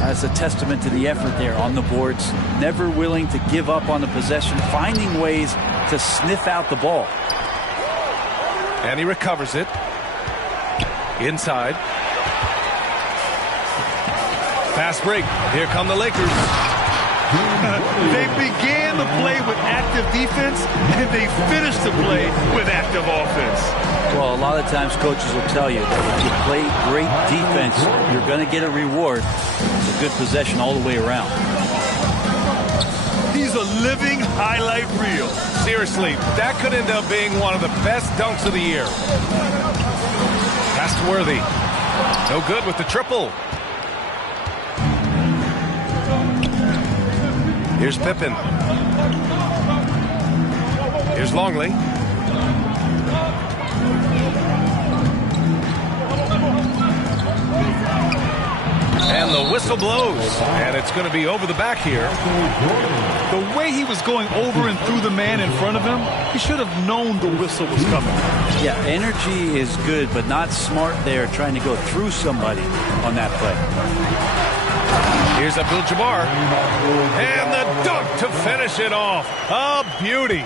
That's a testament to the effort there on the boards. Never willing to give up on the possession, finding ways to sniff out the ball. And he recovers it. Inside. Fast break. Here come the Lakers. They began the play with active defense, and they finished the play with active offense. Well, a lot of times coaches will tell you that if you play great defense, you're going to get a reward. It's a good possession all the way around. He's a living highlight reel. Seriously, that could end up being one of the best dunks of the year. Pass to Worthy. No good with the triple. Here's Pippen. Here's Longley. And the whistle blows. And it's going to be over the back here. The way he was going over and through the man in front of him, he should have known the whistle was coming. Yeah, energy is good, but not smart there trying to go through somebody on that play. Here's Abdul-Jabbar. And the dunk to finish it off. A beauty.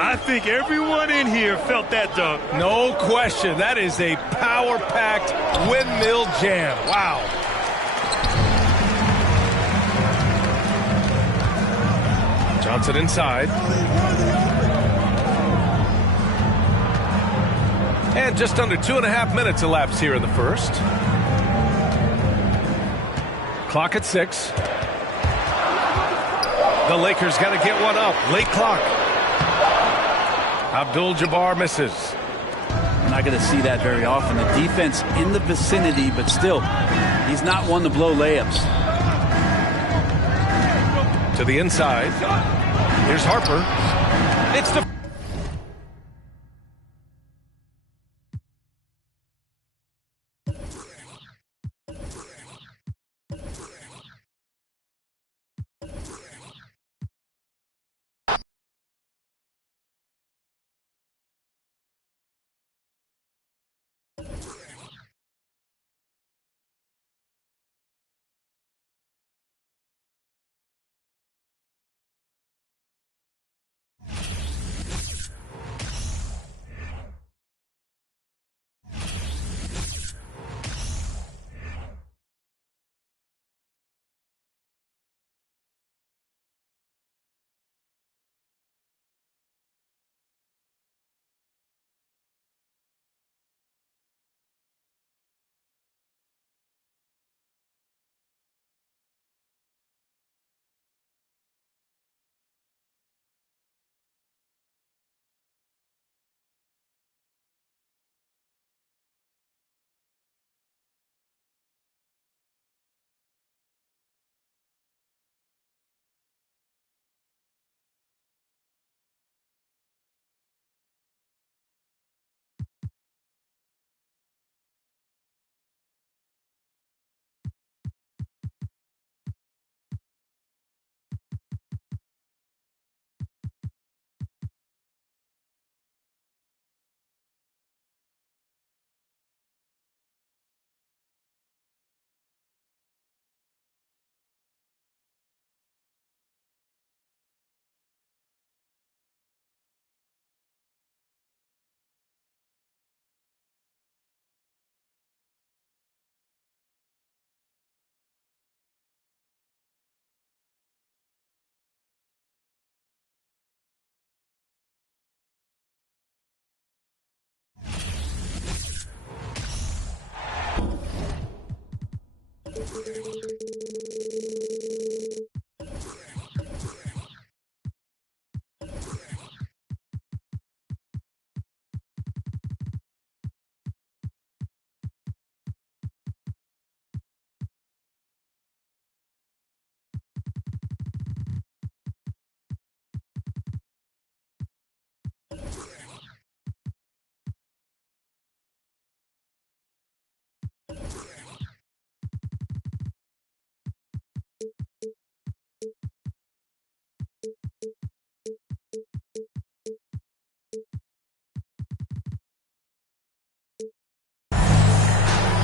I think everyone in here felt that dunk. No question. That is a power-packed windmill jam. Wow. Johnson inside. And just under 2.5 minutes elapsed here in the first. Clock at 6. The Lakers got to get one up. Late clock. Abdul-Jabbar misses. We're not going to see that very often. The defense in the vicinity, but still, he's not one to blow layups. To the inside. Here's Harper. It's the...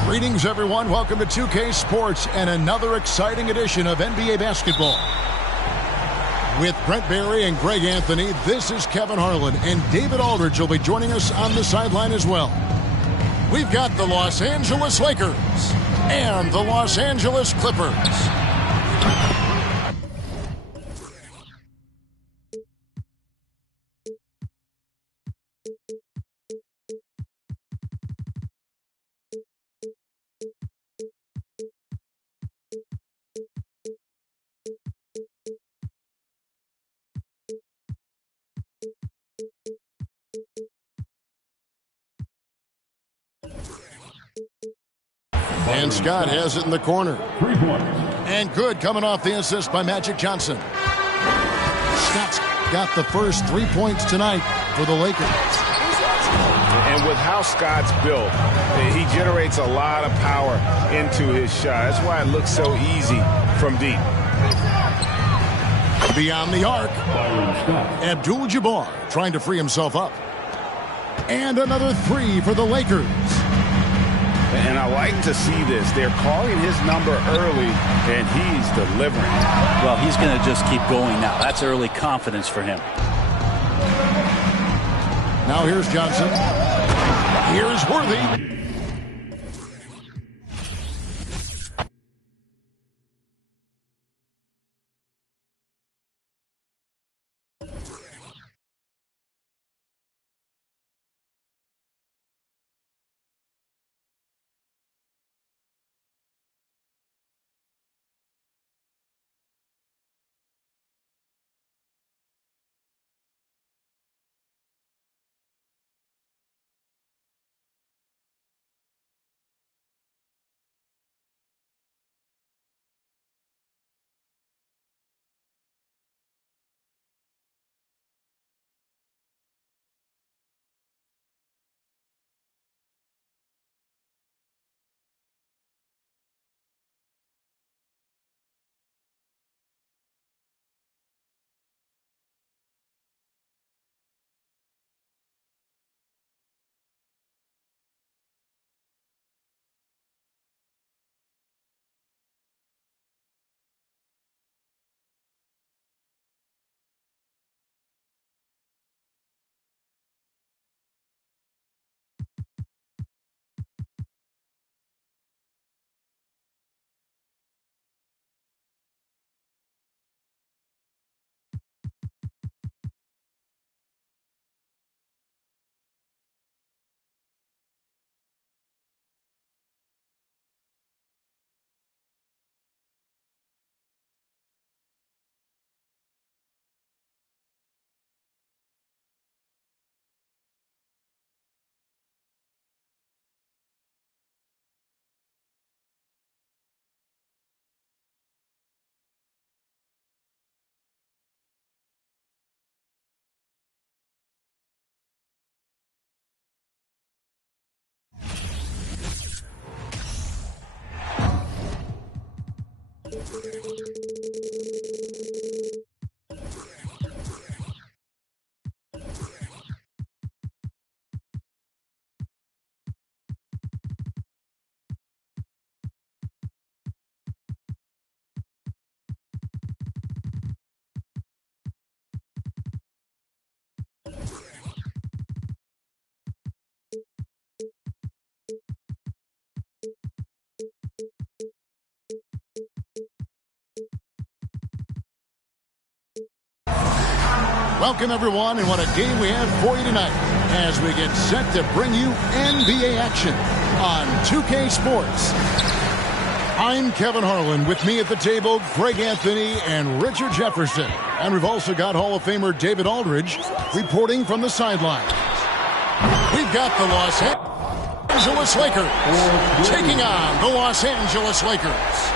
Greetings, everyone. Welcome to 2K Sports and another exciting edition of NBA basketball. With Brent Barry and Greg Anthony, this is Kevin Harlan, and David Aldridge will be joining us on the sideline as well. We've got the Los Angeles Lakers and the Los Angeles Clippers. And Scott has it in the corner. 3 points. And good, coming off the assist by Magic Johnson. Scott's got the first 3 points tonight for the Lakers. And with how Scott's built, he generates a lot of power into his shot. That's why it looks so easy from deep. Beyond the arc, Abdul-Jabbar trying to free himself up. And another 3 for the Lakers. And I like to see this. They're calling his number early, and he's delivering. Well, he's going to just keep going now. That's early confidence for him. Now here's Johnson. Here's Worthy. Welcome, everyone, and what a game we have for you tonight as we get set to bring you NBA action on 2K Sports. I'm Kevin Harlan. With me at the table, Greg Anthony and Richard Jefferson. And we've also got Hall of Famer David Aldridge reporting from the sideline. We've got the Los Angeles Lakers taking on the Los Angeles Lakers.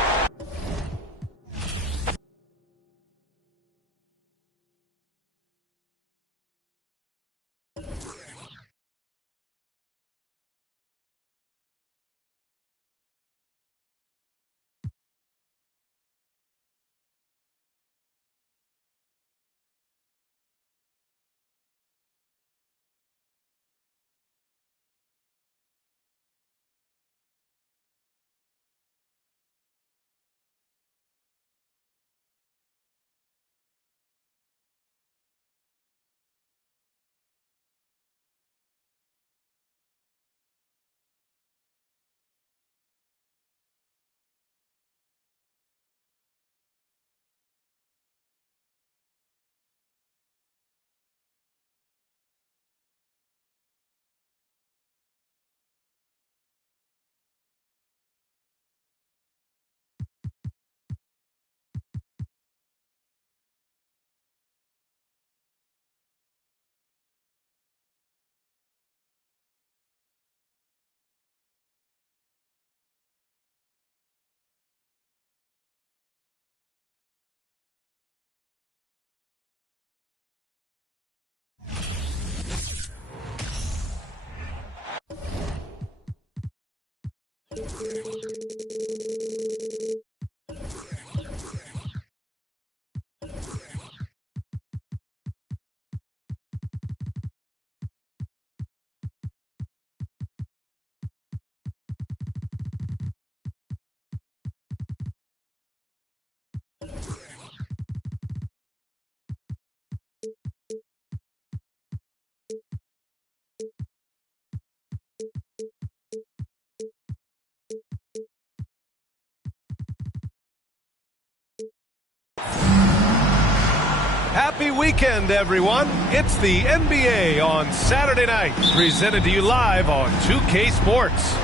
Happy weekend, everyone. It's the NBA on Saturday night, presented to you live on 2K Sports.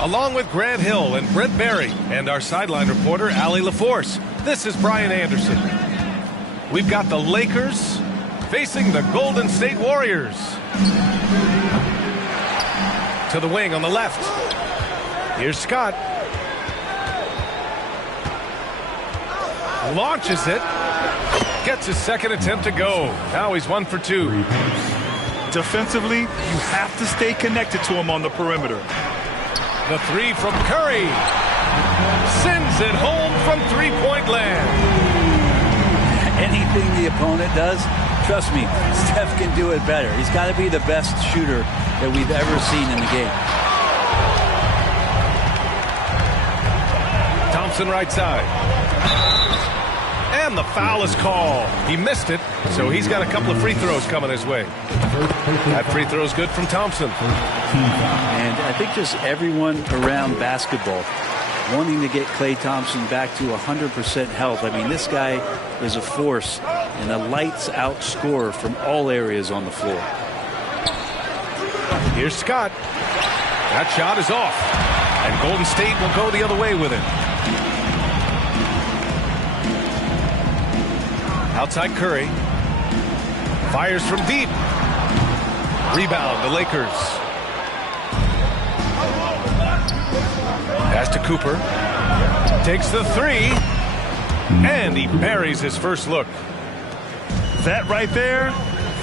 Along with Grant Hill and Brent Barry and our sideline reporter, Allie LaForce, this is Brian Anderson. We've got the Lakers facing the Golden State Warriors. To the wing on the left. Here's Scott. Launches it. Gets his second attempt to go. Now he's 1 for 2. Defensively, you have to stay connected to him on the perimeter. The three from Curry. Sends it home from three-point land. Anything the opponent does, trust me, Steph can do it better. He's got to be the best shooter that we've ever seen in the game. Thompson right side. And the foul is called. He missed it, so he's got a couple of free throws coming his way. That free throw is good from Thompson. And I think just everyone around basketball wanting to get Klay Thompson back to 100% health. I mean, this guy is a force and a lights-out scorer from all areas on the floor. Here's Scott. That shot is off. And Golden State will go the other way with it. Outside Curry. Fires from deep. Rebound, the Lakers. Pass to Cooper. Takes the three. And he buries his first look. That right there,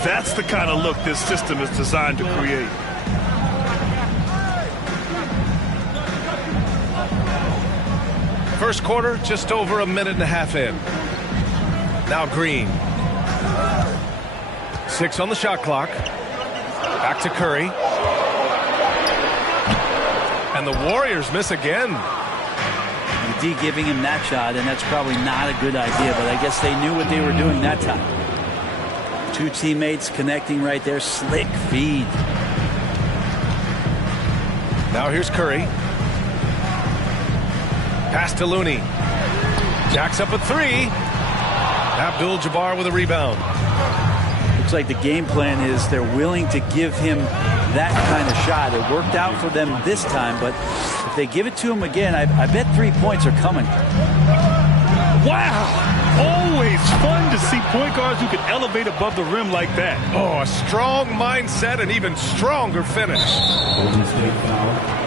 that's the kind of look this system is designed to create. First quarter, just over a minute and a half in. Now Green. 6 on the shot clock. Back to Curry. And the Warriors miss again. D giving him that shot, and that's probably not a good idea, but I guess they knew what they were doing that time. Two teammates connecting right there. Slick feed. Now here's Curry. Pass to Looney. Jacks up a three. Abdul-Jabbar with a rebound. Looks like the game plan is they're willing to give him that kind of shot. It worked out for them this time, but if they give it to him again, I bet 3 points are coming. Wow! Always fun to see point guards who can elevate above the rim like that. Oh, a strong mindset and even stronger finish. Golden State foul.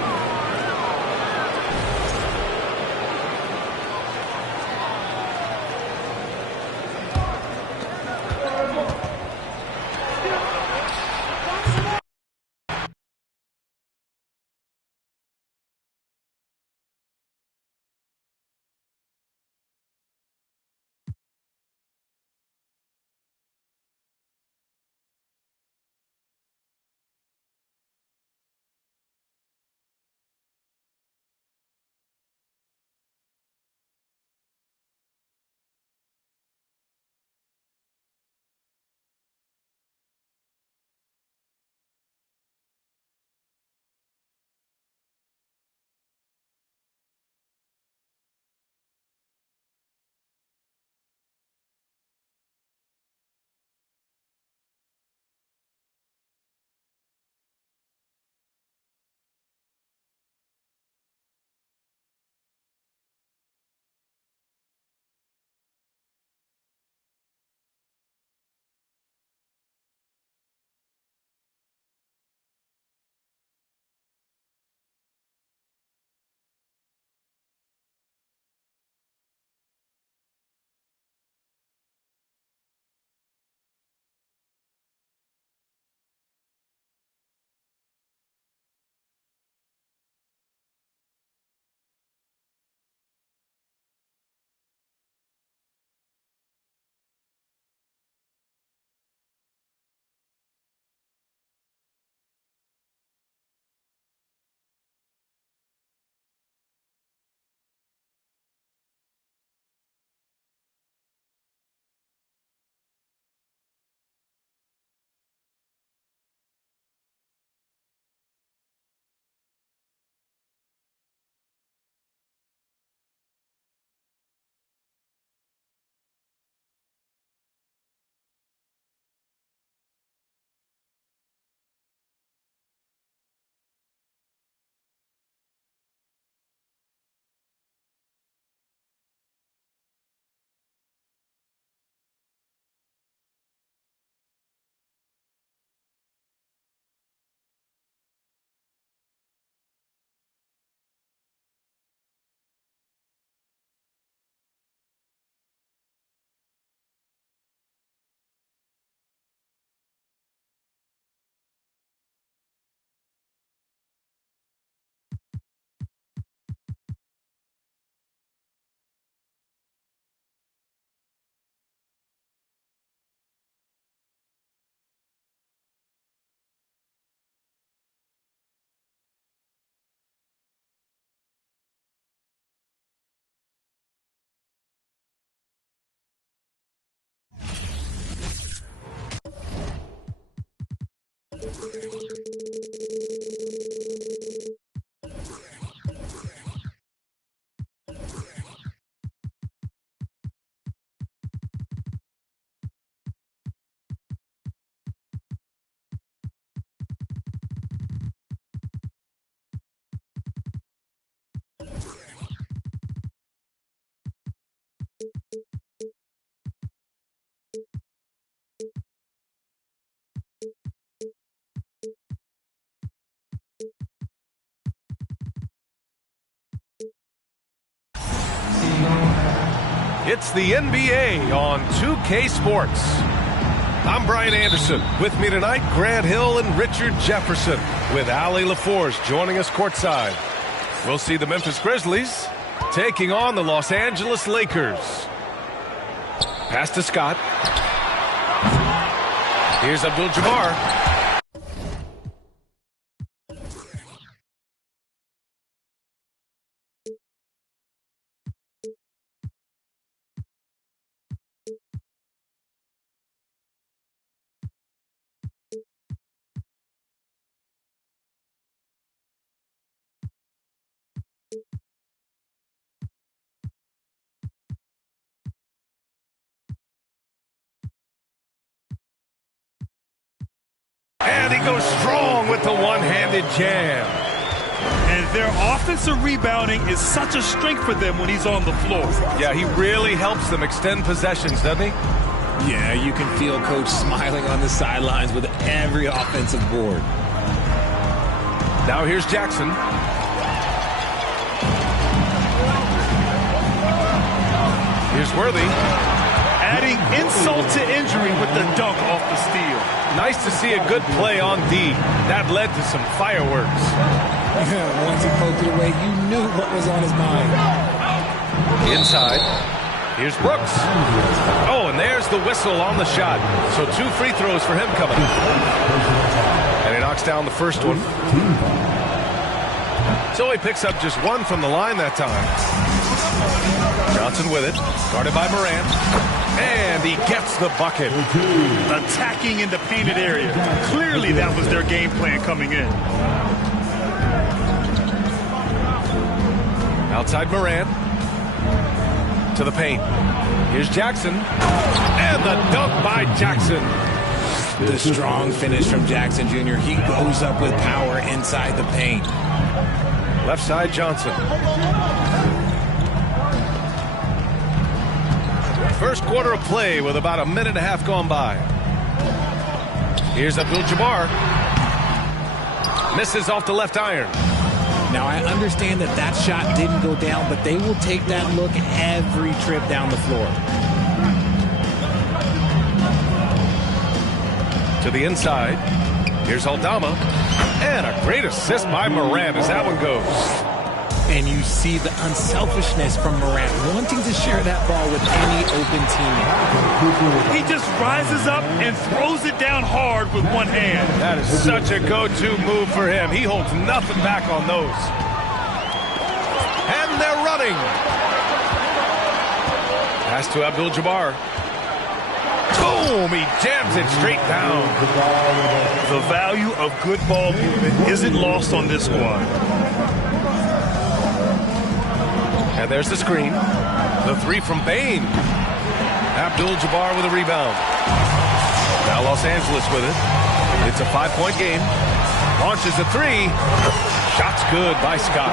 It's the NBA on 2K Sports. I'm Brian Anderson. With me tonight, Grant Hill and Richard Jefferson, with Allie LaForce joining us courtside. We'll see the Memphis Grizzlies taking on the Los Angeles Lakers. Pass to Scott. Here's Abdul-Jabbar. goes strong with the one-handed jam. And their offensive rebounding is such a strength for them when he's on the floor. Yeah, he really helps them extend possessions, doesn't he? Yeah, you can feel Coach smiling on the sidelines with every offensive board. Now here's Jackson. Here's Worthy. Adding insult to injury with the dunk off the steal. Nice to see a good play on D. That led to some fireworks. Once he poked it away, you knew what was on his mind. Inside. Here's Brooks. Oh, and there's the whistle on the shot. So 2 free throws for him coming. And he knocks down the first one. So he picks up just 1 from the line that time. Johnson with it. Guarded by Morant. And he gets the bucket. Attacking in the painted area. Clearly that was their game plan coming in. Outside Morant. To the paint. Here's Jackson. And the dunk by Jackson. The strong finish from Jackson Jr. He goes up with power inside the paint. Left side Johnson. First quarter of play with about a minute and a half gone by. Here's Abdul-Jabbar. Misses off the left iron. Now, I understand that shot didn't go down, but they will take that look every trip down the floor. To the inside. Here's Aldama. And a great assist by Morant as that one goes. And you see the unselfishness from Morant, wanting to share that ball with any open teammate. He just rises up and throws it down hard with one hand. That is such a go-to move for him. He holds nothing back on those. And they're running. Pass to Abdul-Jabbar. Boom! He jams it straight down. The value of good ball movement isn't lost on this squad. And there's the screen. The 3 from Bain. Abdul-Jabbar with a rebound. Now Los Angeles with it. It's a 5-point game. Launches a 3. Shot's good by Scott.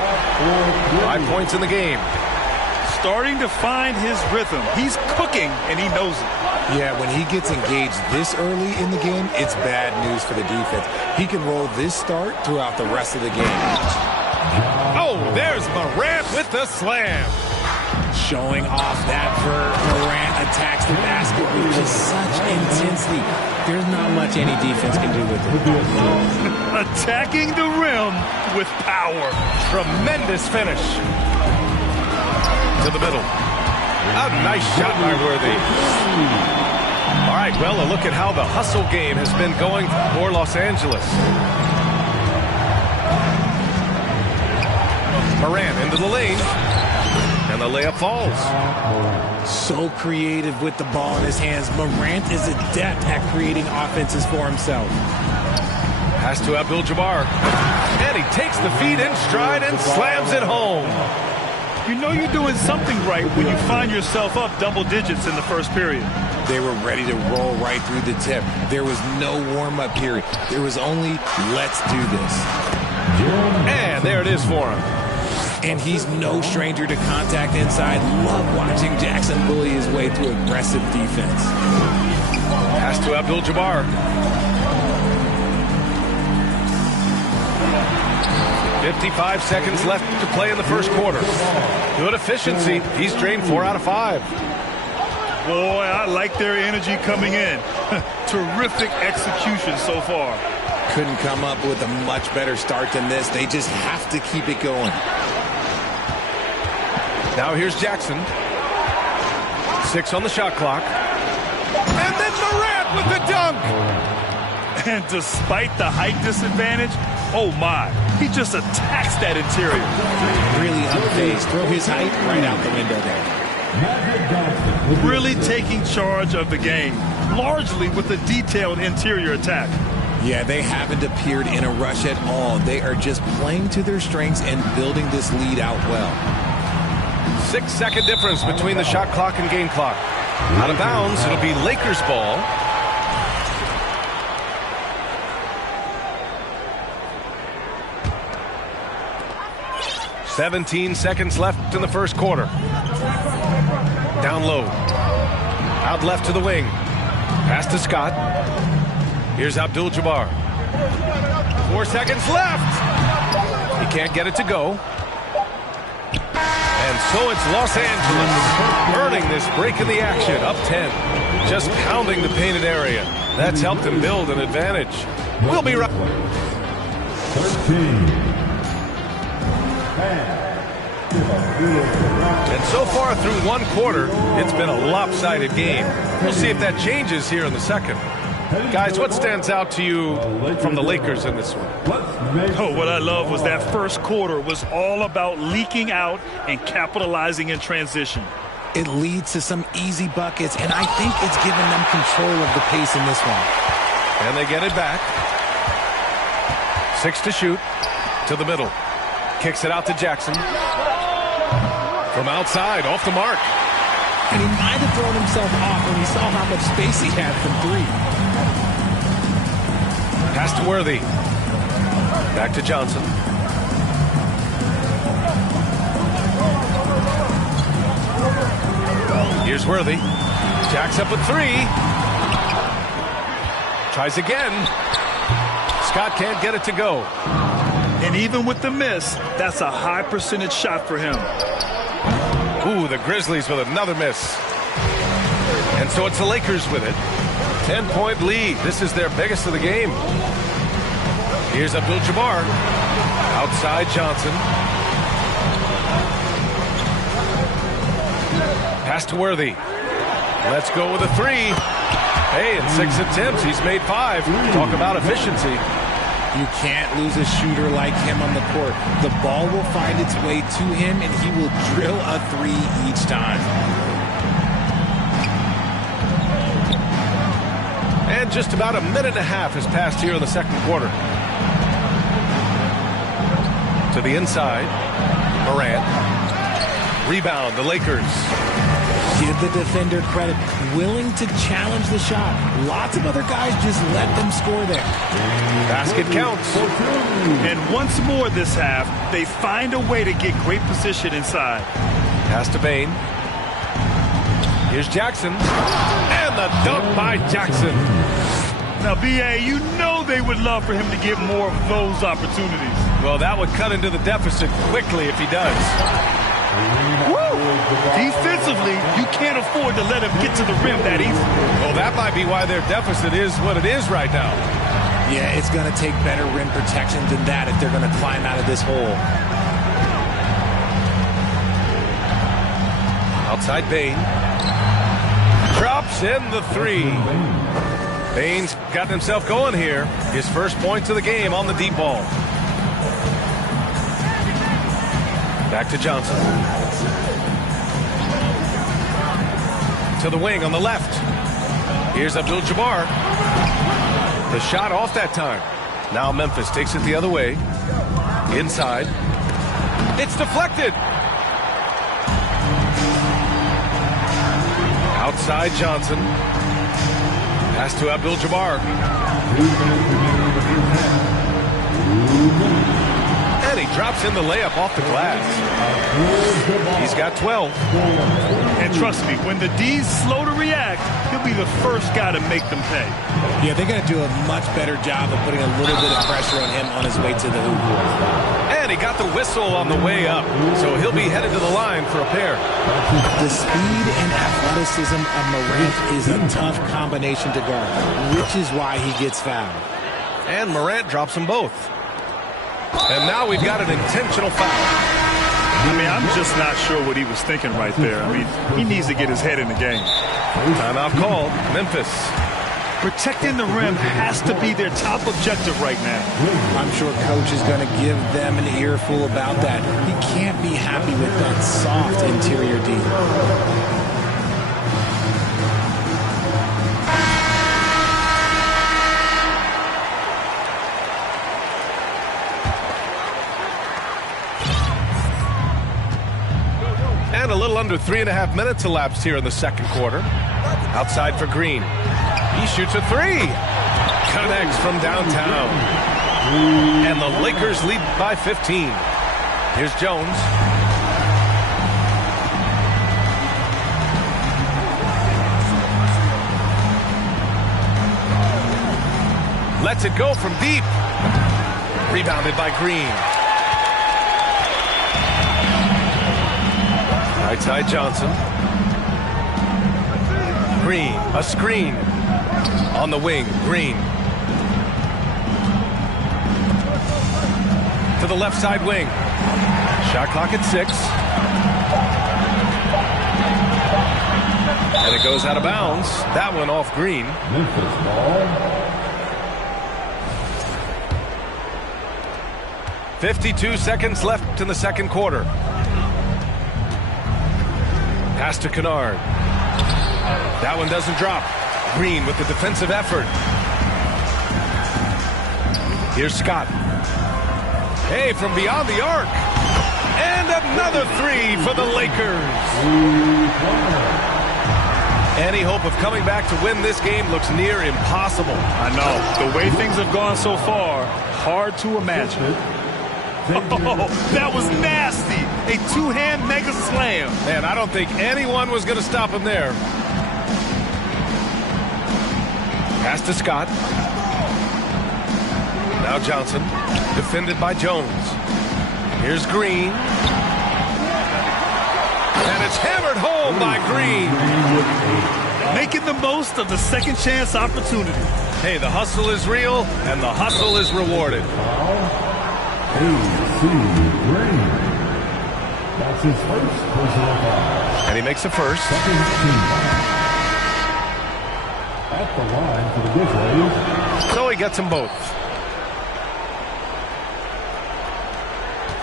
5 points in the game. Starting to find his rhythm. He's cooking, and he knows it. Yeah, when he gets engaged this early in the game, it's bad news for the defense. He can roll this start throughout the rest of the game. Oh, there's Morant with the slam. Showing off that Morant attacks the basket with just such intensity. There's not much any defense can do with it. Attacking the rim with power. Tremendous finish. To the middle. A nice shot by Worthy. All right, well, a look at how the hustle game has been going for Los Angeles. Morant into the lane. And the layup falls. So creative with the ball in his hands. Morant is adept at creating offenses for himself. Pass to Abdul-Jabbar. And he takes the feed in stride and slams it home. You know you're doing something right when you find yourself up double digits in the first period. They were ready to roll right through the tip. There was no warm-up period. There was only, let's do this. And there it is for him. And he's no stranger to contact inside. Love watching Jackson bully his way through aggressive defense. Pass to Abdul-Jabbar. 55 seconds left to play in the first quarter. Good efficiency. He's drained 4 out of 5. Boy, I like their energy coming in. Terrific execution so far. Couldn't come up with a much better start than this. They just have to keep it going. Now here's Jackson. 6 on the shot clock. And then Morant with the dunk. And despite the height disadvantage, oh my, he just attacks that interior. Really unfazed. Throw his height right out the window there. Really taking charge of the game, largely with a detailed interior attack. Yeah, they haven't appeared in a rush at all. They are just playing to their strengths and building this lead out well. 6-second difference between the shot clock and game clock. Out of bounds, it'll be Lakers ball. 17 seconds left in the first quarter. Down low. Out left to the wing. Pass to Scott. Here's Abdul-Jabbar. 4 seconds left. He can't get it to go. And so it's Los Angeles earning this break in the action. Up 10. Just pounding the painted area. That's helped them build an advantage. We'll be right. 13. And so far through one quarter, it's been a lopsided game. We'll see if that changes here in the second. Guys, what stands out to you from the Lakers in this one? Oh, what I love was that first quarter was all about leaking out and capitalizing in transition. It leads to some easy buckets, and I think it's given them control of the pace in this one. And they get it back. 6 to shoot. To the middle. Kicks it out to Jackson. From outside, off the mark. And he might have thrown himself off when he saw how much space he had from three. Pass to Worthy. Back to Johnson. Here's Worthy. Jacks up a 3. Tries again. Scott can't get it to go. And even with the miss, that's a high percentage shot for him. Ooh, the Grizzlies with another miss. And so it's the Lakers with it. 10-point lead. This is their biggest of the game. Here's Abdul-Jabbar. Outside Johnson. Pass to Worthy. Let's go with a 3. Hey, in 6 attempts, he's made 5. Talk about efficiency. You can't lose a shooter like him on the court. The ball will find its way to him, and he will drill a 3 each time. And just about a minute and a half has passed here in the second quarter. To the inside. Morant. Rebound, the Lakers. Give the defender credit. Willing to challenge the shot. Lots of other guys just let them score there. Basket counts. And once more this half, they find a way to get great position inside. Pass to Bane. Here's Jackson. And the dunk by Jackson. Now, B.A., you know they would love for him to get more of those opportunities. Well, that would cut into the deficit quickly if he does. Woo! Defensively, you can't afford to let him get to the rim that easy. Well, that might be why their deficit is what it is right now. Yeah, it's going to take better rim protection than that if they're going to climb out of this hole. Outside Bane. Drops in the 3. Bane's gotten himself going here. His first points of the game on the deep ball. Back to Johnson. To the wing on the left. Here's Abdul-Jabbar. The shot off that time. Now Memphis takes it the other way. Inside. It's deflected. Outside Johnson. Pass to Abdul-Jabbar. And he drops in the layup off the glass. He's got 12. And trust me, when the D's slow to react, he'll be the first guy to make them pay. Yeah, they're going to do a much better job of putting a little bit of pressure on him on his way to the hoop. And he got the whistle on the way up, so he'll be headed to the line for a pair. The speed and athleticism of Morant is a tough combination to guard, which is why he gets fouled. And Morant drops them both. And now we've got an intentional foul. I mean, I'm just not sure what he was thinking right there. I mean, he needs to get his head in the game. Timeout called. Memphis. Protecting the rim has to be their top objective right now. I'm sure coach is going to give them an earful about that. He can't be happy with that soft interior D. And a little under 3.5 minutes elapsed here in the second quarter. Outside for Green. He shoots a 3. Connects from downtown. And the Lakers lead by 15. Here's Jones. Lets it go from deep. Rebounded by Green. Right side Johnson. Green, a screen. On the wing, Green. To the left side wing. Shot clock at 6. And it goes out of bounds. That one off Green. Memphis ball. 52 seconds left in the second quarter. Pass to Kennard. That one doesn't drop. Green with the defensive effort. Here's Scott. Hey, from beyond the arc. And another 3 for the Lakers. Any hope of coming back to win this game looks near impossible. I know. The way things have gone so far, hard to imagine. Oh, that was nasty. A two-hand mega slam. Man, I don't think anyone was going to stop him there. Pass to Scott. Now Johnson, defended by Jones. Here's Green. And it's hammered home by Green. Making the most of the second chance opportunity. Hey, the hustle is real, and the hustle is rewarded. That's his first personal foul. And he makes the first. At the line for the Grizzlies. So he gets them both.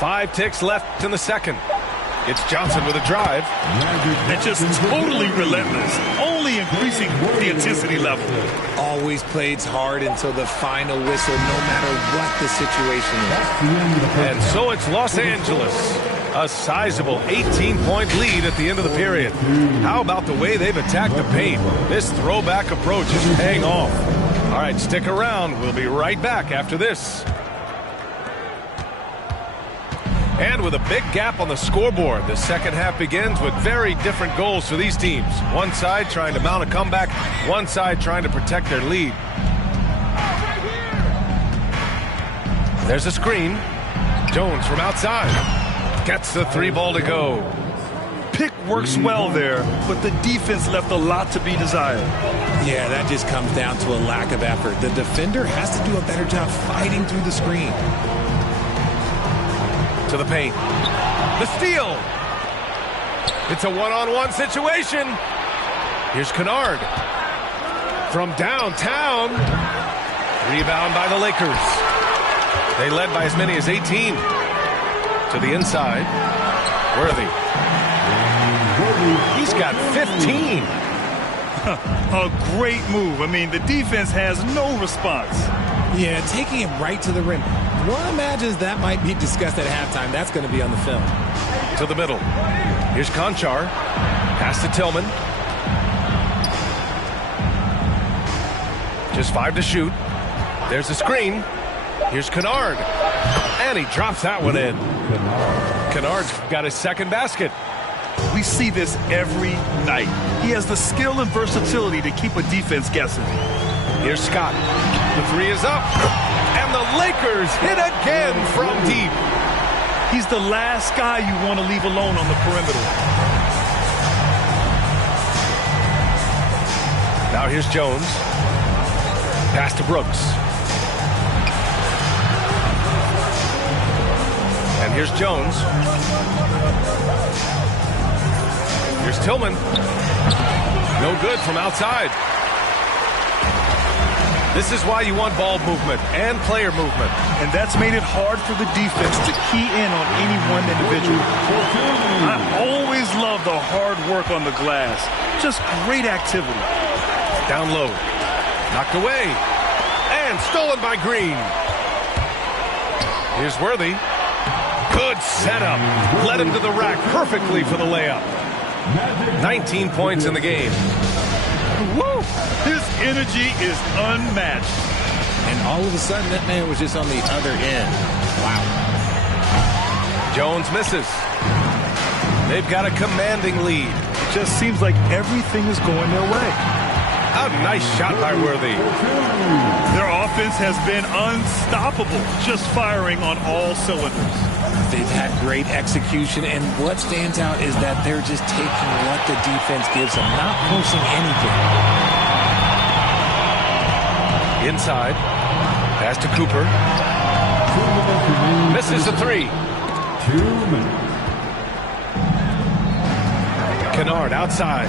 5 ticks left in the second. It's Johnson with a drive. And just totally relentless, only increasing the intensity level. Always plays hard until the final whistle, no matter what the situation is. And so it's Los Angeles. A sizable 18-point lead at the end of the period. How about the way they've attacked the paint? This throwback approach is paying off. All right, stick around. We'll be right back after this. And with a big gap on the scoreboard, the second half begins with very different goals for these teams. One side trying to mount a comeback, one side trying to protect their lead. There's a screen. Jones from outside. Gets the 3 ball to go. Pick works well there, but the defense left a lot to be desired. Yeah, that just comes down to a lack of effort. The defender has to do a better job fighting through the screen. To the paint. The steal. It's a one-on-one situation. Here's Kennard. From downtown. Rebound by the Lakers. They led by as many as 18. To the inside. Worthy. He's got 15. A great move. I mean, the defense has no response. Yeah, taking it right to the rim. One imagines that might be discussed at halftime. That's going to be on the film. To the middle. Here's Conchar. Pass to Tillman. Just 5 to shoot. There's the screen. Here's Kennard. And he drops that one in. Kennard's got his second basket. We see this every night. He has the skill and versatility to keep a defense guessing. Here's Scott. The 3 is up. And the Lakers hit again from deep. He's the last guy you want to leave alone on the perimeter. Now here's Jones. Pass to Brooks. And here's Jones. Here's Tillman. No good from outside. This is why you want ball movement and player movement. And that's made it hard for the defense to key in on any one individual. I always love the hard work on the glass. Just great activity. Down low. Knocked away. And stolen by Green. Here's Worthy. Good setup. Led him to the rack perfectly for the layup. 19 points in the game. Woo! His energy is unmatched. And all of a sudden, that man was just on the other end. Wow. Jones misses. They've got a commanding lead. It just seems like everything is going their way. A nice shot by Worthy. Their offense has been unstoppable, just firing on all cylinders. They've had great execution, and what stands out is that they're just taking what the defense gives them, not forcing anything. Inside. Pass to Cooper. Misses the three. 2 minutes. Kennard outside.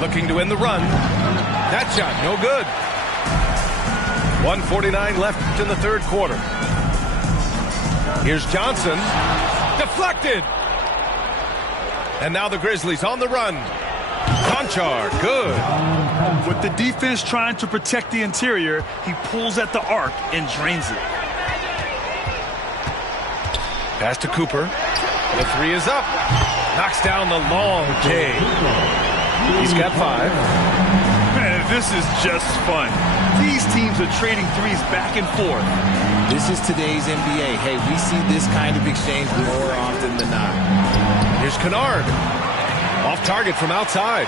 Looking to win the run. That shot, no good. 1:49 left in the third quarter. Here's Johnson. Deflected. And now the Grizzlies on the run. Conchar, good. With the defense trying to protect the interior, he pulls at the arc and drains it. Pass to Cooper. The three is up. Knocks down the long J. He's got 5. Man, this is just fun. These teams are trading threes back and forth. This is today's NBA. Hey, we see this kind of exchange more often than not. Here's Kennard. Off target from outside.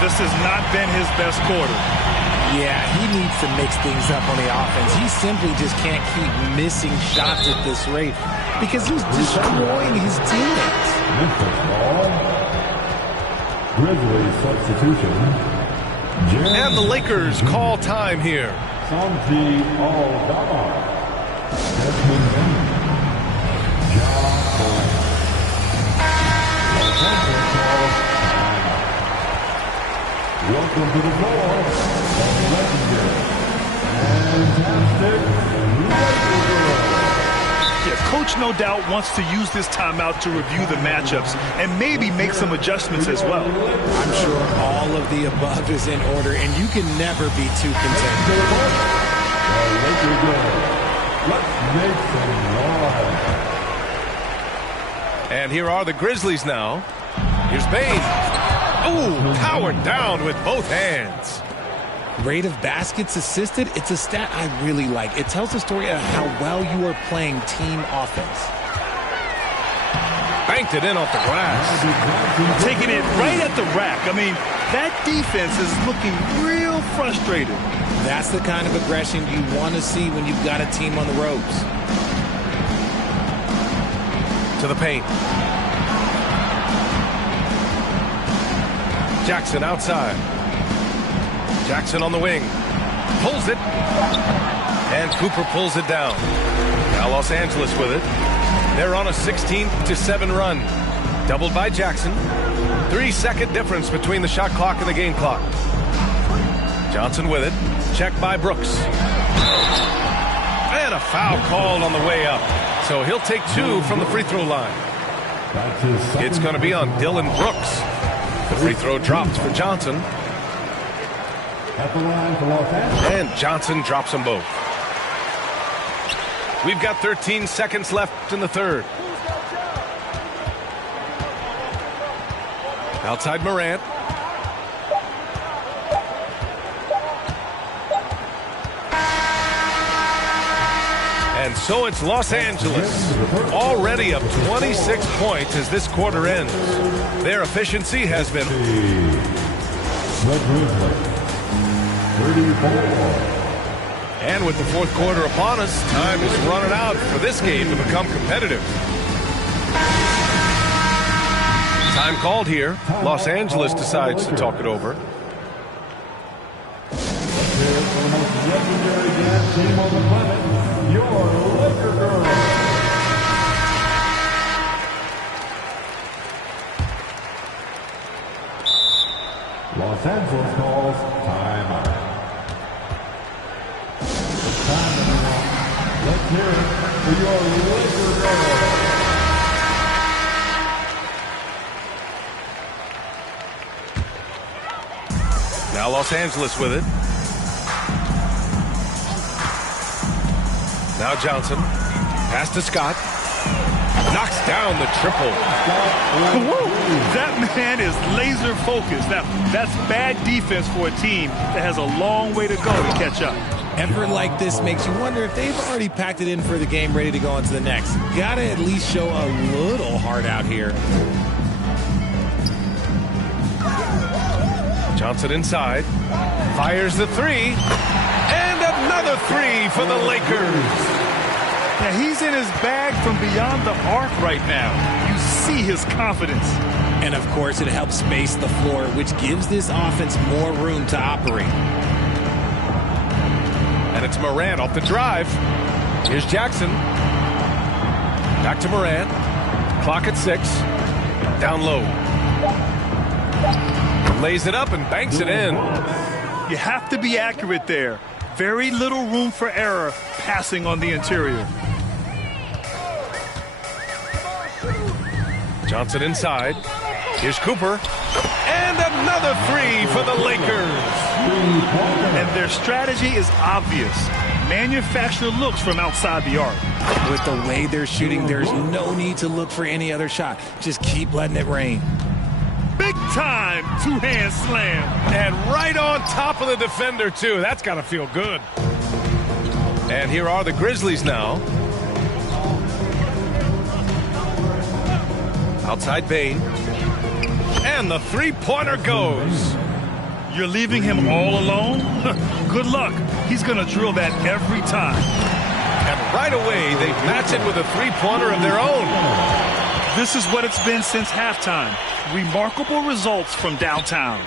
This has not been his best quarter. Yeah, he needs to mix things up on the offense. He simply just can't keep missing shots at this rate because he's destroying his teammates. Memphis ball. Grizzlies substitution. And the Lakers call time here. Santi Aldama. Desmond Bain. John Morant. Los Angeles calls timeout. Welcome to the floor, the legendary, fantastic Lakers. Yeah, Coach no doubt wants to use this timeout to review the matchups and maybe make some adjustments as well. I'm sure all of the above is in order, and you can never be too content. The Lakers go. Let's make some noise. And here are the Grizzlies now. Here's Bain. Ooh, powered down with both hands. Rate of baskets assisted, it's a stat I really like. It tells the story of how well you are playing team offense. Banked it in off the glass. Taking it right at the rack. I mean, that defense is looking real frustrated. That's the kind of aggression you want to see when you've got a team on the ropes. To the paint. Jackson outside. Jackson on the wing. Pulls it. And Cooper pulls it down. Now Los Angeles with it. They're on a 16-7 run. Doubled by Jackson. 3-second difference between the shot clock and the game clock. Johnson with it. Checked by Brooks. And a foul called on the way up. So he'll take 2 from the free throw line. It's going to be on Dylan Brooks. The free throw dropped for Johnson. At the line for Los Angeles. And Johnson drops them both. We've got 13 seconds left in the third. Outside Morant. And so it's Los Angeles, already up 26 points as this quarter ends. Their efficiency has been... The Grizzlies. 34. And with the fourth quarter upon us, time is running out for this game to become competitive. Time called here. Los Angeles decides to talk it over. Let's hear it for the most legendary dance team on the planet, your Laker girls. Los Angeles calls timeout. It's time, everyone. Let's hear it for your Laker girls. Now Los Angeles with it. Now Johnson. Pass to Scott. Knocks down the triple. Whoa, that man is laser focused. Now, that's bad defense for a team that has a long way to go to catch up. Effort like this makes you wonder if they've already packed it in for the game, ready to go on to the next. Gotta at least show a little heart out here. Johnson inside. Fires the three. And another three for the Lakers. Yeah, he's in his bag from beyond the arc right now. You see his confidence. And, of course, it helps space the floor, which gives this offense more room to operate. And it's Morant off the drive. Here's Jackson. Back to Morant. Clock at 6. Down low. Lays it up and banks it in. You have to be accurate there. Very little room for error passing on the interior. Johnson inside. Here's Cooper. And another three for the Lakers. And their strategy is obvious. Manufacture looks from outside the arc. With the way they're shooting, there's no need to look for any other shot. Just keep letting it rain. Big time two-hand slam. And right on top of the defender, too. That's got to feel good. And here are the Grizzlies now. Outside Bane. And the three-pointer goes. You're leaving him all alone? Good luck. He's going to drill that every time. And right away, they match it with a three-pointer of their own. This is what it's been since halftime. Remarkable results from downtown.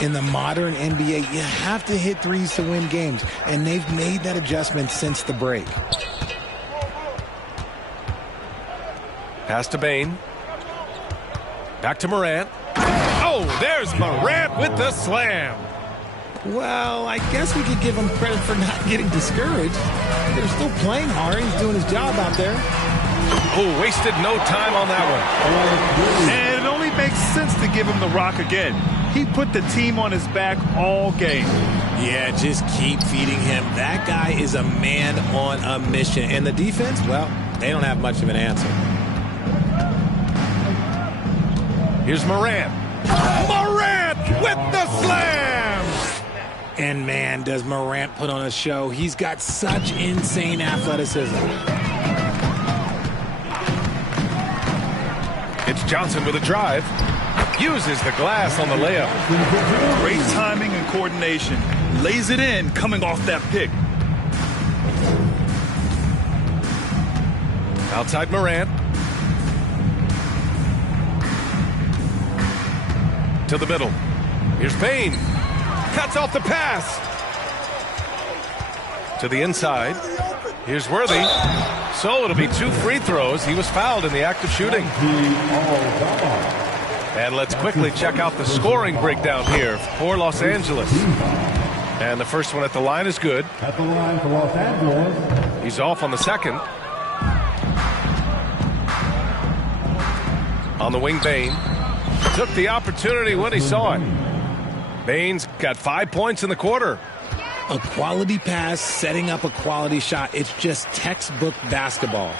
In the modern NBA, you have to hit threes to win games, and they've made that adjustment since the break. Pass to Bane. Back to Morant. Oh, there's Morant with the slam. Well, I guess we could give him credit for not getting discouraged. They're still playing hard. He's doing his job out there. Oh, wasted no time on that one. And it only makes sense to give him the rock again. He put the team on his back all game. Yeah, just keep feeding him. That guy is a man on a mission. And the defense, well, they don't have much of an answer. Here's Morant. Morant with the slam! And, man, does Morant put on a show. He's got such insane athleticism. It's Johnson with a drive. Uses the glass on the layup. Great timing and coordination. Lays it in coming off that pick. Outside Morant. To the middle. Here's Bane. Cuts off the pass. To the inside. Here's Worthy. So it'll be 2 free throws. He was fouled in the act of shooting. And let's quickly check out the scoring breakdown here for Los Angeles. And the first one at the line is good. At the line for Los Angeles. He's off on the second. On the wing, Bane. Took the opportunity when he saw it. Bane's got 5 points in the quarter. A quality pass, setting up a quality shot. It's just textbook basketball.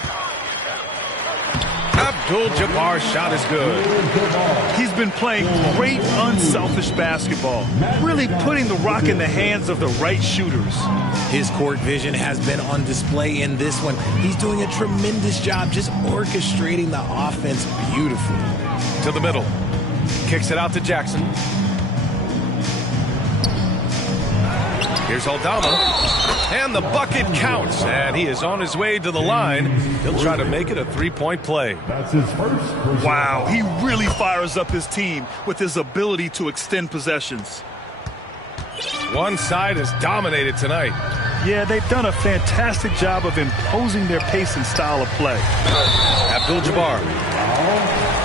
Abdul-Jabbar's shot is good. He's been playing great, unselfish basketball. Really putting the rock in the hands of the right shooters. His court vision has been on display in this one. He's doing a tremendous job just orchestrating the offense beautifully. To the middle. Kicks it out to Jackson. Here's Aldama. And the bucket counts. And he is on his way to the line. He'll try to make it a three-point play. That's his first. Wow, he really fires up his team with his ability to extend possessions. One side is dominated tonight. Yeah, they've done a fantastic job of imposing their pace and style of play. Abdul-Jabbar.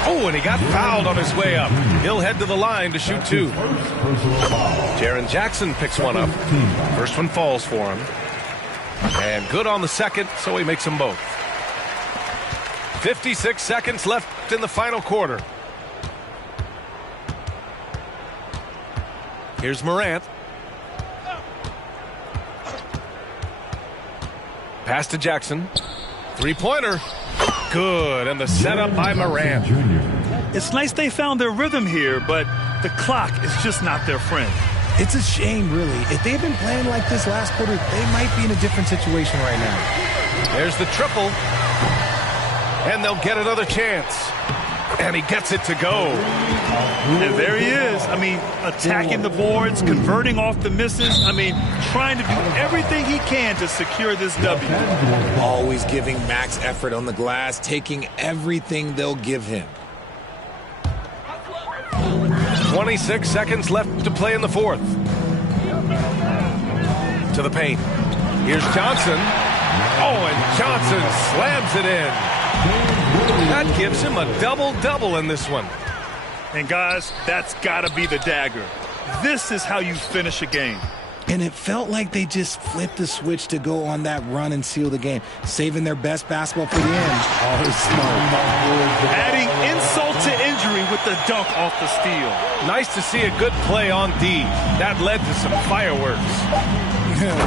Oh, and he got fouled on his way up. He'll head to the line to shoot 2. Jaren Jackson picks one up. First one falls for him. And good on the second, so he makes them both. 56 seconds left in the final quarter. Here's Morant. Pass to Jackson. Three-pointer. Good, and the setup by Morant. It's nice they found their rhythm here, but the clock is just not their friend. It's a shame, really. If they've been playing like this last quarter, they might be in a different situation right now. There's the triple. And they'll get another chance. And he gets it to go. And there he is. I mean, attacking the boards, converting off the misses. I mean, trying to do everything he can to secure this W. Always giving max effort on the glass, taking everything they'll give him. 26 seconds left to play in the fourth. To the paint. Here's Johnson. Oh, and Johnson slams it in. That gives him a double-double in this one. And, guys, that's got to be the dagger. This is how you finish a game. And it felt like they just flipped the switch to go on that run and seal the game, saving their best basketball for the end. Always smart. Adding insult to injury with the dunk off the steal. Nice to see a good play on D. That led to some fireworks.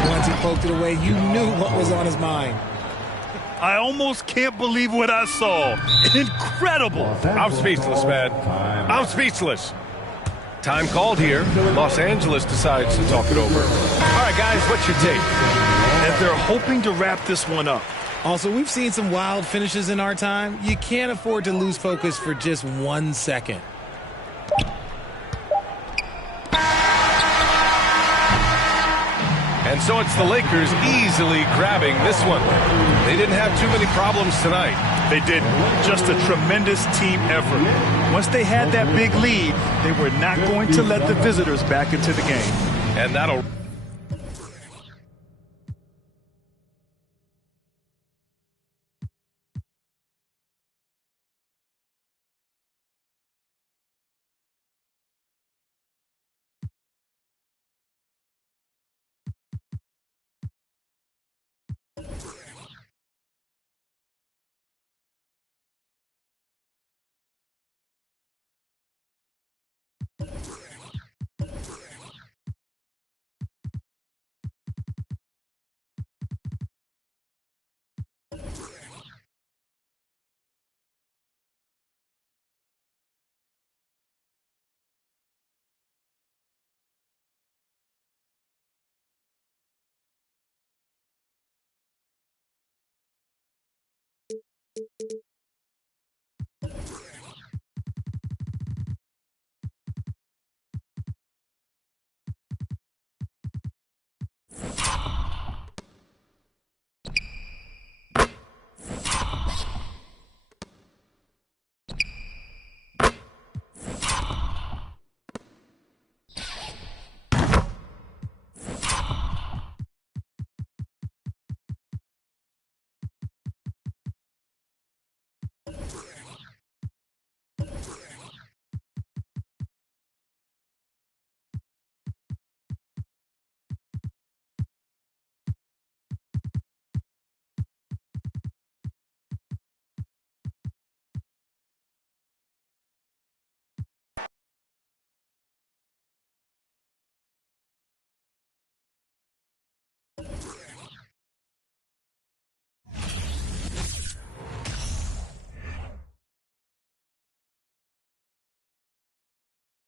Once he poked it away, you knew what was on his mind. I almost can't believe what I saw. Incredible. I'm speechless, man. I'm speechless. Time called here. Los Angeles decides to talk it over. All right, guys, what's your take? And they're hoping to wrap this one up. Also, we've seen some wild finishes in our time. You can't afford to lose focus for just 1 second. And so it's the Lakers easily grabbing this one. They didn't have too many problems tonight. They didn't. Just a tremendous team effort. Once they had that big lead, they were not going to let the visitors back into the game. And that'll...